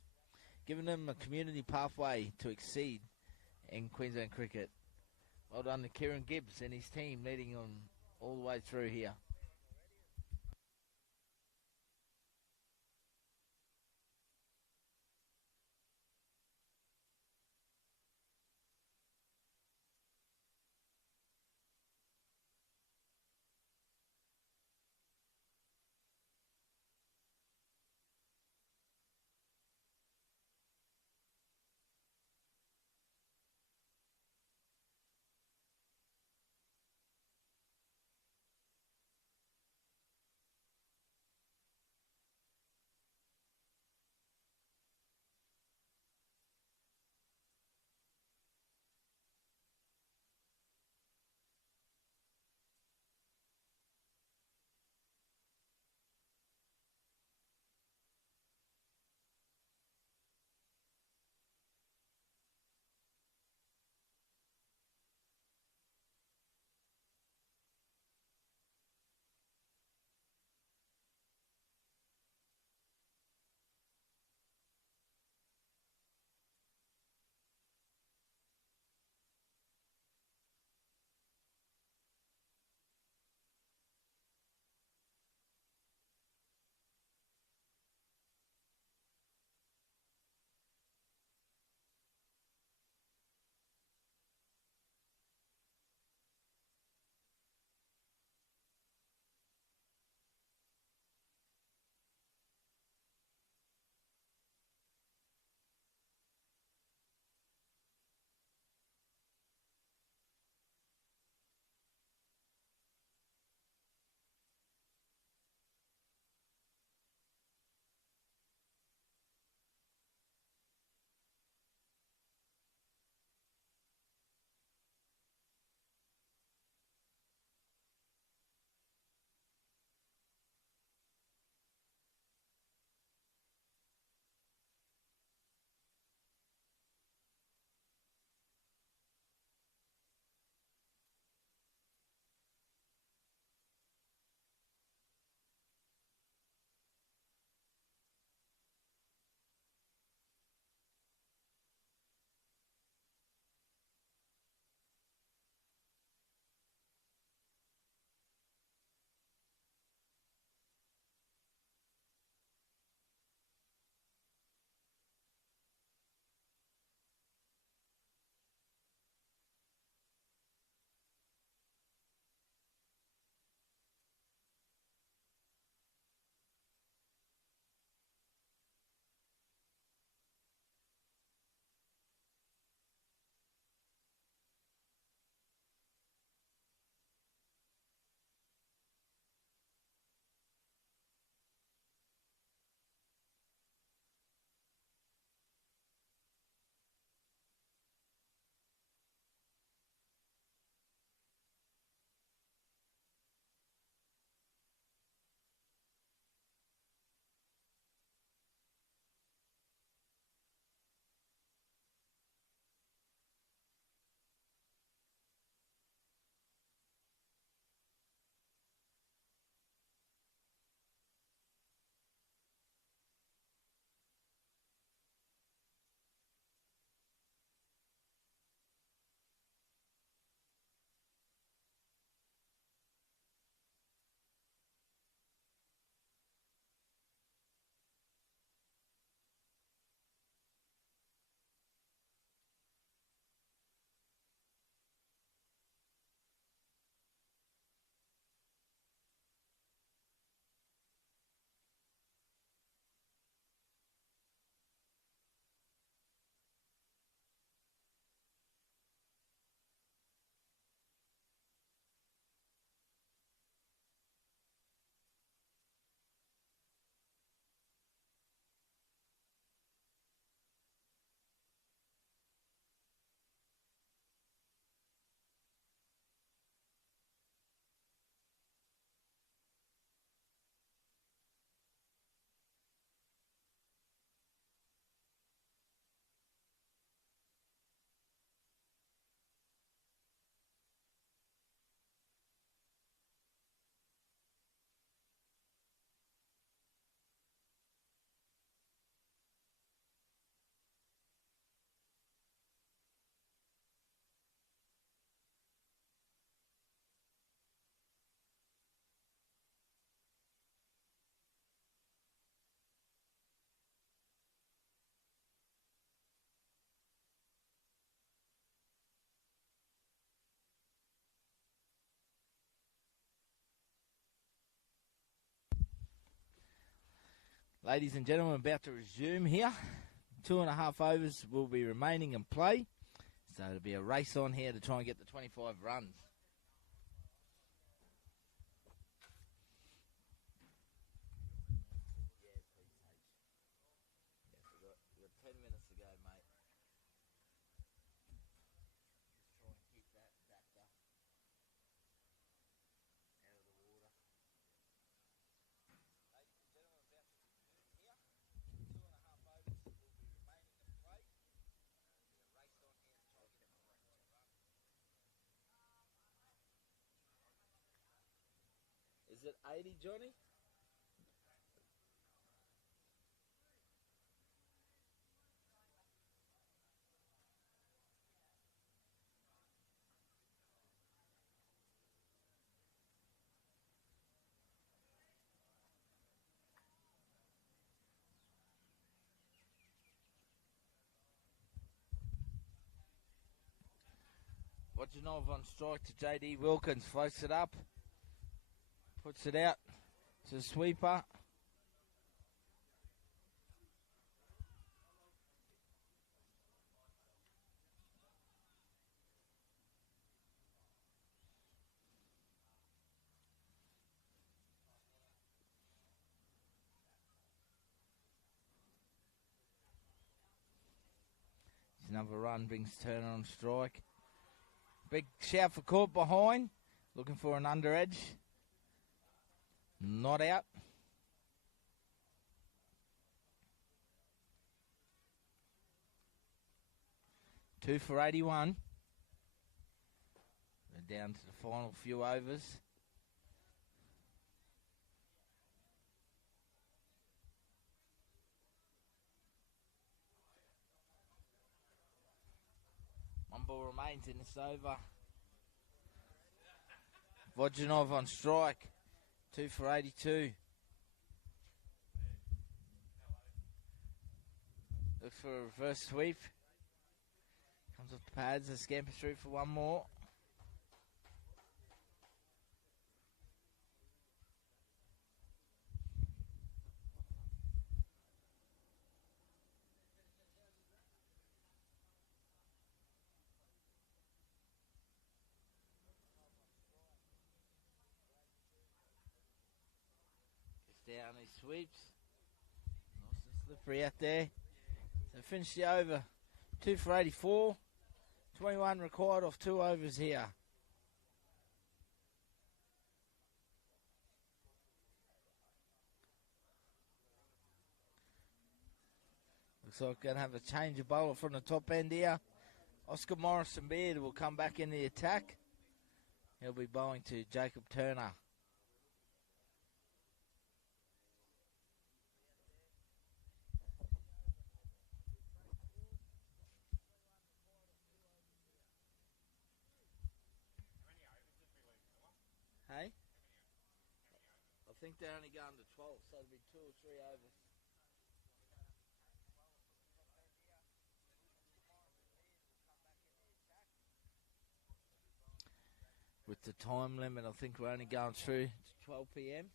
giving them a community pathway to exceed in Queensland cricket. Well done to Kieran Gibbs and his team leading on all the way through here. Ladies and gentlemen, about to resume here. 2.5 overs will be remaining in play. So it'll be a race on here to try and get the 25 runs. We've got 10 minutes to go, mate. Just try and keep that backed up out of the water. Ladies and gentlemen, about to resume here. 2.5 overs will be remaining in play. There'll be a race on here to try and get them a run. Is it 80, Johnny? Vodjanov on strike to JD Wilkins. Floats it up. Puts it out to the sweeper. Another run brings Turner on strike. Big shout for Court behind. Looking for an under edge. Not out. Two for 81. We're down to the final few overs. One ball remains in this over. Vodjanov on strike. 2 for 82. Looks for a reverse sweep. Comes off the pads and scampers through for one more. Down, he sweeps. Nice and slippery out there. So finish the over. 2 for 84. 21 required off 2 overs here. Looks like we're going to have a change of bowler from the top end here. Oscar Morrison-Beard will come back in the attack. He'll be bowling to Jacob Turner. Hey? I think they're only going to 12, so it'll be 2 or 3 overs. With the time limit, I think we're only going through to 12 p.m.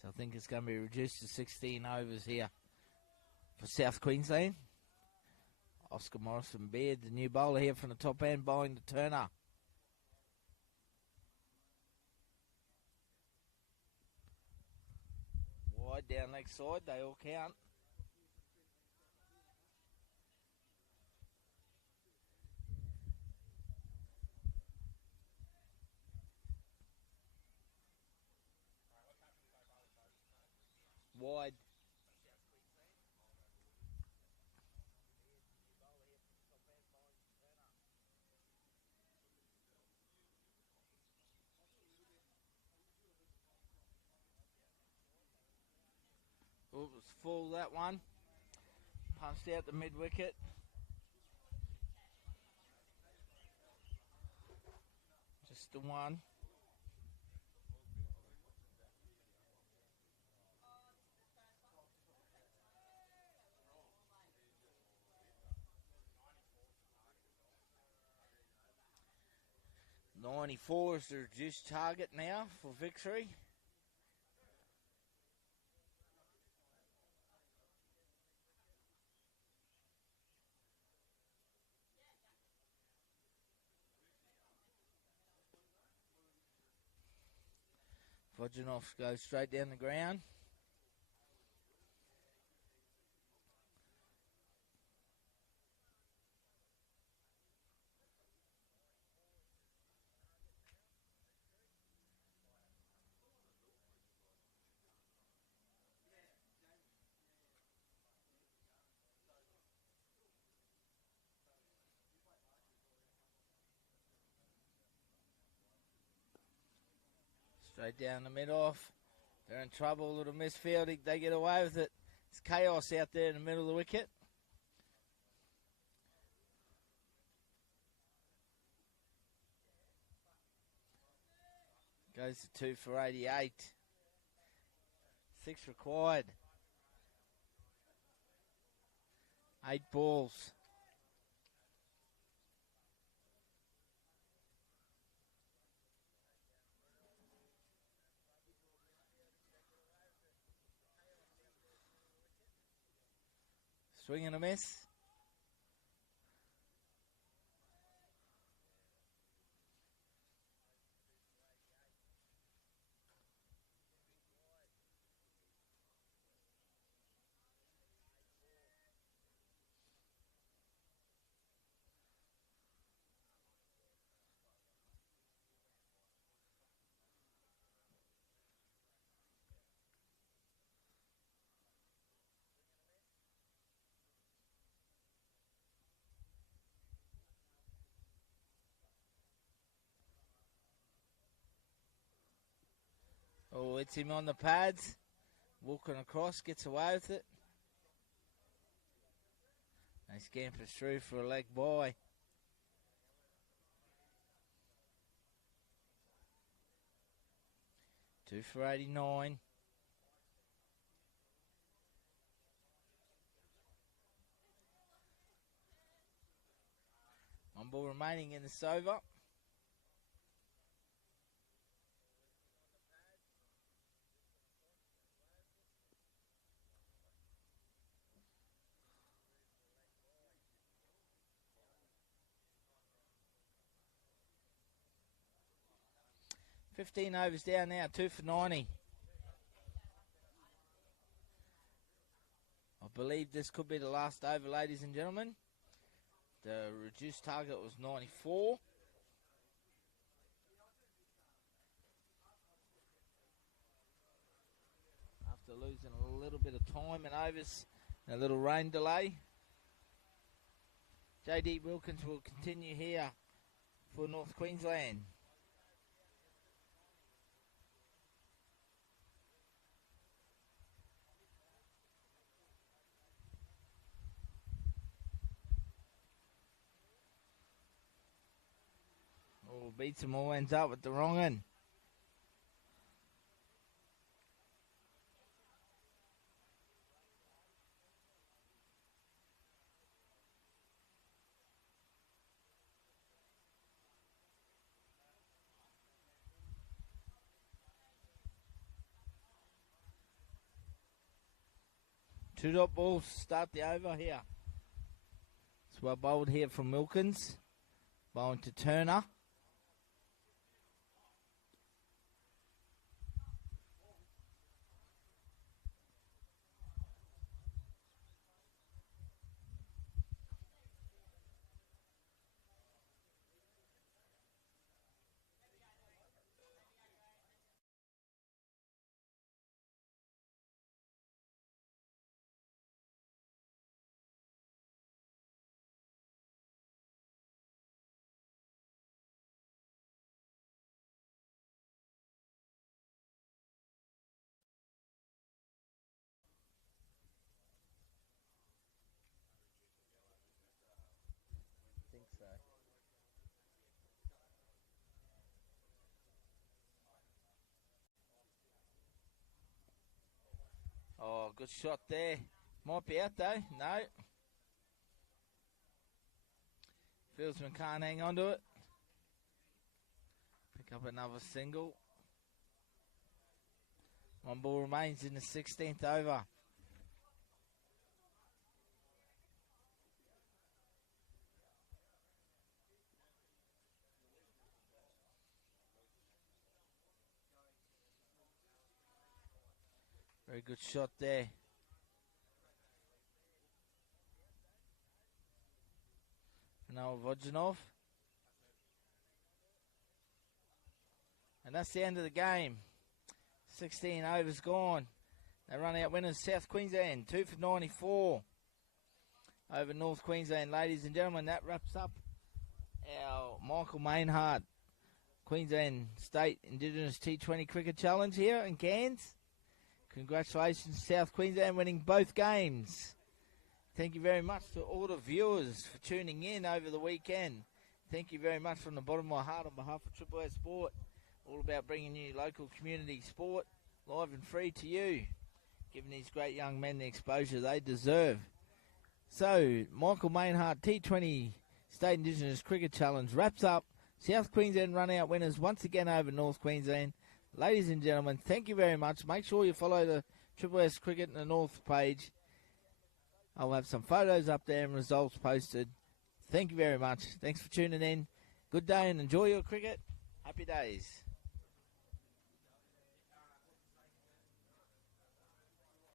So I think it's going to be reduced to 16 overs here for South Queensland. Oscar Morrison-Beard, the new bowler here from the top end, bowling to Turner. Wide down leg side, they all count. Wide. Oh, it was full, that one. Punched out the mid-wicket. Just the one. 94 is the reduced target now for victory. Vojanov goes straight down the ground. Straight down the mid-off. They're in trouble. A little misfielding. They get away with it. It's chaos out there in the middle of the wicket. Goes to 2 for 88. 6 required. 8 balls. Swing and a miss. Oh, it's him on the pads. Walking across, gets away with it. They scampers through for a leg bye. Two for 89. One ball remaining in this over. $15 overs down now, 2 for 90. I believe this could be the last over, ladies and gentlemen. The reduced target was 94. After losing a little bit of time and overs, and a little rain delay. JD Wilkins will continue here for North Queensland. Oh, beats them all, ends up with the wrong end. Two dot balls start the over here. It's well bowled here from Wilkins. Bowling to Turner. Oh, good shot there. Might be out though. No. Fieldsman can't hang on to it. Pick up another single. One ball remains in the 16th over. Very good shot there. Noah Vojanov. And that's the end of the game. 16 overs gone. They run out winners South Queensland, 2 for 94 over North Queensland. Ladies and gentlemen, that wraps up our Michael Mainhardt Queensland State Indigenous T20 Cricket Challenge here in Cairns. Congratulations, South Queensland winning both games. Thank you very much to all the viewers for tuning in over the weekend. Thank you very much from the bottom of my heart on behalf of Triple S Sport. All about bringing you local community sport live and free to you, giving these great young men the exposure they deserve. So, Michael Mainhardt T20 State Indigenous Cricket Challenge wraps up. South Queensland run out winners once again over North Queensland. Ladies and gentlemen, thank you very much. Make sure you follow the Triple S Cricket in the North page. I'll have some photos up there and results posted. Thank you very much. Thanks for tuning in. Good day and enjoy your cricket. Happy days.